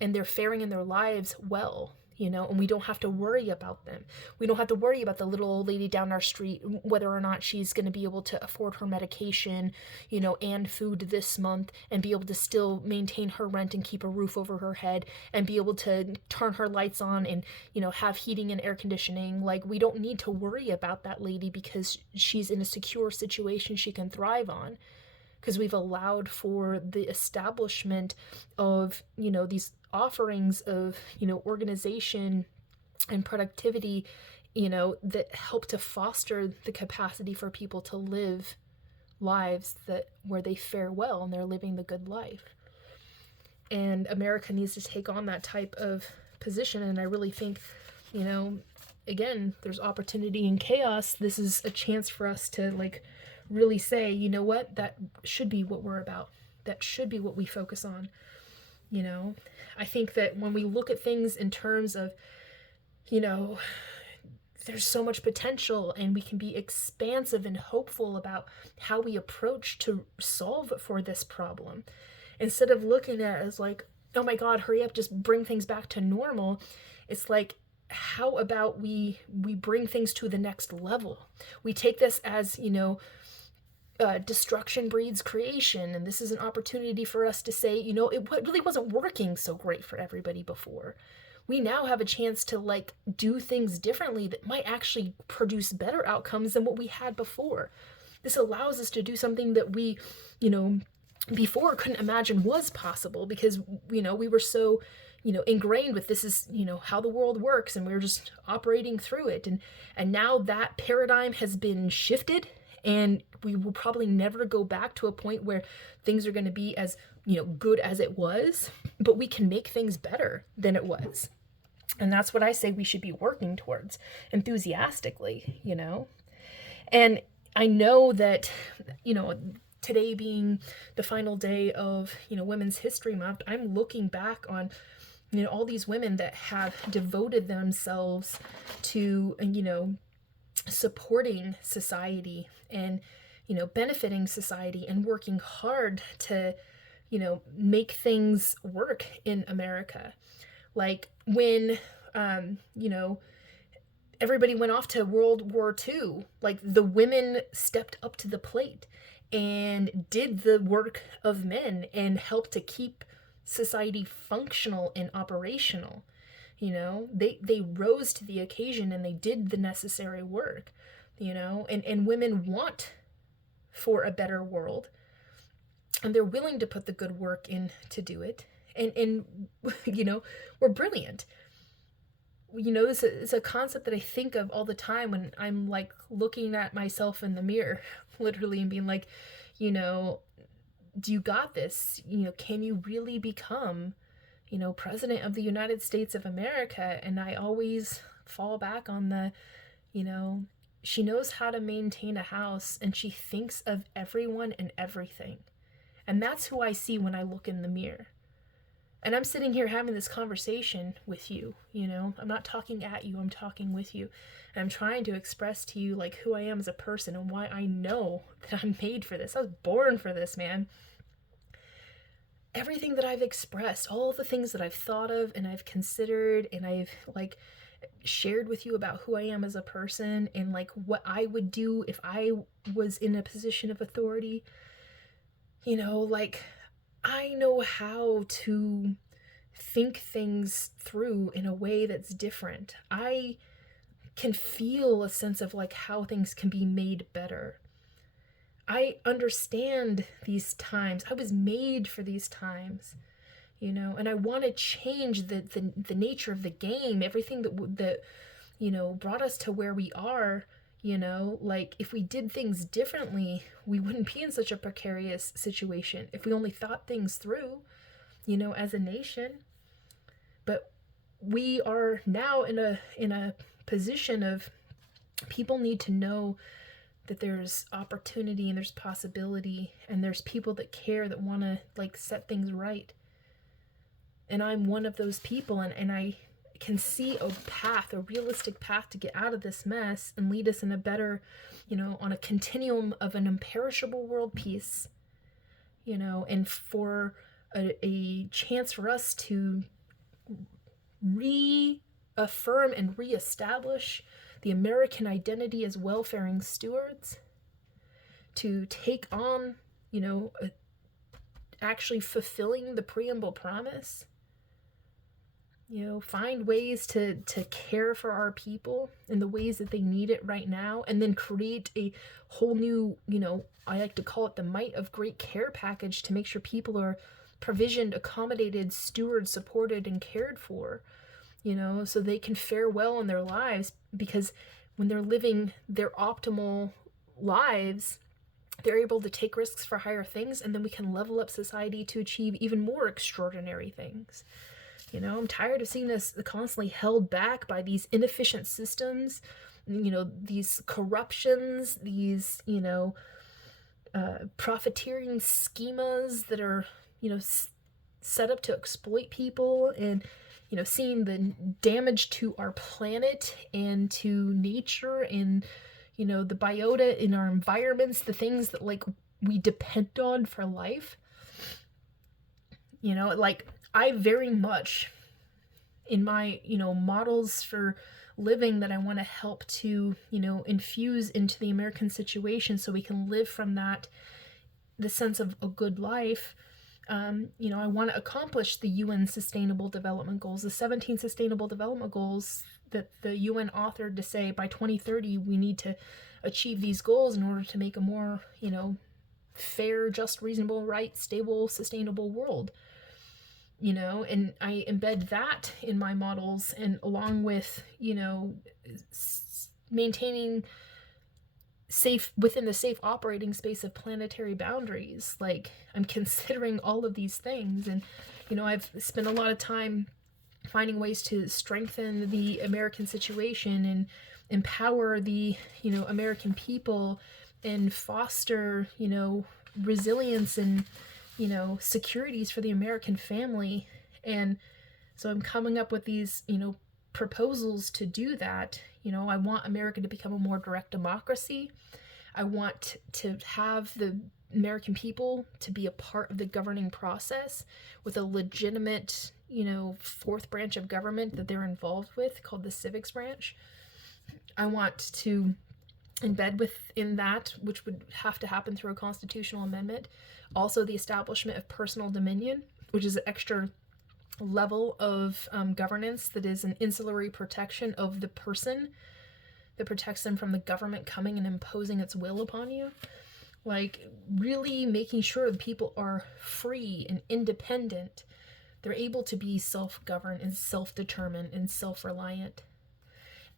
and they're faring in their lives well, and we don't have to worry about them. We don't have to worry about the little old lady down our street, whether or not she's going to be able to afford her medication, and food this month, and be able to still maintain her rent and keep a roof over her head, and be able to turn her lights on and, have heating and air conditioning. Like, we don't need to worry about that lady because she's in a secure situation she can thrive on. Because we've allowed for the establishment of, these offerings of, organization and productivity, that help to foster the capacity for people to live lives where they fare well and they're living the good life. And America needs to take on that type of position. And I really think, again, there's opportunity in chaos. This is a chance for us to really say, what, that should be what we're about. That should be what we focus on. I think that when we look at things in terms of, there's so much potential, and we can be expansive and hopeful about how we approach to solve for this problem. Instead of looking at it as oh my God, hurry up, just bring things back to normal. It's how about we bring things to the next level? We take this as, destruction breeds creation, and this is an opportunity for us to say, it really wasn't working so great for everybody before. We now have a chance to do things differently that might actually produce better outcomes than what we had before. This allows us to do something that we, before couldn't imagine was possible, because, we were so, ingrained with this is, how the world works, and we were just operating through it. And now that paradigm has been shifted, and we will probably never go back to a point where things are going to be as, good as it was, but we can make things better than it was. And that's what I say we should be working towards enthusiastically, And I know that, today being the final day of, Women's History Month, I'm looking back on, all these women that have devoted themselves to, supporting society and, benefiting society and working hard to, make things work in America. When, everybody went off to World War II, the women stepped up to the plate and did the work of men and helped to keep society functional and operational. They rose to the occasion and they did the necessary work, and women want for a better world, and they're willing to put the good work in to do it. And we're brilliant. This is a concept that I think of all the time when I'm looking at myself in the mirror, literally, and being do you got this? Can you really become, President of the United States of America? And I always fall back on the, she knows how to maintain a house, and she thinks of everyone and everything. And that's who I see when I look in the mirror. And I'm sitting here having this conversation with you, I'm not talking at you, I'm talking with you. And I'm trying to express to you who I am as a person and why I know that I'm made for this. I was born for this, man. everything that I've expressed, all the things that I've thought of and I've considered and I've like shared with you about who I am as a person and like what I would do if I was in a position of authority, you know, like I know how to think things through in a way that's different. I can feel a sense of like how things can be made better. I understand these times. I was made for these times, you know, and I want to change the nature of the game, everything that you know brought us to where we are. You know, like if we did things differently, we wouldn't be in such a precarious situation if we only thought things through, you know, as a nation. But we are now in a position of people need to know that there's opportunity and there's possibility and there's people that care, that want to like set things right. And I'm one of those people, and I can see a path, a realistic path to get out of this mess and lead us in a better, you know, on a continuum of an imperishable world peace, you know, and for a chance for us to reaffirm and reestablish the American identity as welfaring stewards, to take on, you know, actually fulfilling the preamble promise, you know, find ways to care for our people in the ways that they need it right now, and then create a whole new, you know, I like to call it the might of great care package to make sure people are provisioned, accommodated, stewarded, supported, and cared for, you know, so they can fare well in their lives, because when they're living their optimal lives, they're able to take risks for higher things, and then we can level up society to achieve even more extraordinary things. You know, I'm tired of seeing us constantly held back by these inefficient systems, you know, these corruptions, these, you know, profiteering schemas that are, you know, set up to exploit people, and, you know, seeing the damage to our planet and to nature and, you know, the biota in our environments, the things that like we depend on for life. You know, like I very much in my, you know, models for living that I want to help to, you know, infuse into the American situation so we can live from that, the sense of a good life. You know, I want to accomplish the UN Sustainable Development Goals, the 17 Sustainable Development Goals that the UN authored to say by 2030 we need to achieve these goals in order to make a more, you know, fair, just, reasonable, right, stable, sustainable world. You know, and I embed that in my models, and along with, you know, maintaining safe within the safe operating space of planetary boundaries. Like I'm considering all of these things, and, you know, I've spent a lot of time finding ways to strengthen the American situation and empower the, you know, American people and foster, you know, resilience and, you know, securities for the American family. And so I'm coming up with these, you know, proposals to do that. You know, I want America to become a more direct democracy. I want to have the American people to be a part of the governing process with a legitimate, you know, fourth branch of government that they're involved with called the civics branch. I want to embed within that, which would have to happen through a constitutional amendment, also the establishment of personal dominion, which is an extra level of governance that is an insulary protection of the person that protects them from the government coming and imposing its will upon you. Like really making sure the people are free and independent. They're able to be self-governed and self-determined and self-reliant.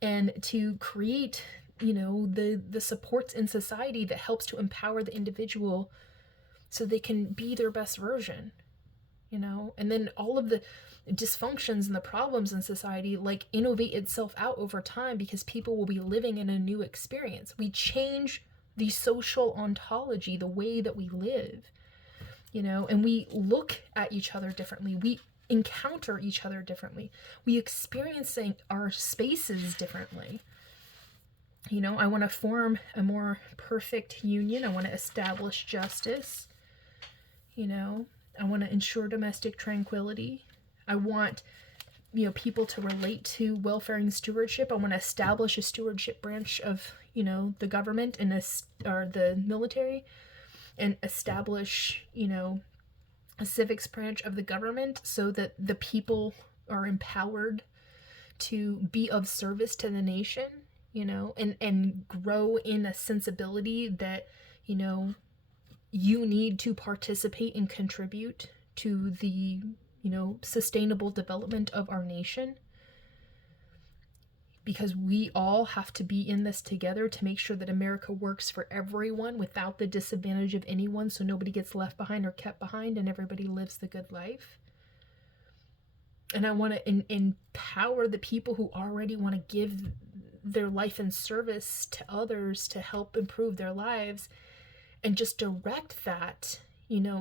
And to create, you know, the supports in society that helps to empower the individual so they can be their best version, you know, and then all of the dysfunctions and the problems in society like innovate itself out over time because people will be living in a new experience. We change the social ontology, the way that we live, you know, and we look at each other differently. We encounter each other differently. We experience our spaces differently. You know, I want to form a more perfect union. I want to establish justice. You know, I want to ensure domestic tranquility. I want, people to relate to welfare and stewardship. I want to establish a stewardship branch of, the government and or the military, and establish, a civics branch of the government so that the people are empowered to be of service to the nation, and grow in a sensibility that, you need to participate and contribute to the, sustainable development of our nation. Because we all have to be in this together to make sure that America works for everyone without the disadvantage of anyone, so nobody gets left behind or kept behind and everybody lives the good life. And I want to empower the people who already want to give their life in service to others to help improve their lives, and just direct that,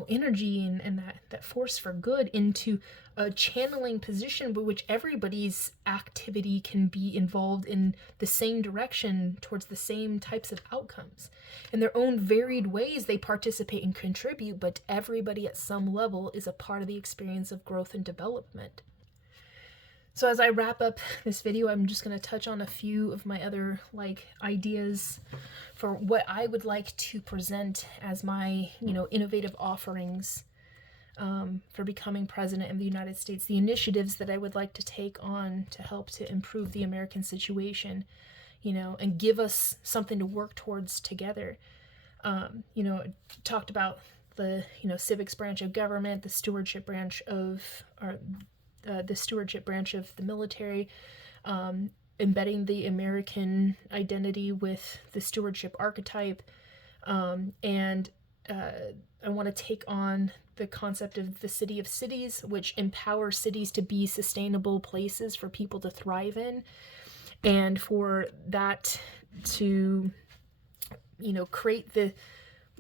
energy and that force for good into a channeling position by which everybody's activity can be involved in the same direction towards the same types of outcomes. In their own varied ways, they participate and contribute, but everybody at some level is a part of the experience of growth and development. So as I wrap up this video, I'm just going to touch on a few of my other ideas for what I would like to present as my, innovative offerings for becoming president of the United States, the initiatives that I would like to take on to help to improve the American situation, and give us something to work towards together. Talked about the, civics branch of government, the stewardship branch of the military, embedding the American identity with the stewardship archetype, and I want to take on the concept of the city of cities, which empowers cities to be sustainable places for people to thrive in, and for that to, create the,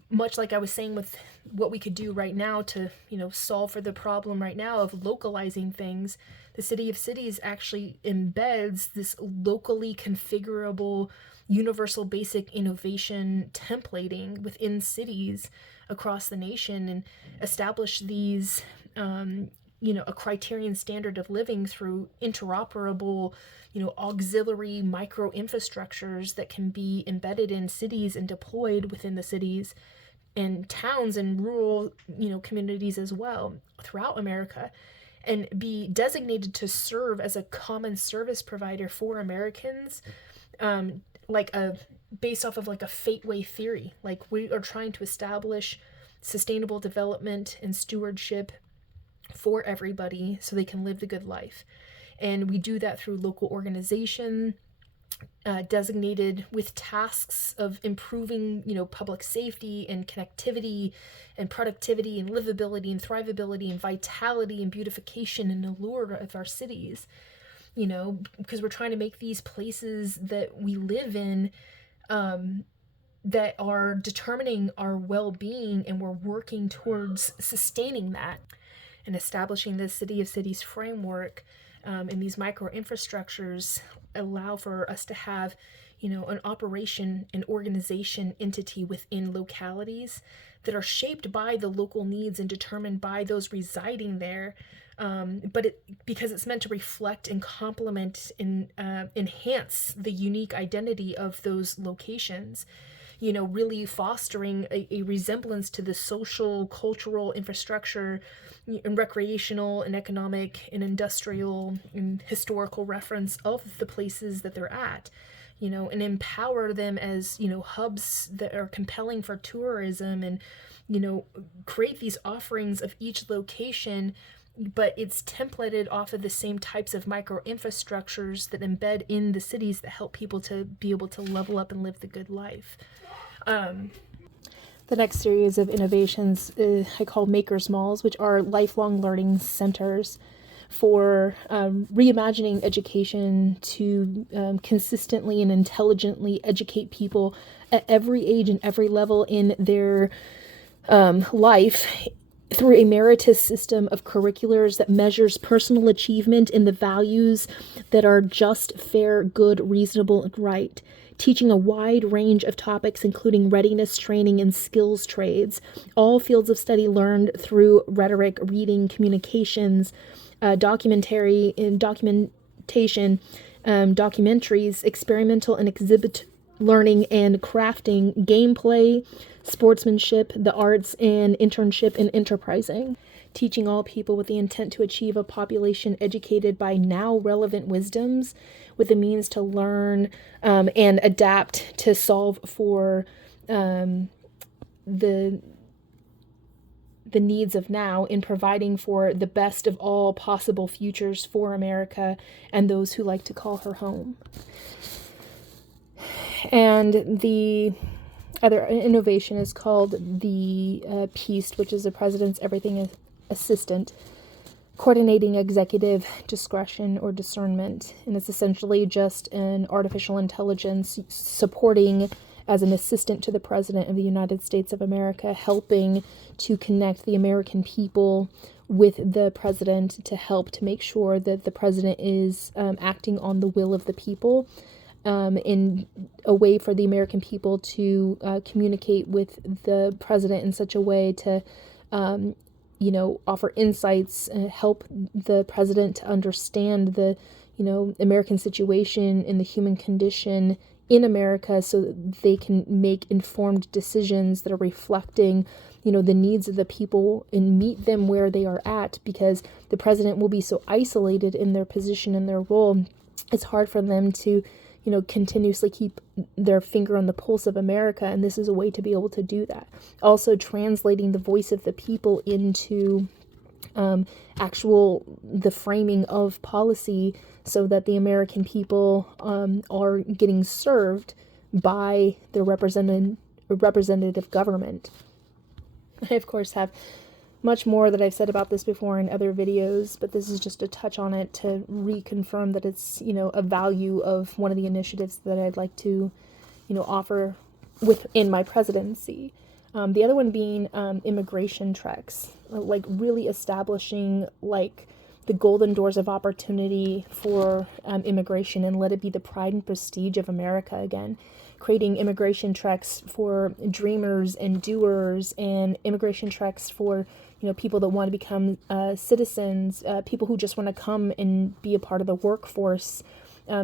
much like I was saying with what we could do right now to, solve for the problem right now of localizing things. The city of cities actually embeds this locally configurable, universal basic innovation templating within cities across the nation, and establish these, a criterion standard of living through interoperable, auxiliary micro infrastructures that can be embedded in cities and deployed within the cities and towns and rural, communities as well throughout America, and be designated to serve as a common service provider for Americans, based off of a fateway theory. We are trying to establish sustainable development and stewardship for everybody so they can live the good life. And we do that through local organization, designated with tasks of improving, public safety and connectivity and productivity and livability and thrivability and vitality and beautification and allure of our cities, because we're trying to make these places that we live in, that are determining our well-being, and we're working towards sustaining that and establishing the city of cities framework. And these micro infrastructures allow for us to have, an operation and organization entity within localities that are shaped by the local needs and determined by those residing there. Because it's meant to reflect and complement and enhance the unique identity of those locations, really fostering a resemblance to the social, cultural infrastructure and recreational and economic and industrial and historical reference of the places that they're at, and empower them as, hubs that are compelling for tourism, and, create these offerings of each location, but it's templated off of the same types of micro infrastructures that embed in the cities that help people to be able to level up and live the good life. The next series of innovations I call Makers Malls, which are lifelong learning centers for reimagining education to consistently and intelligently educate people at every age and every level in their life through a meritorious system of curriculars that measures personal achievement in the values that are just, fair, good, reasonable, and right. teaching a wide range of topics, including readiness training and skills trades, all fields of study learned through rhetoric, reading, communications, documentary and documentation, documentaries, experimental and exhibit learning and crafting, gameplay, sportsmanship, the arts, and internship and enterprising. Teaching all people with the intent to achieve a population educated by now relevant wisdoms with the means to learn and adapt to solve for the needs of now in providing for the best of all possible futures for America and those who like to call her home. And the other innovation is called the PEAST, which is the President's Everything Assistant, coordinating executive discretion or discernment. And it's essentially just an artificial intelligence supporting as an assistant to the President of the United States of America, helping to connect the American people with the President to help to make sure that the President is acting on the will of the people, in a way for the American people to communicate with the President in such a way to offer insights, help the President to understand the, American situation and the human condition in America so that they can make informed decisions that are reflecting, the needs of the people and meet them where they are at, because the President will be so isolated in their position and their role. It's hard for them to, continuously keep their finger on the pulse of America, and this is a way to be able to do that. Also translating the voice of the people into the framing of policy so that the American people are getting served by the representative government. I, of course, have much more that I've said about this before in other videos, but this is just a touch on it to reconfirm that it's, a value of one of the initiatives that I'd like to, offer within my presidency. The other one being immigration treks, like really establishing the golden doors of opportunity for immigration and let it be the pride and prestige of America again. Creating immigration treks for dreamers and doers, and immigration treks for people that want to become citizens, people who just want to come and be a part of the workforce,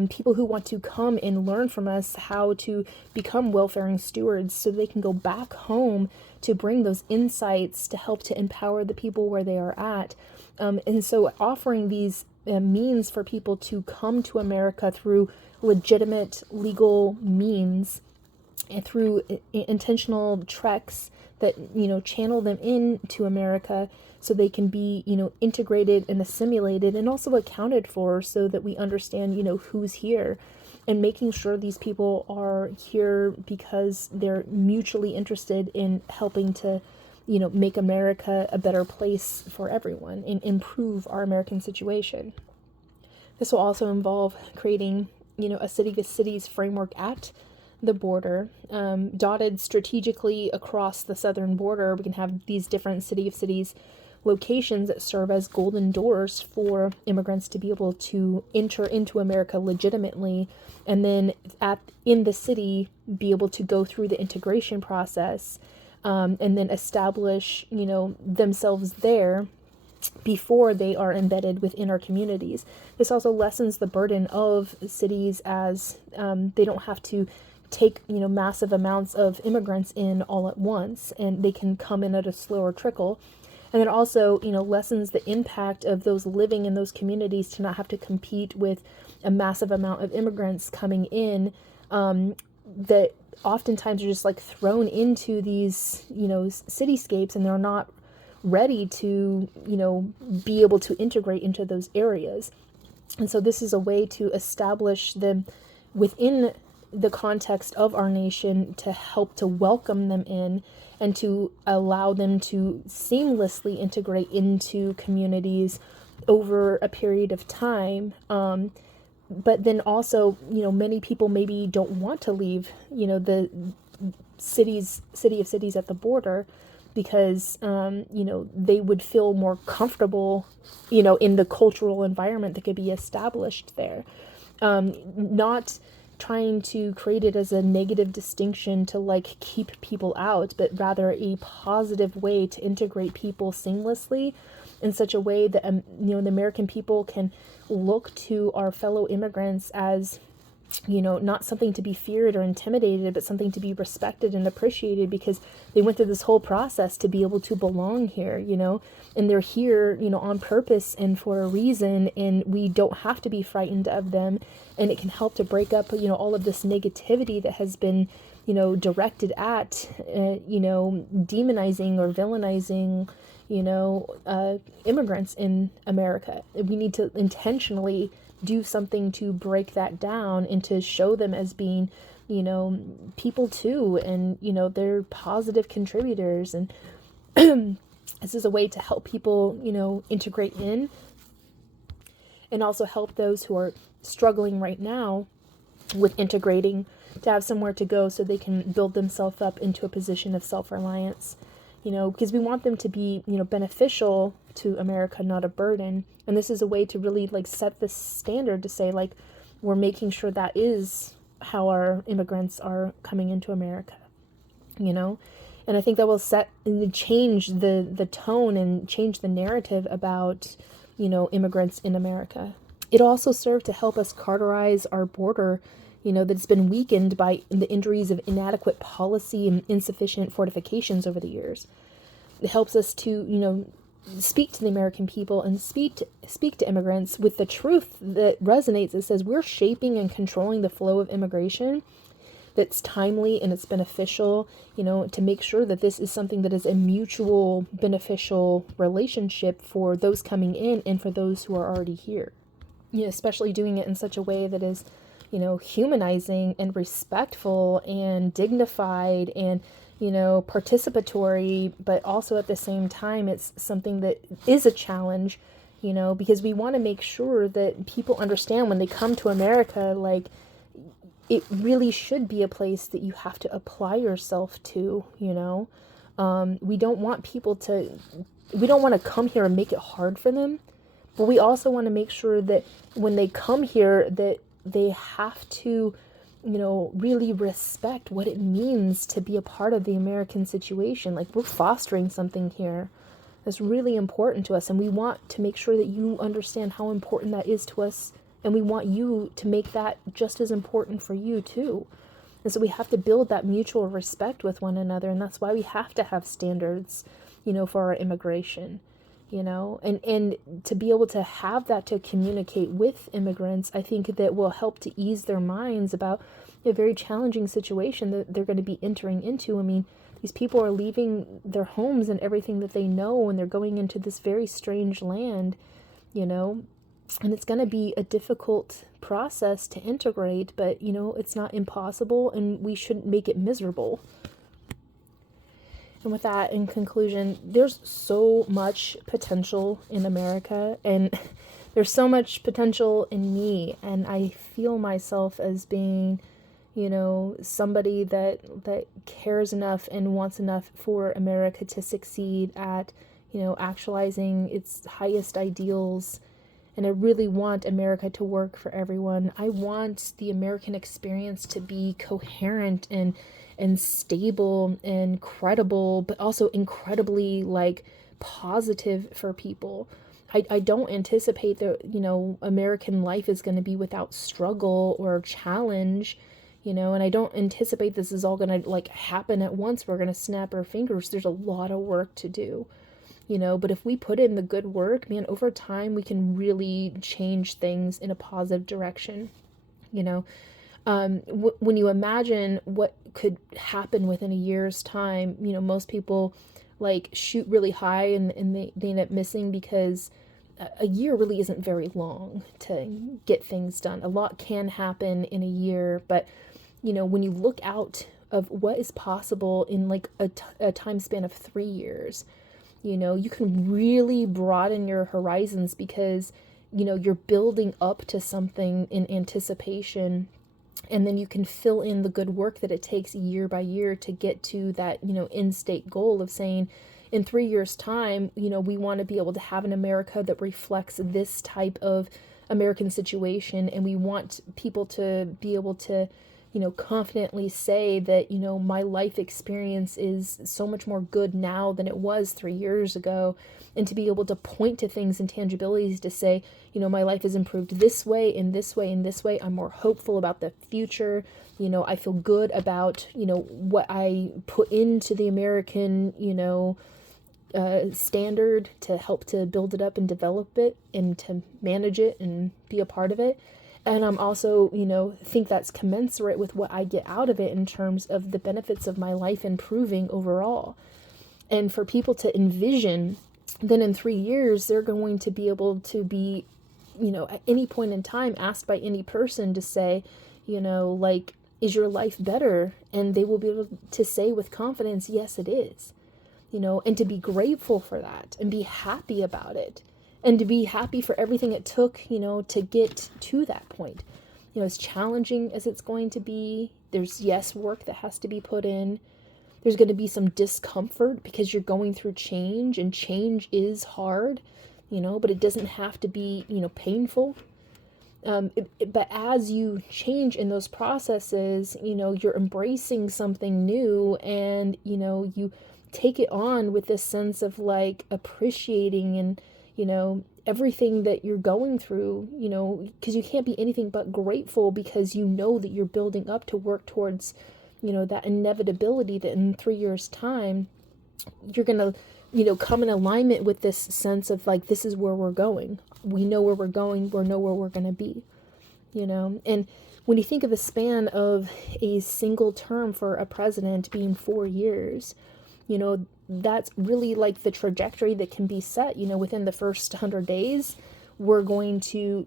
people who want to come and learn from us how to become welfaring stewards so they can go back home to bring those insights to help to empower the people where they are at. And so offering these means for people to come to America through legitimate legal means and through intentional treks that, channel them into America so they can be, integrated and assimilated and also accounted for so that we understand, who's here, and making sure these people are here because they're mutually interested in helping to, make America a better place for everyone and improve our American situation. This will also involve creating, a city to cities framework at the border, dotted strategically across the southern border. We can have these different city of cities locations that serve as golden doors for immigrants to be able to enter into America legitimately, and then in the city be able to go through the integration process, and then establish, themselves there before they are embedded within our communities. This also lessens the burden of cities as they don't have to take, massive amounts of immigrants in all at once, and they can come in at a slower trickle. And then also, lessens the impact of those living in those communities to not have to compete with a massive amount of immigrants coming in, that oftentimes are just thrown into these, cityscapes, and they're not ready to, be able to integrate into those areas. And so this is a way to establish them within the context of our nation to help to welcome them in and to allow them to seamlessly integrate into communities over a period of time. But then also, many people maybe don't want to leave, the city of cities at the border because, they would feel more comfortable, in the cultural environment that could be established there. Not trying to create it as a negative distinction to like keep people out, but rather a positive way to integrate people seamlessly in such a way that the American people can look to our fellow immigrants as not something to be feared or intimidated, but something to be respected and appreciated because they went through this whole process to be able to belong here, and they're here, on purpose and for a reason, and we don't have to be frightened of them, and it can help to break up, all of this negativity that has been, directed at, demonizing or villainizing, immigrants in America. We need to intentionally do something to break that down and to show them as being, people too, and, they're positive contributors. And this is a way to help people, integrate in, and also help those who are struggling right now with integrating to have somewhere to go so they can build themselves up into a position of self-reliance, because we want them to be, beneficial to America, not a burden. And this is a way to really like set the standard to say, like, we're making sure that is how our immigrants are coming into America, and I think that will change the tone and change the narrative about, immigrants in America. It'll also serve to help us cauterize our border, that's been weakened by the injuries of inadequate policy and insufficient fortifications over the years. It helps us to, speak to the American people and speak to immigrants with the truth that resonates. It says we're shaping and controlling the flow of immigration that's timely and it's beneficial, to make sure that this is something that is a mutual beneficial relationship for those coming in and for those who are already here. Especially doing it in such a way that is, humanizing and respectful and dignified and, participatory, but also at the same time, it's something that is a challenge, because we want to make sure that people understand when they come to America, like, it really should be a place that you have to apply yourself to, we don't want to come here and make it hard for them, but we also want to make sure that when they come here, that they have to, really respect what it means to be a part of the American situation. Like, we're fostering something here that's really important to us, and we want to make sure that you understand how important that is to us, and we want you to make that just as important for you too. And so we have to build that mutual respect with one another, and that's why we have to have standards, for our immigration. And to be able to have that to communicate with immigrants, I think that will help to ease their minds about a very challenging situation that they're going to be entering into. I mean, these people are leaving their homes and everything that they know, and they're going into this very strange land, and it's going to be a difficult process to integrate, but, it's not impossible, and we shouldn't make it miserable. And with that, in conclusion, there's so much potential in America, and there's so much potential in me, and I feel myself as being, somebody that cares enough and wants enough for America to succeed at, actualizing its highest ideals. And I really want America to work for everyone. I want the American experience to be coherent and stable and credible, but also incredibly like positive for people. I don't anticipate that, American life is going to be without struggle or challenge, and I don't anticipate this is all going to like happen at once. We're going to snap our fingers. There's a lot of work to do, but if we put in the good work, man, over time, we can really change things in a positive direction, when you imagine what could happen within a year's time, most people like shoot really high and they end up missing because a year really isn't very long to get things done. A lot can happen in a year, but, when you look out of what is possible in like a time span of 3 years, you can really broaden your horizons because, you're building up to something in anticipation. And then you can fill in the good work that it takes year by year to get to that, end state goal of saying in 3 years' time, we want to be able to have an America that reflects this type of American situation, and we want people to be able to, confidently say that, my life experience is so much more good now than it was 3 years ago, and to be able to point to things and tangibilities to say, my life has improved this way, in this way, in this way. I'm more hopeful about the future. I feel good about, what I put into the American, standard to help to build it up and develop it and to manage it and be a part of it. And I'm also, think that's commensurate with what I get out of it in terms of the benefits of my life improving overall. And for people to envision, then in 3 years, they're going to be able to be, at any point in time asked by any person to say, like, is your life better? And they will be able to say with confidence, yes, it is. And to be grateful for that and be happy about it and to be happy for everything it took, to get to that point. As challenging as it's going to be, there's, yes, work that has to be put in. There's going to be some discomfort because you're going through change, and change is hard, but it doesn't have to be, painful. But as you change in those processes, you're embracing something new, and, you take it on with this sense of like appreciating and, everything that you're going through, because you can't be anything but grateful because that you're building up to work towards, that inevitability that in 3 years' time, you're going to, come in alignment with this sense of like, this is where we're going. We know where we're going. We know where we're going to be, and when you think of the span of a single term for a president being 4 years, that's really like the trajectory that can be set, within the first 100 days. We're going to,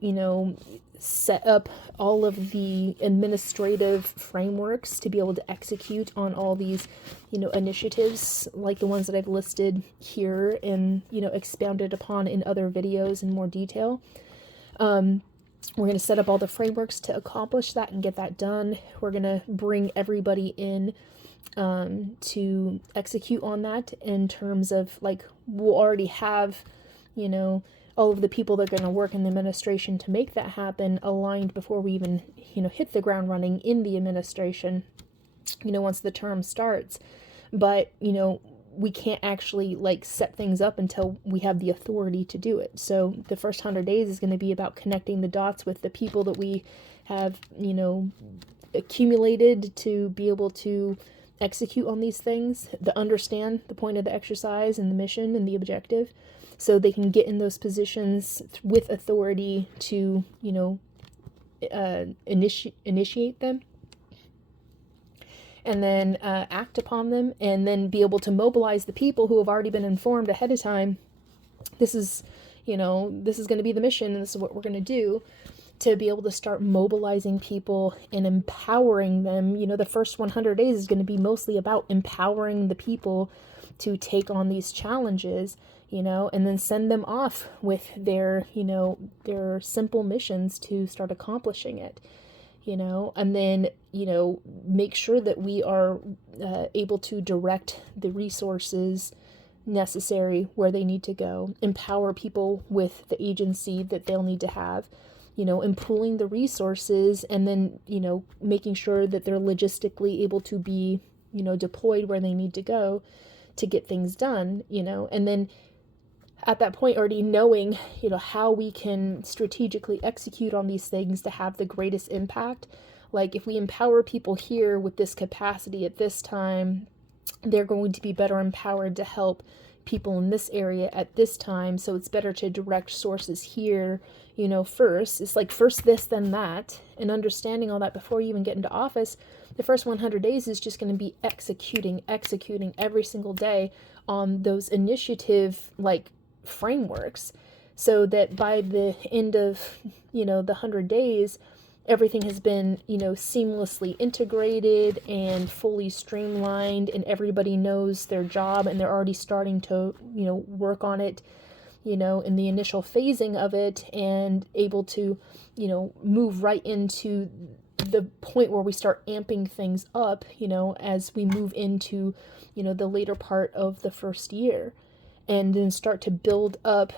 set up all of the administrative frameworks to be able to execute on all these, initiatives like the ones that I've listed here and, expounded upon in other videos in more detail. We're going to set up all the frameworks to accomplish that and get that done. We're going to bring everybody in to execute on that in terms of like, we'll already have, all of the people that are going to work in the administration to make that happen aligned before we even, hit the ground running in the administration, once the term starts. But, we can't actually like set things up until we have the authority to do it. So the first 100 days is going to be about connecting the dots with the people that we have, accumulated to be able to execute on these things, to understand the point of the exercise and the mission and the objective, so they can get in those positions with authority to, initiate them, and then act upon them, and then be able to mobilize the people who have already been informed ahead of time. This is going to be the mission, and this is what we're going to do, to be able to start mobilizing people and empowering them. The first 100 days is going to be mostly about empowering the people to take on these challenges, and then send them off with their simple missions to start accomplishing it, and then, make sure that we are able to direct the resources necessary where they need to go, empower people with the agency that they'll need to have, and pooling the resources, and then, making sure that they're logistically able to be, deployed where they need to go to get things done, and then at that point already knowing, how we can strategically execute on these things to have the greatest impact. Like if we empower people here with this capacity at this time, they're going to be better empowered to help people in this area at this time. So it's better to direct sources here, first. It's like first this, then that, and understanding all that before you even get into office. The first 100 days is just going to be executing every single day on those initiative, like, frameworks, so that by the end of, the 100 days, everything has been, seamlessly integrated and fully streamlined, and everybody knows their job, and they're already starting to, work on it, in the initial phasing of it, and able to, move right into the point where we start amping things up, as we move into, the later part of the first year, and then start to build up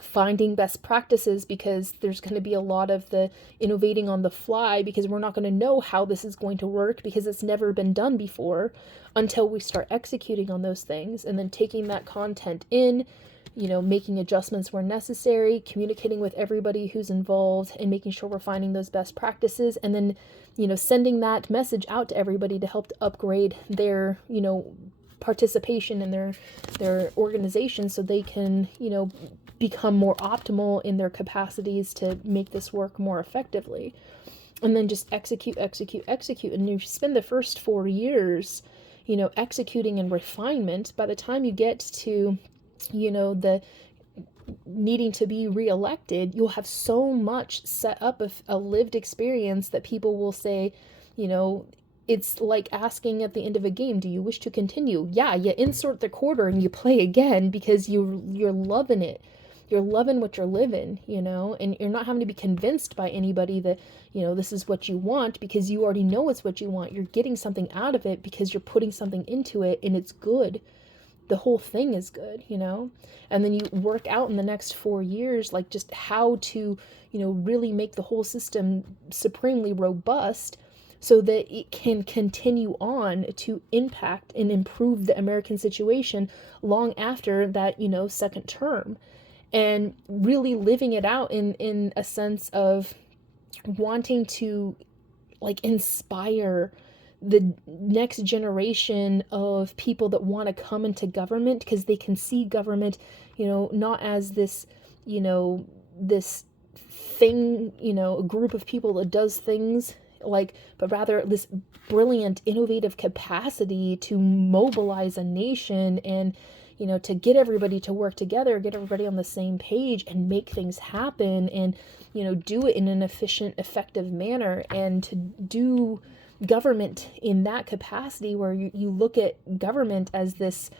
finding best practices, because there's going to be a lot of the innovating on the fly, because we're not going to know how this is going to work because it's never been done before until we start executing on those things, and then taking that content in, making adjustments where necessary, communicating with everybody who's involved, and making sure we're finding those best practices, and then, sending that message out to everybody to help to upgrade their, participation in their organization, so they can, become more optimal in their capacities to make this work more effectively. And then just execute. And you spend the first 4 years, executing and refinement. By the time you get to, the needing to be reelected, you'll have so much set up of a lived experience that people will say, it's like asking at the end of a game, do you wish to continue? Yeah, you insert the quarter and you play again, because you're loving it. You're loving what you're living, and you're not having to be convinced by anybody that, this is what you want, because you already know it's what you want. You're getting something out of it because you're putting something into it, and it's good. The whole thing is good, and then you work out in the next 4 years, like just how to, really make the whole system supremely robust, so that it can continue on to impact and improve the American situation long after that, second term. And really living it out in a sense of wanting to, like, inspire the next generation of people that want to come into government, because they can see government, not as this, this thing, a group of people that does things, but rather this brilliant, innovative capacity to mobilize a nation, and, to get everybody to work together, get everybody on the same page, and make things happen, and, do it in an efficient, effective manner, and to do government in that capacity, where you look at government as this,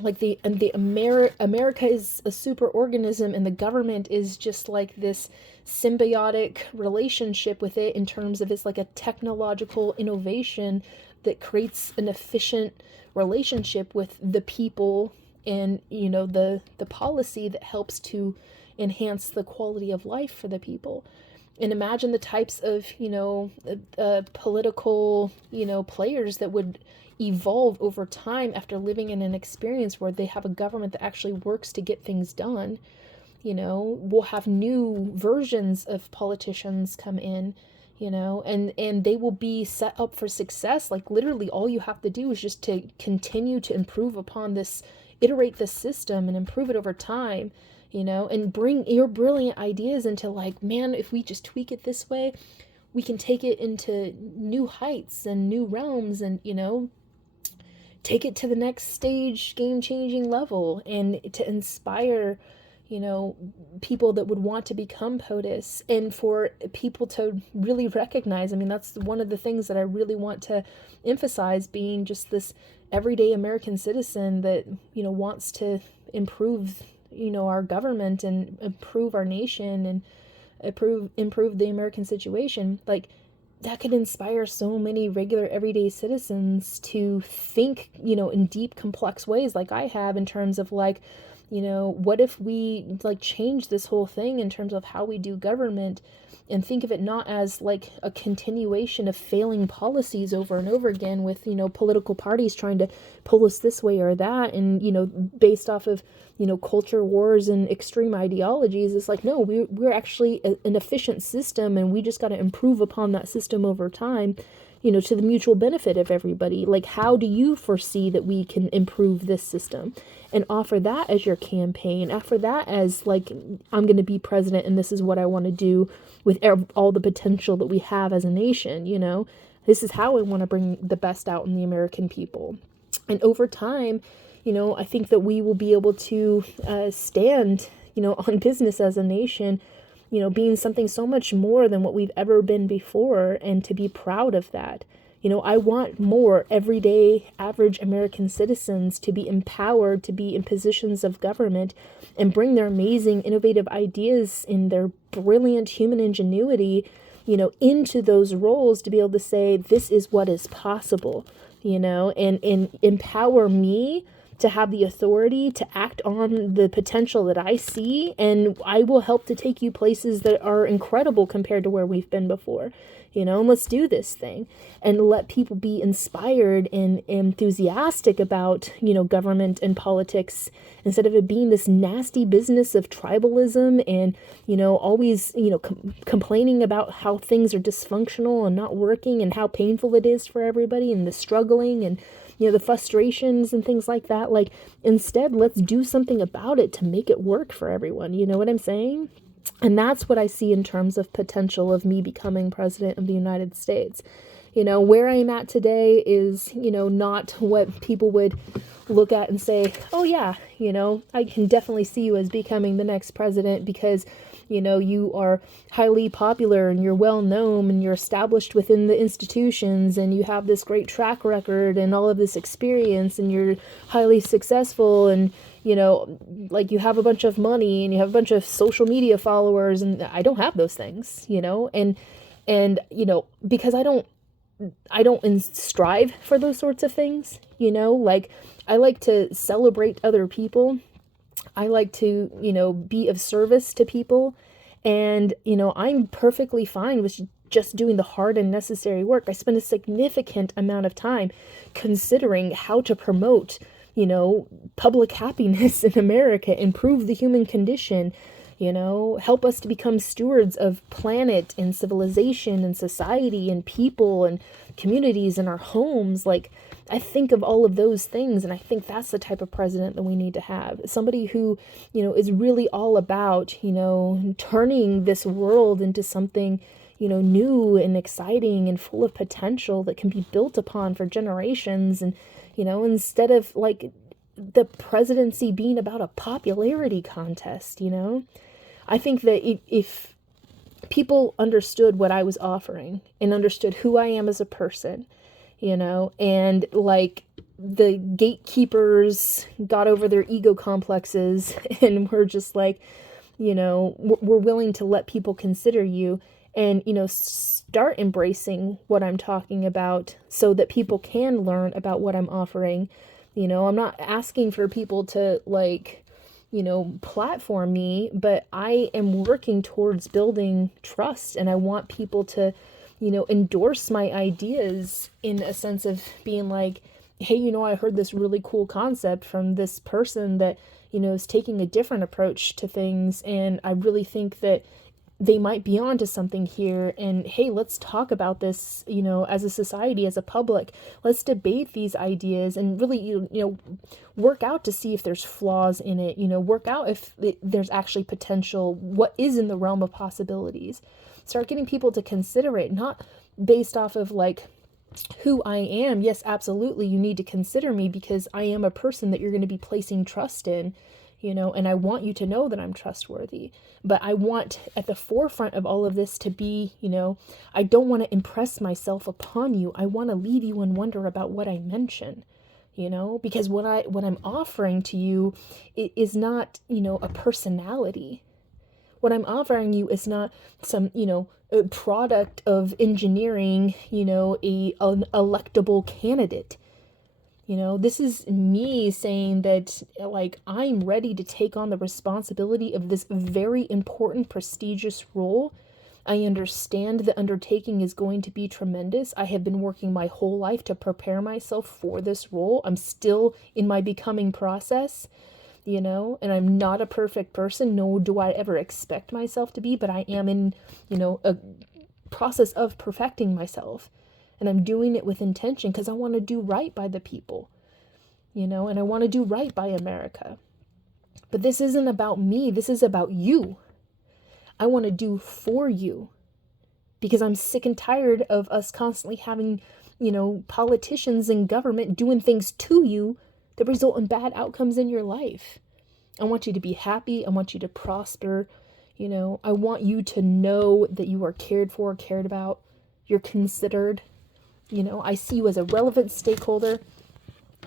like America is a super organism, and the government is just like this symbiotic relationship with it, in terms of it's like a technological innovation that creates an efficient relationship with the people, and the policy that helps to enhance the quality of life for the people. And imagine the types of political players that would evolve over time after living in an experience where they have a government that actually works to get things done. We'll have new versions of politicians come in, and they will be set up for success. Like, literally all you have to do is just to continue to improve upon this, iterate this system and improve it over time, and bring your brilliant ideas into, like, man, if we just tweak it this way, we can take it into new heights and new realms, and, take it to the next stage, game-changing level, and to inspire, people that would want to become POTUS, and for people to really recognize, that's one of the things that I really want to emphasize, being just this everyday American citizen that, wants to improve, our government, and improve our nation, and improve the American situation. Like, that could inspire so many regular everyday citizens to think, in deep, complex ways, like I have, in terms of, like, what if we, like, change this whole thing in terms of how we do government, and think of it not as, like, a continuation of failing policies over and over again, with, political parties trying to pull us this way or that, and, based off of, culture wars and extreme ideologies. It's like, no, we're actually an efficient system, and we just got to improve upon that system over time, to the mutual benefit of everybody. Like, how do you foresee that we can improve this system? And offer that as your campaign. Offer that as, like, I'm going to be president, and this is what I want to do with all the potential that we have as a nation, This is how I want to bring the best out in the American people. And over time, I think that we will be able to stand, on business as a nation, being something so much more than what we've ever been before, and to be proud of that. I want more everyday, average American citizens to be empowered to be in positions of government, and bring their amazing, innovative ideas in their brilliant human ingenuity, into those roles, to be able to say, this is what is possible, and empower me to have the authority to act on the potential that I see, and I will help to take you places that are incredible compared to where we've been before. And let's do this thing and let people be inspired and enthusiastic about, government and politics, instead of it being this nasty business of tribalism and, always, complaining about how things are dysfunctional and not working and how painful it is for everybody and the struggling and, the frustrations and things like that. Like, instead, let's do something about it to make it work for everyone. You know what I'm saying? And that's what I see in terms of potential of me becoming president of the United States. Where I'm at today is, not what people would look at and say, oh yeah, I can definitely see you as becoming the next president because, you are highly popular and you're well known and you're established within the institutions and you have this great track record and all of this experience and you're highly successful and, like you have a bunch of money and you have a bunch of social media followers, and I don't have those things, and because I don't strive for those sorts of things, like I like to celebrate other people. I like to, be of service to people, and, I'm perfectly fine with just doing the hard and necessary work. I spend a significant amount of time considering how to promote, public happiness in America, improve the human condition, help us to become stewards of planet and civilization and society and people and communities and our homes. Like, I think of all of those things, and I think that's the type of president that we need to have. Somebody who, is really all about, turning this world into something, new and exciting and full of potential that can be built upon for generations. And, instead of like the presidency being about a popularity contest, I think that if people understood what I was offering and understood who I am as a person, and like the gatekeepers got over their ego complexes and were just like, we're willing to let people consider you and, start embracing what I'm talking about so that people can learn about what I'm offering. I'm not asking for people to like, platform me, but I am working towards building trust, and I want people to, endorse my ideas in a sense of being like, hey, I heard this really cool concept from this person that, is taking a different approach to things, and I really think that they might be onto something here, and hey, let's talk about this, as a society, as a public. Let's debate these ideas and really, work out to see if there's flaws in it, work out if there's actually potential, what is in the realm of possibilities. Start getting people to consider it, not based off of like who I am. Yes, absolutely, you need to consider me because I am a person that you're going to be placing trust in, and I want you to know that I'm trustworthy. But I want at the forefront of all of this to be, I don't want to impress myself upon you. I want to leave you in wonder about what I mention, because what I'm offering to you is not, a personality. What I'm offering you is not some, a product of engineering, an electable candidate. This is me saying that, like, I'm ready to take on the responsibility of this very important, prestigious role. I understand the undertaking is going to be tremendous. I have been working my whole life to prepare myself for this role. I'm still in my becoming process, and I'm not a perfect person, nor do I ever expect myself to be, but I am in, a process of perfecting myself. And I'm doing it with intention because I want to do right by the people, and I want to do right by America. But this isn't about me. This is about you. I want to do for you because I'm sick and tired of us constantly having, politicians and government doing things to you that result in bad outcomes in your life. I want you to be happy. I want you to prosper. I want you to know that you are cared for, cared about. You're considered. I see you as a relevant stakeholder.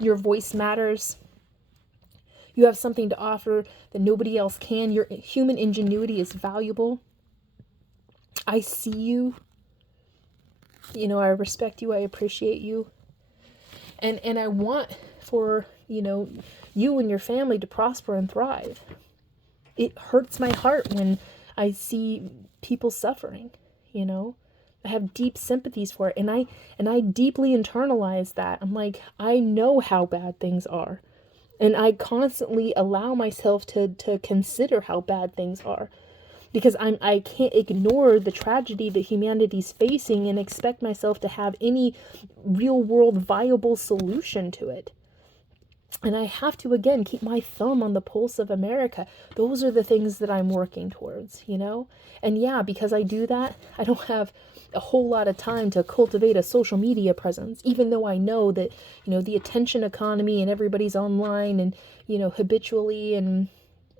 Your voice matters. You have something to offer that nobody else can. Your human ingenuity is valuable. I see you. I respect you. I appreciate you. And I want for you and your family to prosper and thrive. It hurts my heart when I see people suffering, I have deep sympathies for it, and I deeply internalize that. I'm like, I know how bad things are. And I constantly allow myself to consider how bad things are, because I can't ignore the tragedy that humanity's facing and expect myself to have any real world viable solution to it. And I have to, again, keep my thumb on the pulse of America. Those are the things that I'm working towards, And yeah, because I do that, I don't have a whole lot of time to cultivate a social media presence, even though I know that, the attention economy and everybody's online and, habitually, and,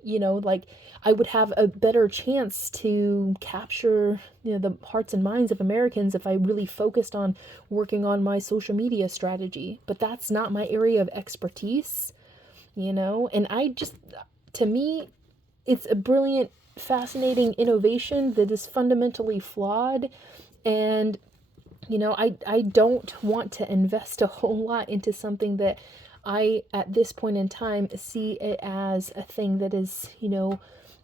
like, I would have a better chance to capture, the hearts and minds of Americans if I really focused on working on my social media strategy. But that's not my area of expertise, and to me, it's a brilliant, fascinating innovation that is fundamentally flawed. And, I don't want to invest a whole lot into something that I, at this point in time, see it as a thing that is,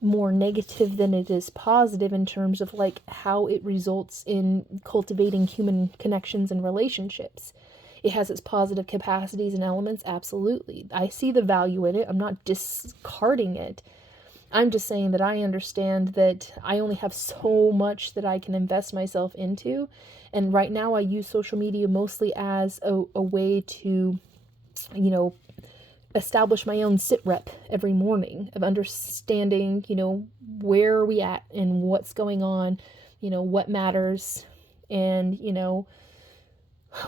more negative than it is positive in terms of like how it results in cultivating human connections and relationships. It has its positive capacities and elements, absolutely. I see the value in it. I'm not discarding it. I'm just saying that I understand that I only have so much that I can invest myself into. And right now I use social media mostly as a way to, establish my own sit rep every morning of understanding, where are we at and what's going on, what matters, and,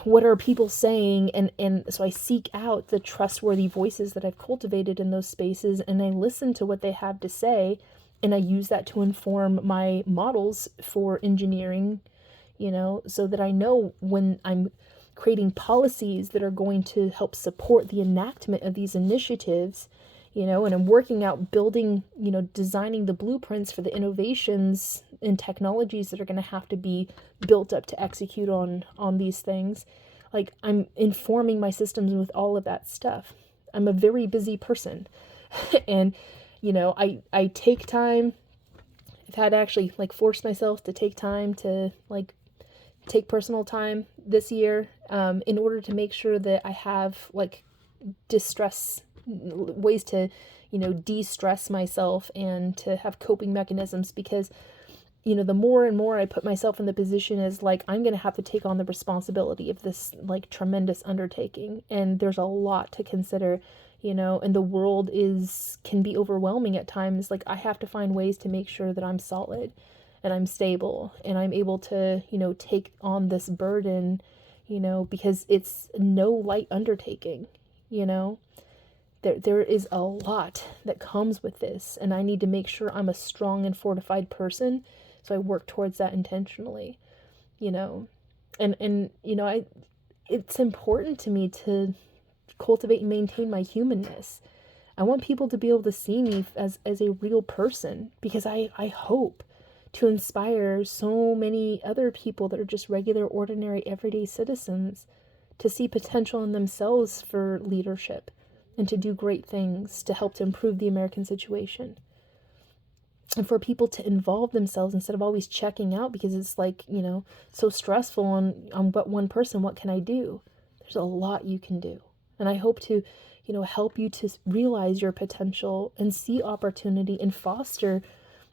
what are people saying. And so I seek out the trustworthy voices that I've cultivated in those spaces, and I listen to what they have to say, and I use that to inform my models for engineering, so that I know when I'm creating policies that are going to help support the enactment of these initiatives, and I'm working out building, designing the blueprints for the innovations and technologies that are going to have to be built up to execute on these things. Like, I'm informing my systems with all of that stuff. I'm a very busy person. And, I take time. I've had to actually like force myself to take time to like take personal time this year, in order to make sure that I have like ways to, de-stress myself and to have coping mechanisms, because, the more and more I put myself in the position as like, I'm going to have to take on the responsibility of this like tremendous undertaking. And there's a lot to consider, and the world can be overwhelming at times. Like, I have to find ways to make sure that I'm solid and I'm stable and I'm able to, take on this burden, because it's no light undertaking, There is a lot that comes with this, and I need to make sure I'm a strong and fortified person. So I work towards that intentionally, and it's important to me to cultivate and maintain my humanness. I want people to be able to see me as a real person, because I hope to inspire so many other people that are just regular, ordinary, everyday citizens to see potential in themselves for leadership and to do great things to help to improve the American situation. And for people to involve themselves instead of always checking out because it's like, so stressful on what one person, what can I do? There's a lot you can do. And I hope to, help you to realize your potential and see opportunity and foster,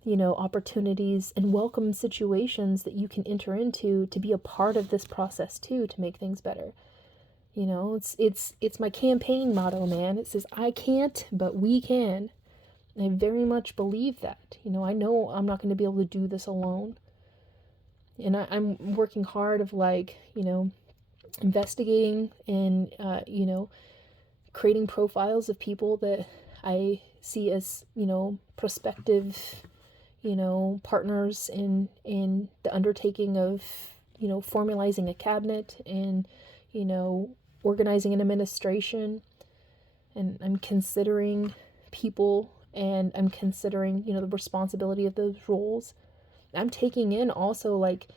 opportunities and welcome situations that you can enter into to be a part of this process too, to make things better. It's my campaign motto, man. It says, I can't, but we can. I very much believe that. I know I'm not going to be able to do this alone. And I'm working hard of like, investigating and, creating profiles of people that I see as, prospective, partners in the undertaking of, formalizing a cabinet and, organizing an administration. And I'm considering people, and I'm considering, the responsibility of those roles. I'm taking in also like,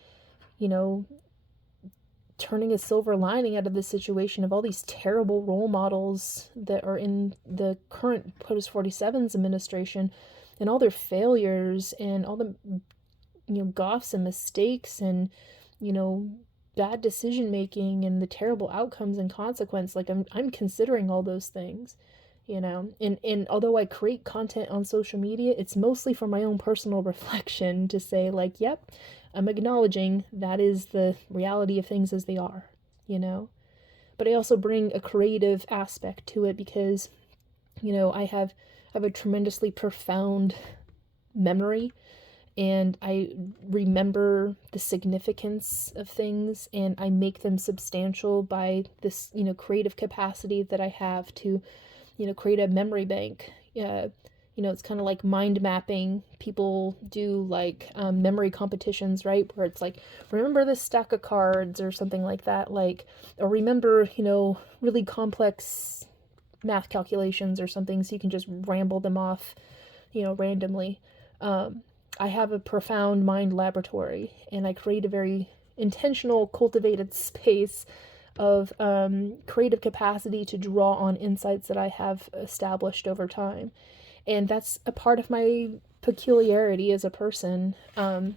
turning a silver lining out of the situation of all these terrible role models that are in the current POTUS 47's administration, and all their failures and all the, gaffes and mistakes and, bad decision making and the terrible outcomes and consequence. Like, I'm considering all those things, and although I create content on social media, it's mostly for my own personal reflection to say, like, yep, I'm acknowledging that is the reality of things as they are, but I also bring a creative aspect to it because, I have a tremendously profound memory, and I remember the significance of things, and I make them substantial by this, creative capacity that I have to, create a memory bank. It's kind of like mind mapping. People do like memory competitions, right? Where it's like, remember this stack of cards or something like that, like, or remember, really complex math calculations or something, so you can just ramble them off, randomly. I have a profound mind laboratory, and I create a very intentional, cultivated space of creative capacity to draw on insights that I have established over time. And that's a part of my peculiarity as a person. And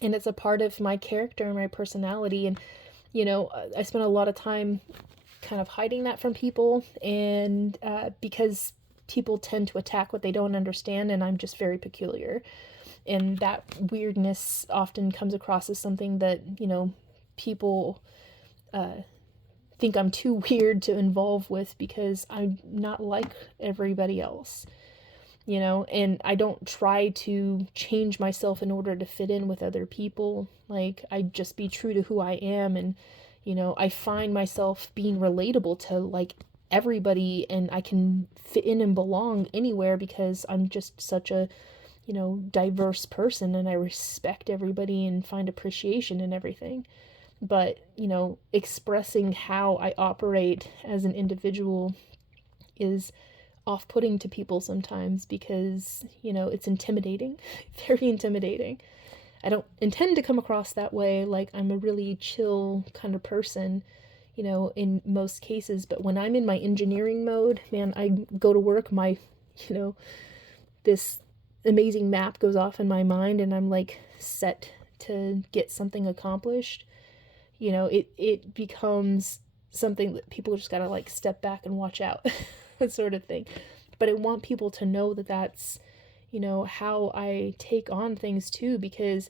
it's a part of my character and my personality. And, I spent a lot of time kind of hiding that from people, and because people tend to attack what they don't understand, and I'm just very peculiar. And that weirdness often comes across as something that, people think I'm too weird to involve with because I'm not like everybody else, and I don't try to change myself in order to fit in with other people. Like, I just be true to who I am, and, I find myself being relatable to, like, everybody, and I can fit in and belong anywhere because I'm just such a, diverse person, and I respect everybody and find appreciation in everything. But, expressing how I operate as an individual is off-putting to people sometimes because, it's intimidating, very intimidating. I don't intend to come across that way, like I'm a really chill kind of person, in most cases. But when I'm in my engineering mode, man, I go to work, my, this amazing map goes off in my mind, and I'm like set to get something accomplished. It becomes something that people just gotta like step back and watch out, that sort of thing. But I want people to know that that's, how I take on things too, because,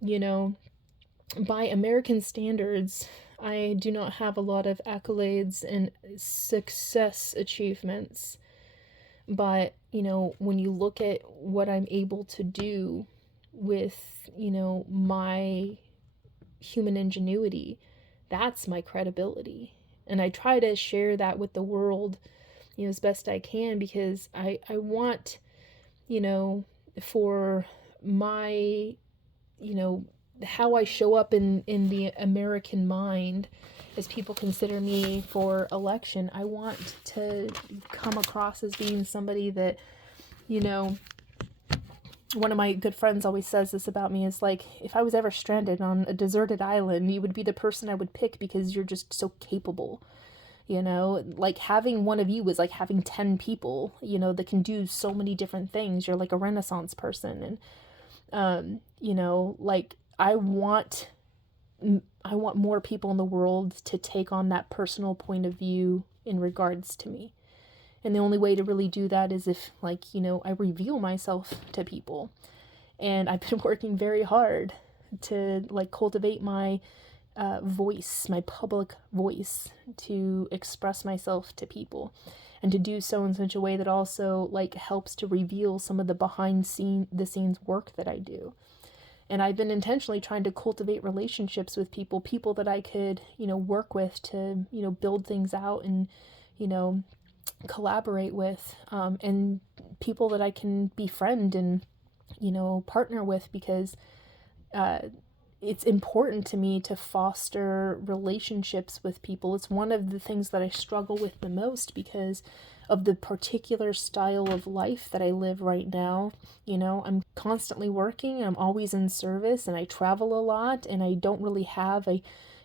by American standards, I do not have a lot of accolades and success achievements. But, when you look at what I'm able to do with, my human ingenuity, that's my credibility. And I try to share that with the world, as best I can, because I want, for my, how I show up in the American mind as people consider me for election. I want to come across as being somebody that, one of my good friends always says this about me, is like, if I was ever stranded on a deserted island, you would be the person I would pick because you're just so capable. Like, having one of you is like having 10 people, that can do so many different things. You're like a Renaissance person. And, like, I want more people in the world to take on that personal point of view in regards to me. And the only way to really do that is if, like, I reveal myself to people. And I've been working very hard to, like, cultivate my voice, my public voice, to express myself to people, and to do so in such a way that also, like, helps to reveal some of the behind the scenes work that I do. And I've been intentionally trying to cultivate relationships with people that I could, work with to, build things out and, collaborate with, and people that I can befriend and, partner with, because it's important to me to foster relationships with people. It's one of the things that I struggle with the most because of the particular style of life that I live right now. I'm constantly working, I'm always in service, and I travel a lot, and I don't really have a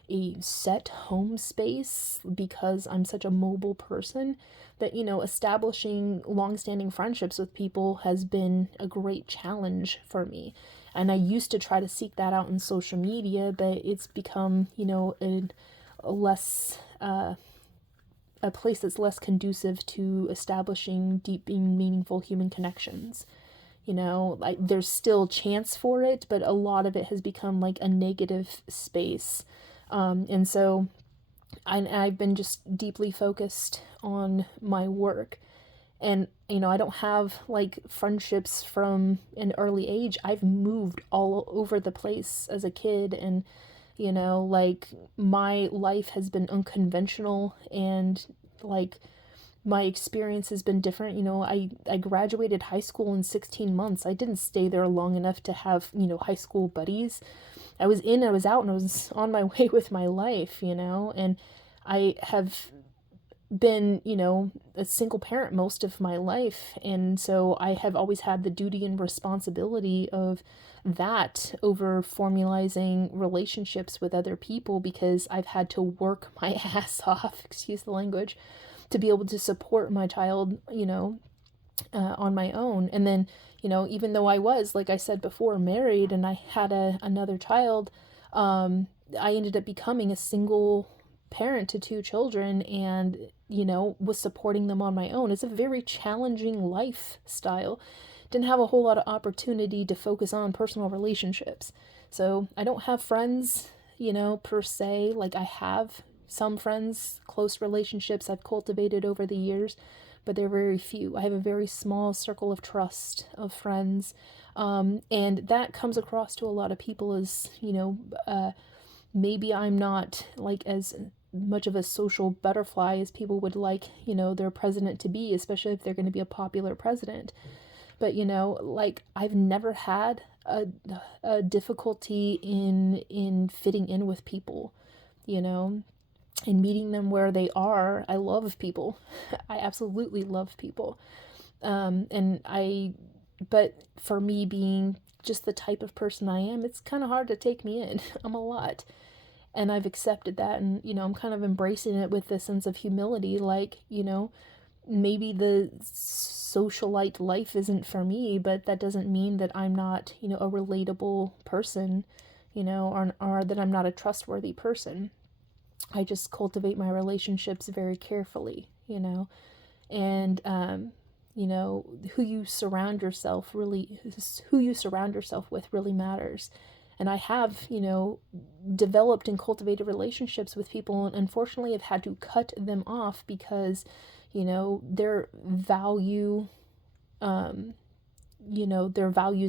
a set home space because I'm such a mobile person that, establishing long-standing friendships with people has been a great challenge for me. And I used to try to seek that out in social media, but it's become, a less, a place that's less conducive to establishing deep and meaningful human connections. Like there's still chance for it, but a lot of it has become like a negative space. And so I've been just deeply focused on my work. And, I don't have like friendships from an early age. I've moved all over the place as a kid, and, like my life has been unconventional, and like my experience has been different. I graduated high school in 16 months. I didn't stay there long enough to have, high school buddies. I was in, I was out, and I was on my way with my life, and I have been, a single parent most of my life. And so I have always had the duty and responsibility of that over formalizing relationships with other people, because I've had to work my ass off, excuse the language, to be able to support my child, on my own. And then, even though I was, like I said before, married and I had another child, I ended up becoming a single parent to 2 children, and, was supporting them on my own. It's a very challenging lifestyle. Didn't have a whole lot of opportunity to focus on personal relationships. So I don't have friends, per se. Like I have some friends, close relationships I've cultivated over the years, but they're very few. I have a very small circle of trust of friends. And that comes across to a lot of people as, maybe I'm not like as much of a social butterfly as people would like, their president to be, especially if they're going to be a popular president. But, like I've never had a difficulty in fitting in with people, and meeting them where they are. I love people. I absolutely love people. But for me, being just the type of person I am, it's kind of hard to take me in. I'm a lot. And I've accepted that, and, I'm kind of embracing it with a sense of humility. Like, maybe the socialite life isn't for me, but that doesn't mean that I'm not, a relatable person, or that I'm not a trustworthy person. I just cultivate my relationships very carefully, and, who you surround yourself with really matters. And I have, developed and cultivated relationships with people, and unfortunately have had to cut them off because, their values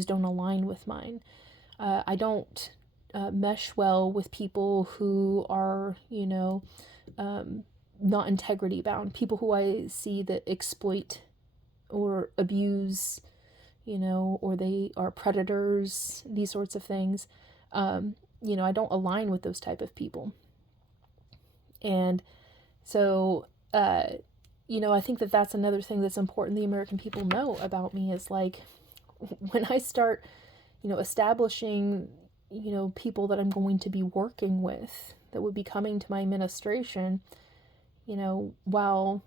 don't align with mine. I don't mesh well with people who are, not integrity bound, people who I see that exploit or abuse, or they are predators, these sorts of things. I don't align with those type of people. And so, I think that that's another thing that's important the American people know about me is like, when I start, establishing, people that I'm going to be working with that would be coming to my administration, while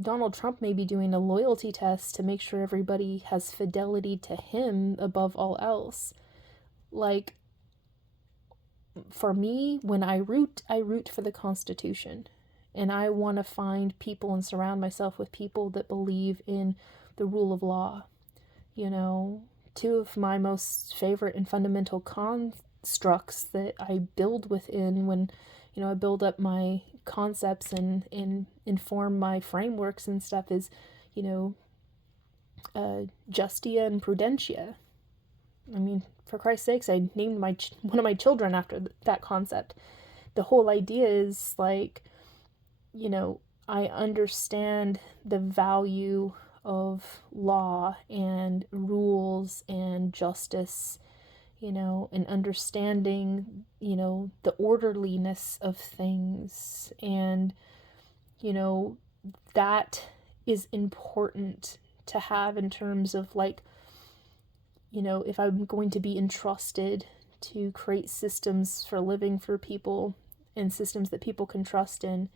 Donald Trump may be doing a loyalty test to make sure everybody has fidelity to him above all else. Like, for me, when I root for the Constitution. And I want to find people and surround myself with people that believe in the rule of law. Two of my most favorite and fundamental constructs that I build within when, I build up my concepts and inform my frameworks and stuff is, Justia and Prudentia. I mean, for Christ's sakes, I named one of my children after that concept. The whole idea is like, I understand the value of law and rules and justice, and understanding, the orderliness of things. And, that is important to have in terms of like, if I'm going to be entrusted to create systems for living for people and systems that people can trust in,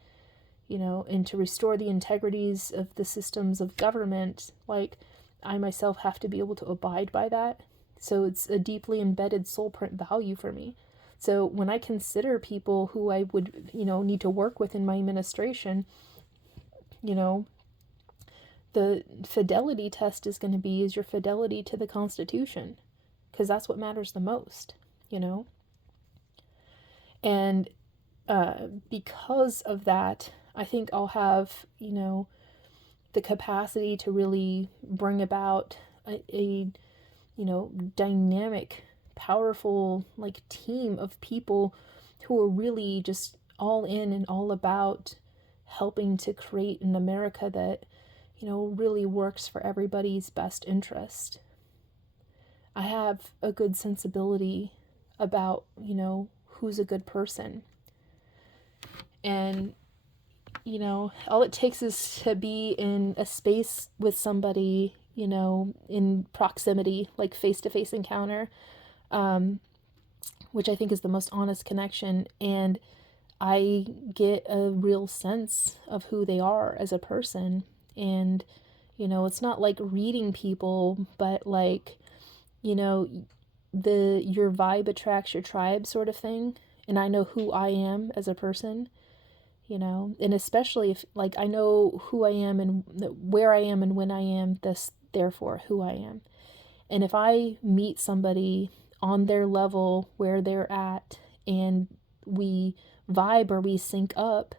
and to restore the integrities of the systems of government, like, I myself have to be able to abide by that. So it's a deeply embedded soul print value for me. So when I consider people who I would, need to work with in my administration, the fidelity test is going to be, is your fidelity to the Constitution, because that's what matters the most, And because of that, I think I'll have, the capacity to really bring about a dynamic, powerful, like, team of people who are really just all in and all about helping to create an America that, really works for everybody's best interest. I have a good sensibility about, who's a good person. And, all it takes is to be in a space with somebody, in proximity, like face-to-face encounter, which I think is the most honest connection. And I get a real sense of who they are as a person. And, it's not like reading people, but like, your vibe attracts your tribe sort of thing. And I know who I am as a person, and especially if, like, I know who I am and where I am and when I am, therefore who I am. And if I meet somebody on their level where they're at and we vibe or we sync up,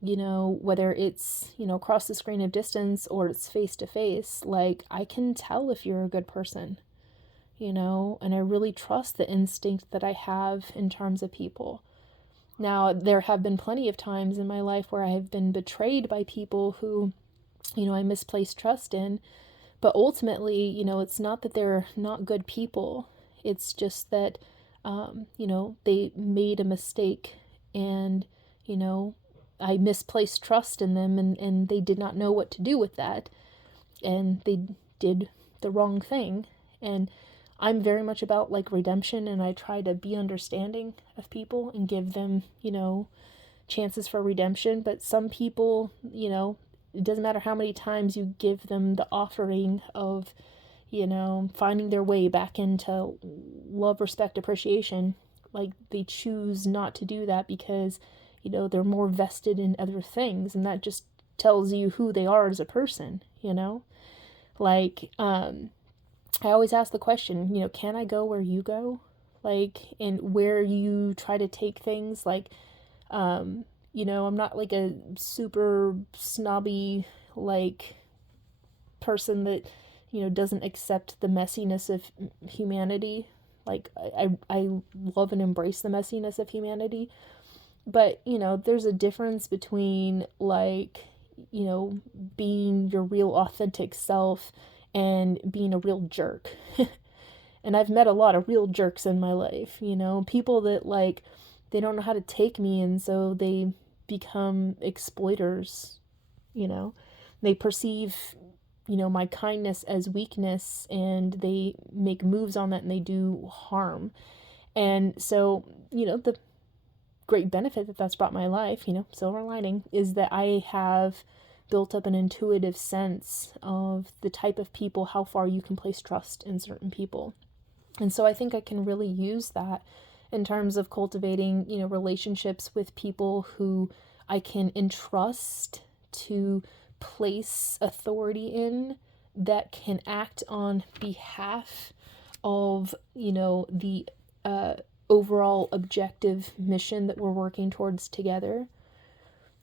whether it's, across the screen of distance or it's face to face, like, I can tell if you're a good person, and I really trust the instinct that I have in terms of people. Now, there have been plenty of times in my life where I have been betrayed by people who, I misplaced trust in, but ultimately, it's not that they're not good people. It's just that, they made a mistake and, I misplaced trust in them and they did not know what to do with that. And they did the wrong thing. And I'm very much about, like, redemption, and I try to be understanding of people and give them, chances for redemption. But some people, it doesn't matter how many times you give them the offering of, finding their way back into love, respect, appreciation, like, they choose not to do that because, they're more vested in other things, and that just tells you who they are as a person, Like, I always ask the question, can I go where you go? Like, and where you try to take things, like, I'm not like a super snobby, like, person that, doesn't accept the messiness of humanity. Like, I love and embrace the messiness of humanity. But, there's a difference between, like, being your real authentic self and being a real jerk. And I've met a lot of real jerks in my life, people that, like, they don't know how to take me, and so they become exploiters, They perceive, my kindness as weakness, and they make moves on that, and they do harm. And so, the great benefit that that's brought my life, silver lining, is that I have built up an intuitive sense of the type of people, how far you can place trust in certain people. And so I think I can really use that in terms of cultivating, relationships with people who I can entrust to place authority in, that can act on behalf of, the overall objective mission that we're working towards together.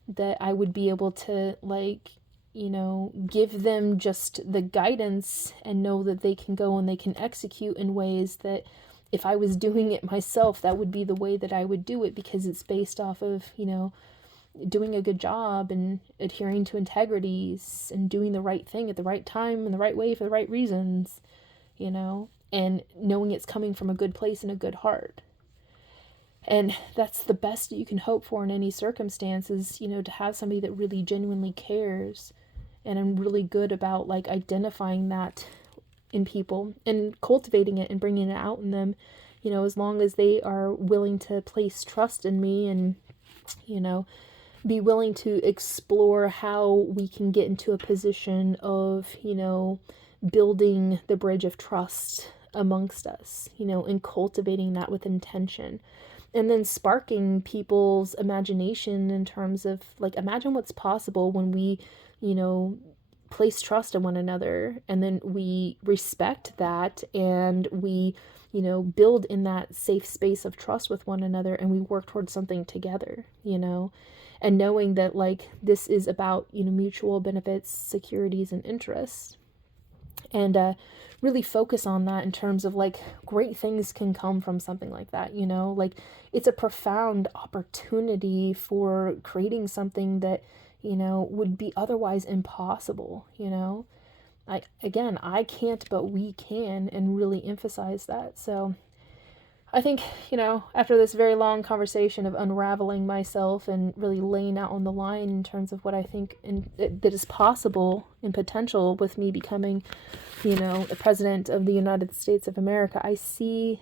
That I would be able to, like, give them just the guidance and know that they can go and they can execute in ways that, if I was doing it myself, that would be the way that I would do it, because it's based off of, doing a good job and adhering to integrities and doing the right thing at the right time and the right way for the right reasons, and knowing it's coming from a good place and a good heart. And that's the best that you can hope for in any circumstances, to have somebody that really genuinely cares. And I'm really good about, like, identifying that in people and cultivating it and bringing it out in them, as long as they are willing to place trust in me and, be willing to explore how we can get into a position of, building the bridge of trust amongst us, and cultivating that with intention. And then sparking people's imagination in terms of, like, imagine what's possible when we, place trust in one another, and then we respect that, and we, build in that safe space of trust with one another, and we work towards something together, and knowing that, like, this is about, mutual benefits, securities, and interests. And really focus on that in terms of, like, great things can come from something like that, like, it's a profound opportunity for creating something that, would be otherwise impossible. I can't, but we can, and really emphasize that. So I think, after this very long conversation of unraveling myself and really laying out on the line in terms of what I think that is possible and potential with me becoming, the president of the United States of America, I see,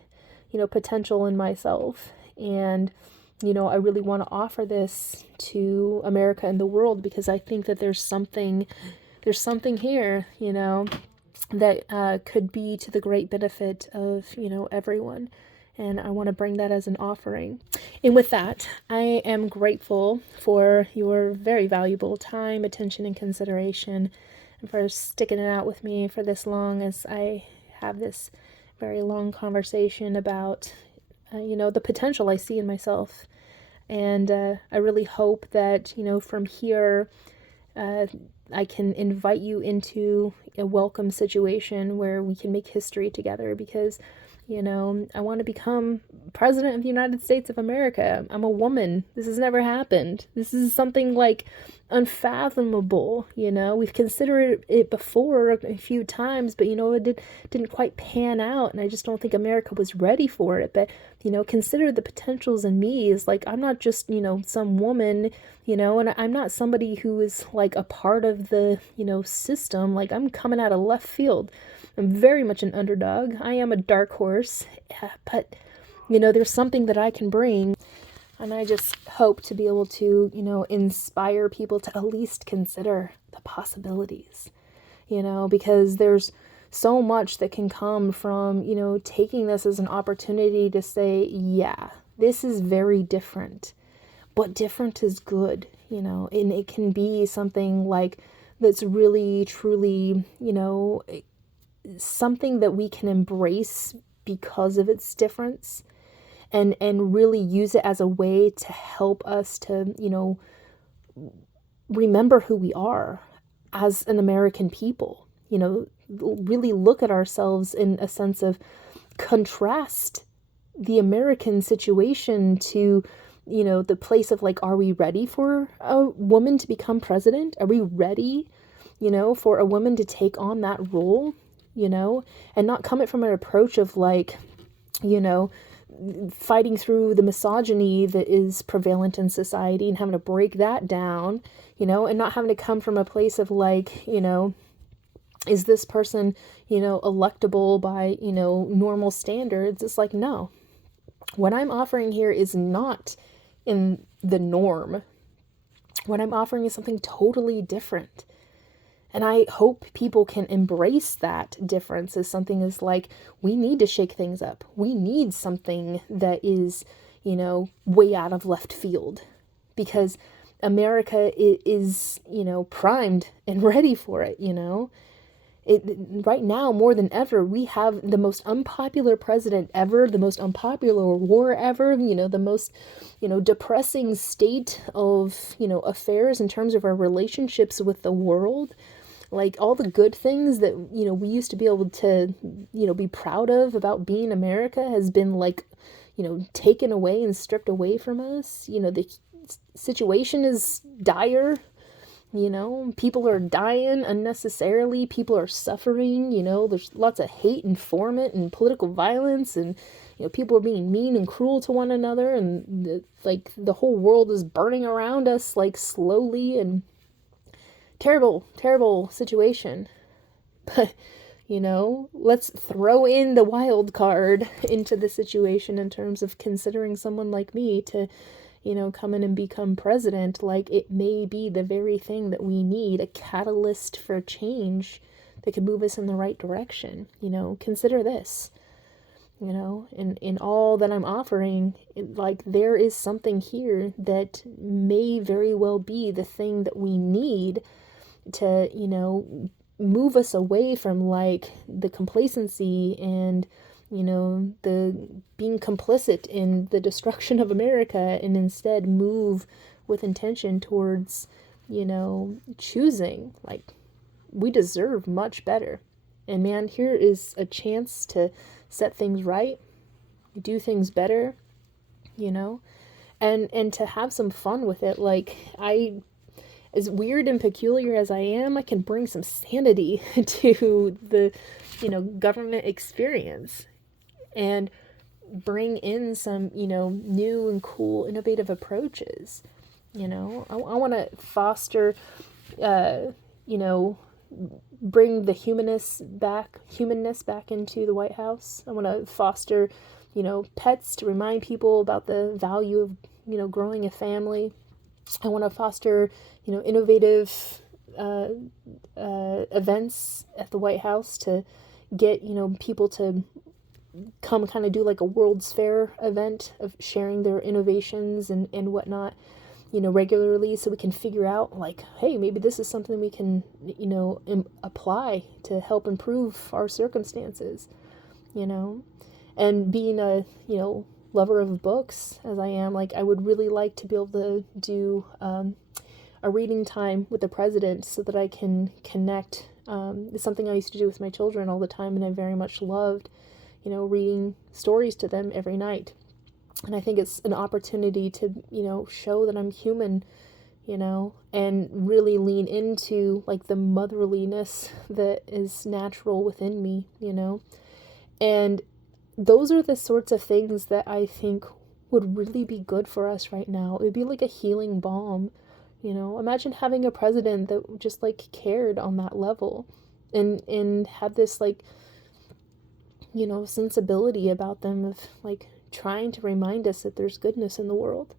potential in myself. And, I really want to offer this to America and the world, because I think that there's something here, that could be to the great benefit of, everyone. And I want to bring that as an offering. And with that, I am grateful for your very valuable time, attention, and consideration, and for sticking it out with me for this long as I have this very long conversation about, the potential I see in myself. And I really hope that, from here, I can invite you into a welcome situation where we can make history together, because I want to become president of the United States of America. I'm a woman. This has never happened. This is something, like, unfathomable. We've considered it before a few times, but it didn't quite pan out, and I just don't think America was ready for it. But consider the potentials in me. Is like, I'm not just some woman, and I'm not somebody who is, like, a part of the system. Like, I'm coming out of left field. I'm very much an underdog. I am a dark horse, but there's something that I can bring. And I just hope to be able to, inspire people to at least consider the possibilities, because there's so much that can come from, taking this as an opportunity to say, yeah, this is very different, but different is good, and it can be something, like, that's really, truly, something that we can embrace because of its difference, and really use it as a way to help us to, remember who we are as an American people, really look at ourselves in a sense of contrast the American situation to, the place of, like, are we ready for a woman to become president? Are we ready, for a woman to take on that role? And not come it from an approach of, like, fighting through the misogyny that is prevalent in society and having to break that down, and not having to come from a place of, like, is this person, electable by, normal standards? It's like, no, what I'm offering here is not in the norm. What I'm offering is something totally different. And I hope people can embrace that difference as something as, like, we need to shake things up. We need something that is, way out of left field, because America is, primed and ready for it, right now, more than ever, we have the most unpopular president ever, the most unpopular war ever, the most, depressing state of, affairs in terms of our relationships with the world. Like, all the good things that, we used to be able to, be proud of about being America has been, like, taken away and stripped away from us. The situation is dire. People are dying unnecessarily. People are suffering. There's lots of hate and ferment and political violence, and, people are being mean and cruel to one another. And the whole world is burning around us, like, slowly, and terrible, terrible situation. But, Let's throw in the wild card into the situation in terms of considering someone like me to, come in and become president. Like, it may be the very thing that we need, a catalyst for change that could move us in the right direction. Consider this, in all that I'm offering, like, there is something here that may very well be the thing that we need to, move us away from like the complacency and the being complicit in the destruction of America, and instead move with intention towards choosing, like, we deserve much better. And man, here is a chance to set things right, do things better, and to have some fun with it. Like, as weird and peculiar as I am, I can bring some sanity to the, government experience, and bring in some, new and cool, innovative approaches. I want to foster, bring the humanness back into the White House. I want to foster, pets to remind people about the value of, growing a family. I want to foster, innovative events at the White House to get, people to come kind of do like a World's Fair event of sharing their innovations and whatnot, regularly, so we can figure out, like, hey, maybe this is something we can, apply to help improve our circumstances, and being a, lover of books as I am, like, I would really like to be able to do a reading time with the president so that I can connect. It's something I used to do with my children all the time, and I very much loved, reading stories to them every night. And I think it's an opportunity to, show that I'm human, and really lean into like the motherliness that is natural within me, and those are the sorts of things that I think would really be good for us right now. It would be like a healing balm, Imagine having a president that just like cared on that level, and had this like, sensibility about them of like trying to remind us that there's goodness in the world.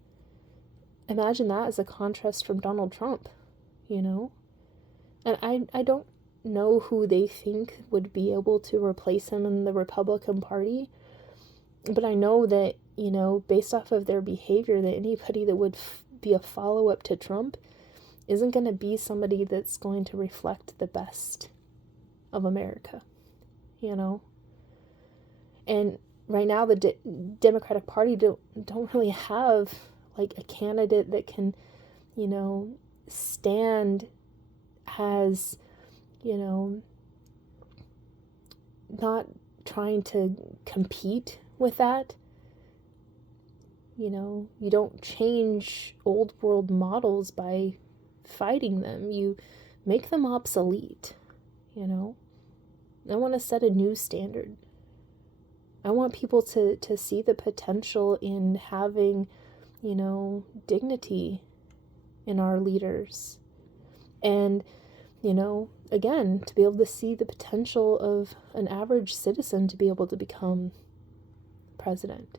Imagine that as a contrast from Donald Trump, And I don't know who they think would be able to replace him in the Republican Party, but I know that, based off of their behavior, that anybody that would be a follow-up to Trump isn't going to be somebody that's going to reflect the best of America, And right now, the Democratic Party don't really have like a candidate that can, stand as, not trying to compete with that. You don't change old world models by fighting them. You make them obsolete, I want to set a new standard. I want people to see the potential in having, dignity in our leaders. And, again, to be able to see the potential of an average citizen to be able to become president.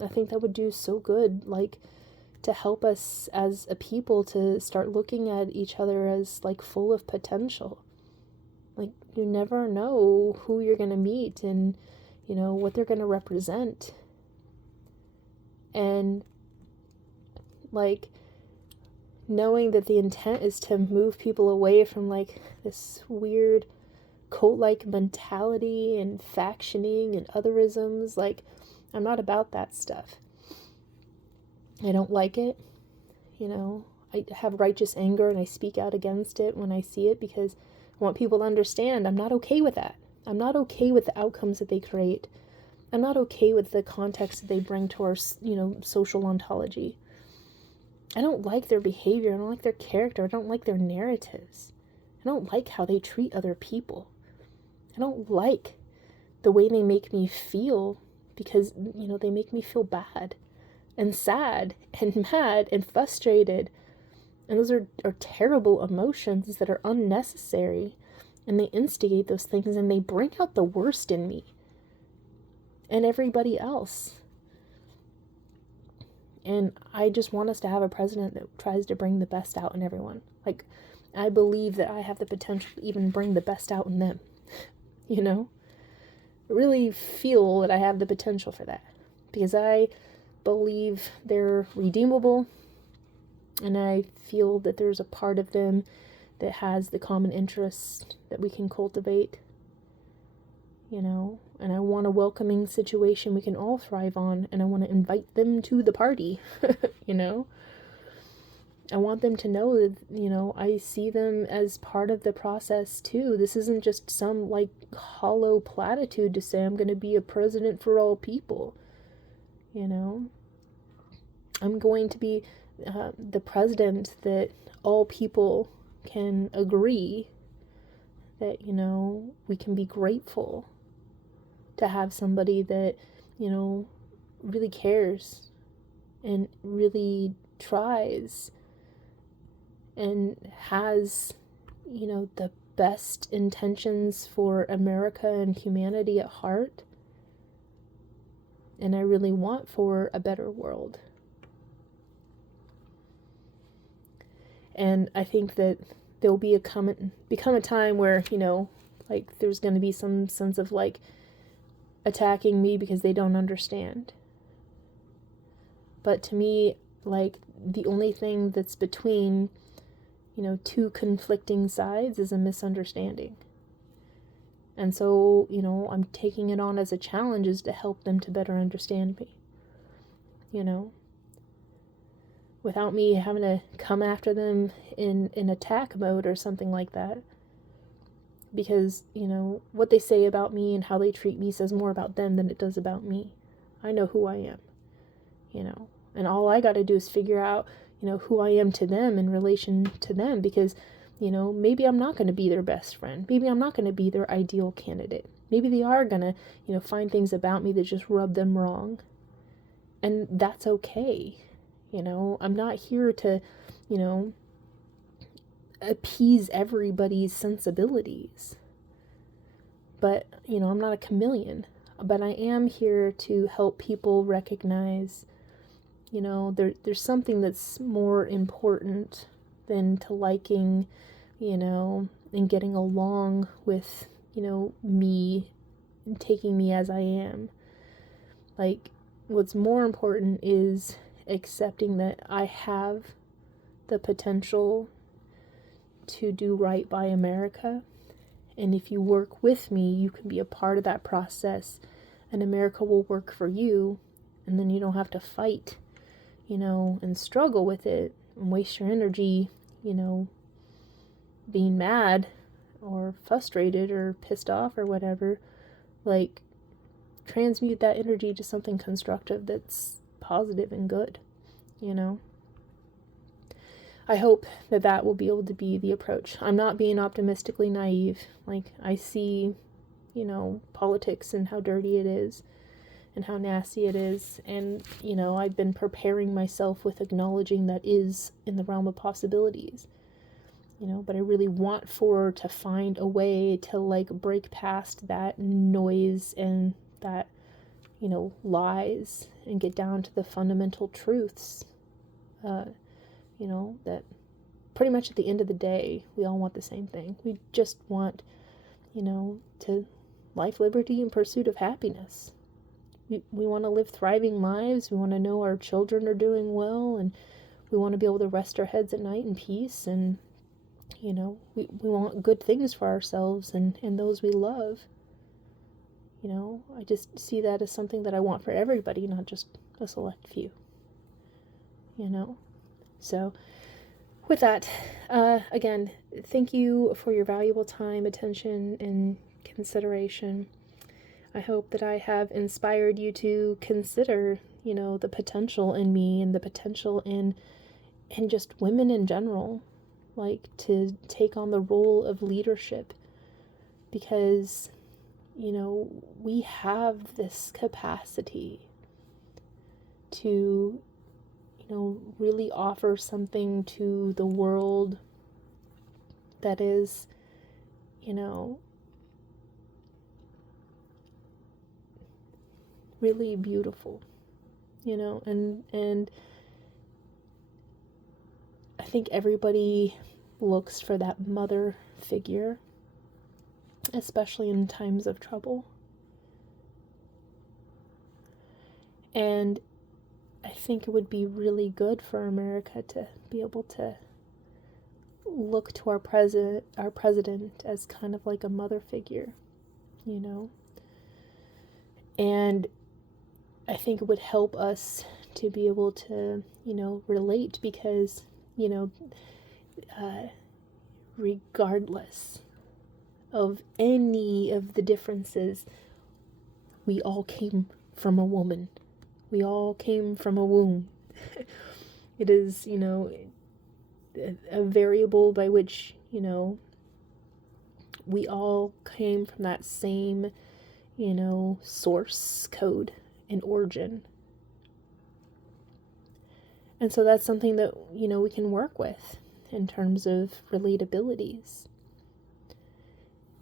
I think that would do so good, like, to help us as a people to start looking at each other as, like, full of potential. Like, you never know who you're going to meet and, what they're going to represent. And, like, knowing that the intent is to move people away from, like, this weird cult-like mentality and factioning and otherisms. Like, I'm not about that stuff. I don't like it. I have righteous anger and I speak out against it when I see it, because I want people to understand I'm not okay with that. I'm not okay with the outcomes that they create. I'm not okay with the context that they bring to our, social ontology. I don't like their behavior. I don't like their character. I don't like their narratives. I don't like how they treat other people. I don't like the way they make me feel, because, they make me feel bad and sad and mad and frustrated. And those are terrible emotions that are unnecessary. and they instigate those things, and they bring out the worst in me and everybody else. And I just want us to have a president that tries to bring the best out in everyone. Like, I believe that I have the potential to even bring the best out in them. You know? I really feel that I have the potential for that. Because I believe they're redeemable. And I feel that there's a part of them that has the common interest that we can cultivate. You know? And I want a welcoming situation we can all thrive on, and I want to invite them to the party, you know? I want them to know that, you know, I see them as part of the process too. This isn't just some, like, hollow platitude to say I'm going to be a president for all people, you know? I'm going to be the president that all people can agree that, you know, we can be grateful to have somebody that, you know, really cares and really tries and has, you know, the best intentions for America and humanity at heart. And I really want for a better world. And I think that there'll become a time where, you know, like, there's going to be some sense of, like, attacking me because they don't understand. But to me, like, the only thing that's between, you know, two conflicting sides is a misunderstanding. And so, you know, I'm taking it on as a challenge is to help them to better understand me. You know? Without me having to come after them in attack mode or something like that. Because, you know, what they say about me and how they treat me says more about them than it does about me. I know who I am, you know. And all I got to do is figure out, you know, who I am to them in relation to them. Because, you know, maybe I'm not going to be their best friend. Maybe I'm not going to be their ideal candidate. Maybe they are going to, you know, find things about me that just rub them wrong. And that's okay. You know, I'm not here to, you know, appease everybody's sensibilities. But, you know, I'm not a chameleon. But I am here to help people recognize, you know, there's something that's more important than to liking, you know, and getting along with, you know, me and taking me as I am. Like, what's more important is accepting that I have the potential to do right by America. And if you work with me, you can be a part of that process, and America will work for you. And then you don't have to fight, you know, and struggle with it and waste your energy, you know, being mad or frustrated or pissed off or whatever. Like, transmute that energy to something constructive that's positive and good, you know. I hope that that will be able to be the approach. I'm not being optimistically naive. Like, I see, you know, politics and how dirty it is and how nasty it is. And, you know, I've been preparing myself with acknowledging that is in the realm of possibilities. You know, but I really want to find a way to, like, break past that noise and that, you know, lies and get down to the fundamental truths. You know, that pretty much at the end of the day, we all want the same thing. We just want, you know, to life, liberty, and pursuit of happiness. We want to live thriving lives. We want to know our children are doing well, and we want to be able to rest our heads at night in peace. And, you know, we want good things for ourselves and those we love. You know, I just see that as something that I want for everybody, not just a select few. You know? So, with that, again, thank you for your valuable time, attention, and consideration. I hope that I have inspired you to consider, you know, the potential in me and the potential in just women in general, like, to take on the role of leadership. Because, you know, we have this capacity to, you know, really offer something to the world that is you know, really beautiful, you know, and I think everybody looks for that mother figure, especially in times of trouble. And I think it would be really good for America to be able to look to our president as kind of like a mother figure, you know. And I think it would help us to be able to, you know, relate, because, you know, regardless of any of the differences, we all came from a woman. We all came from a womb. It is, you know, a variable by which, you know, we all came from that same, you know, source code and origin. And so that's something that, you know, we can work with in terms of relatabilities.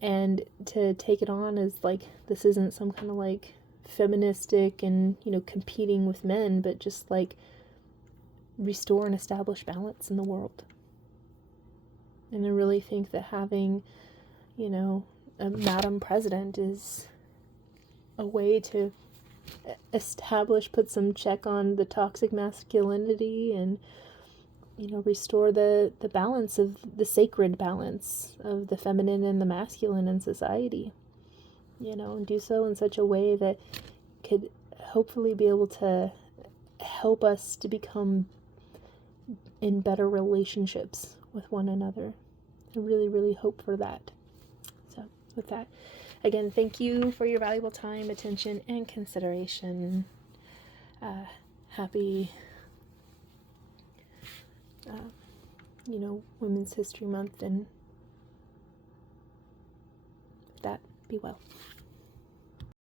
And to take it on as like, this isn't some kind of like feministic and, you know, competing with men, but just like restore and establish balance in the world. And I really think that having, you know, a Madam President is a way to establish, put some check on the toxic masculinity and, you know, restore the balance of the sacred balance of the feminine and the masculine in society, you know, and do so in such a way that could hopefully be able to help us to become in better relationships with one another. I really, really hope for that. So with that, again, thank you for your valuable time, attention, and consideration. Happy, you know, Women's History Month, and with that, be well.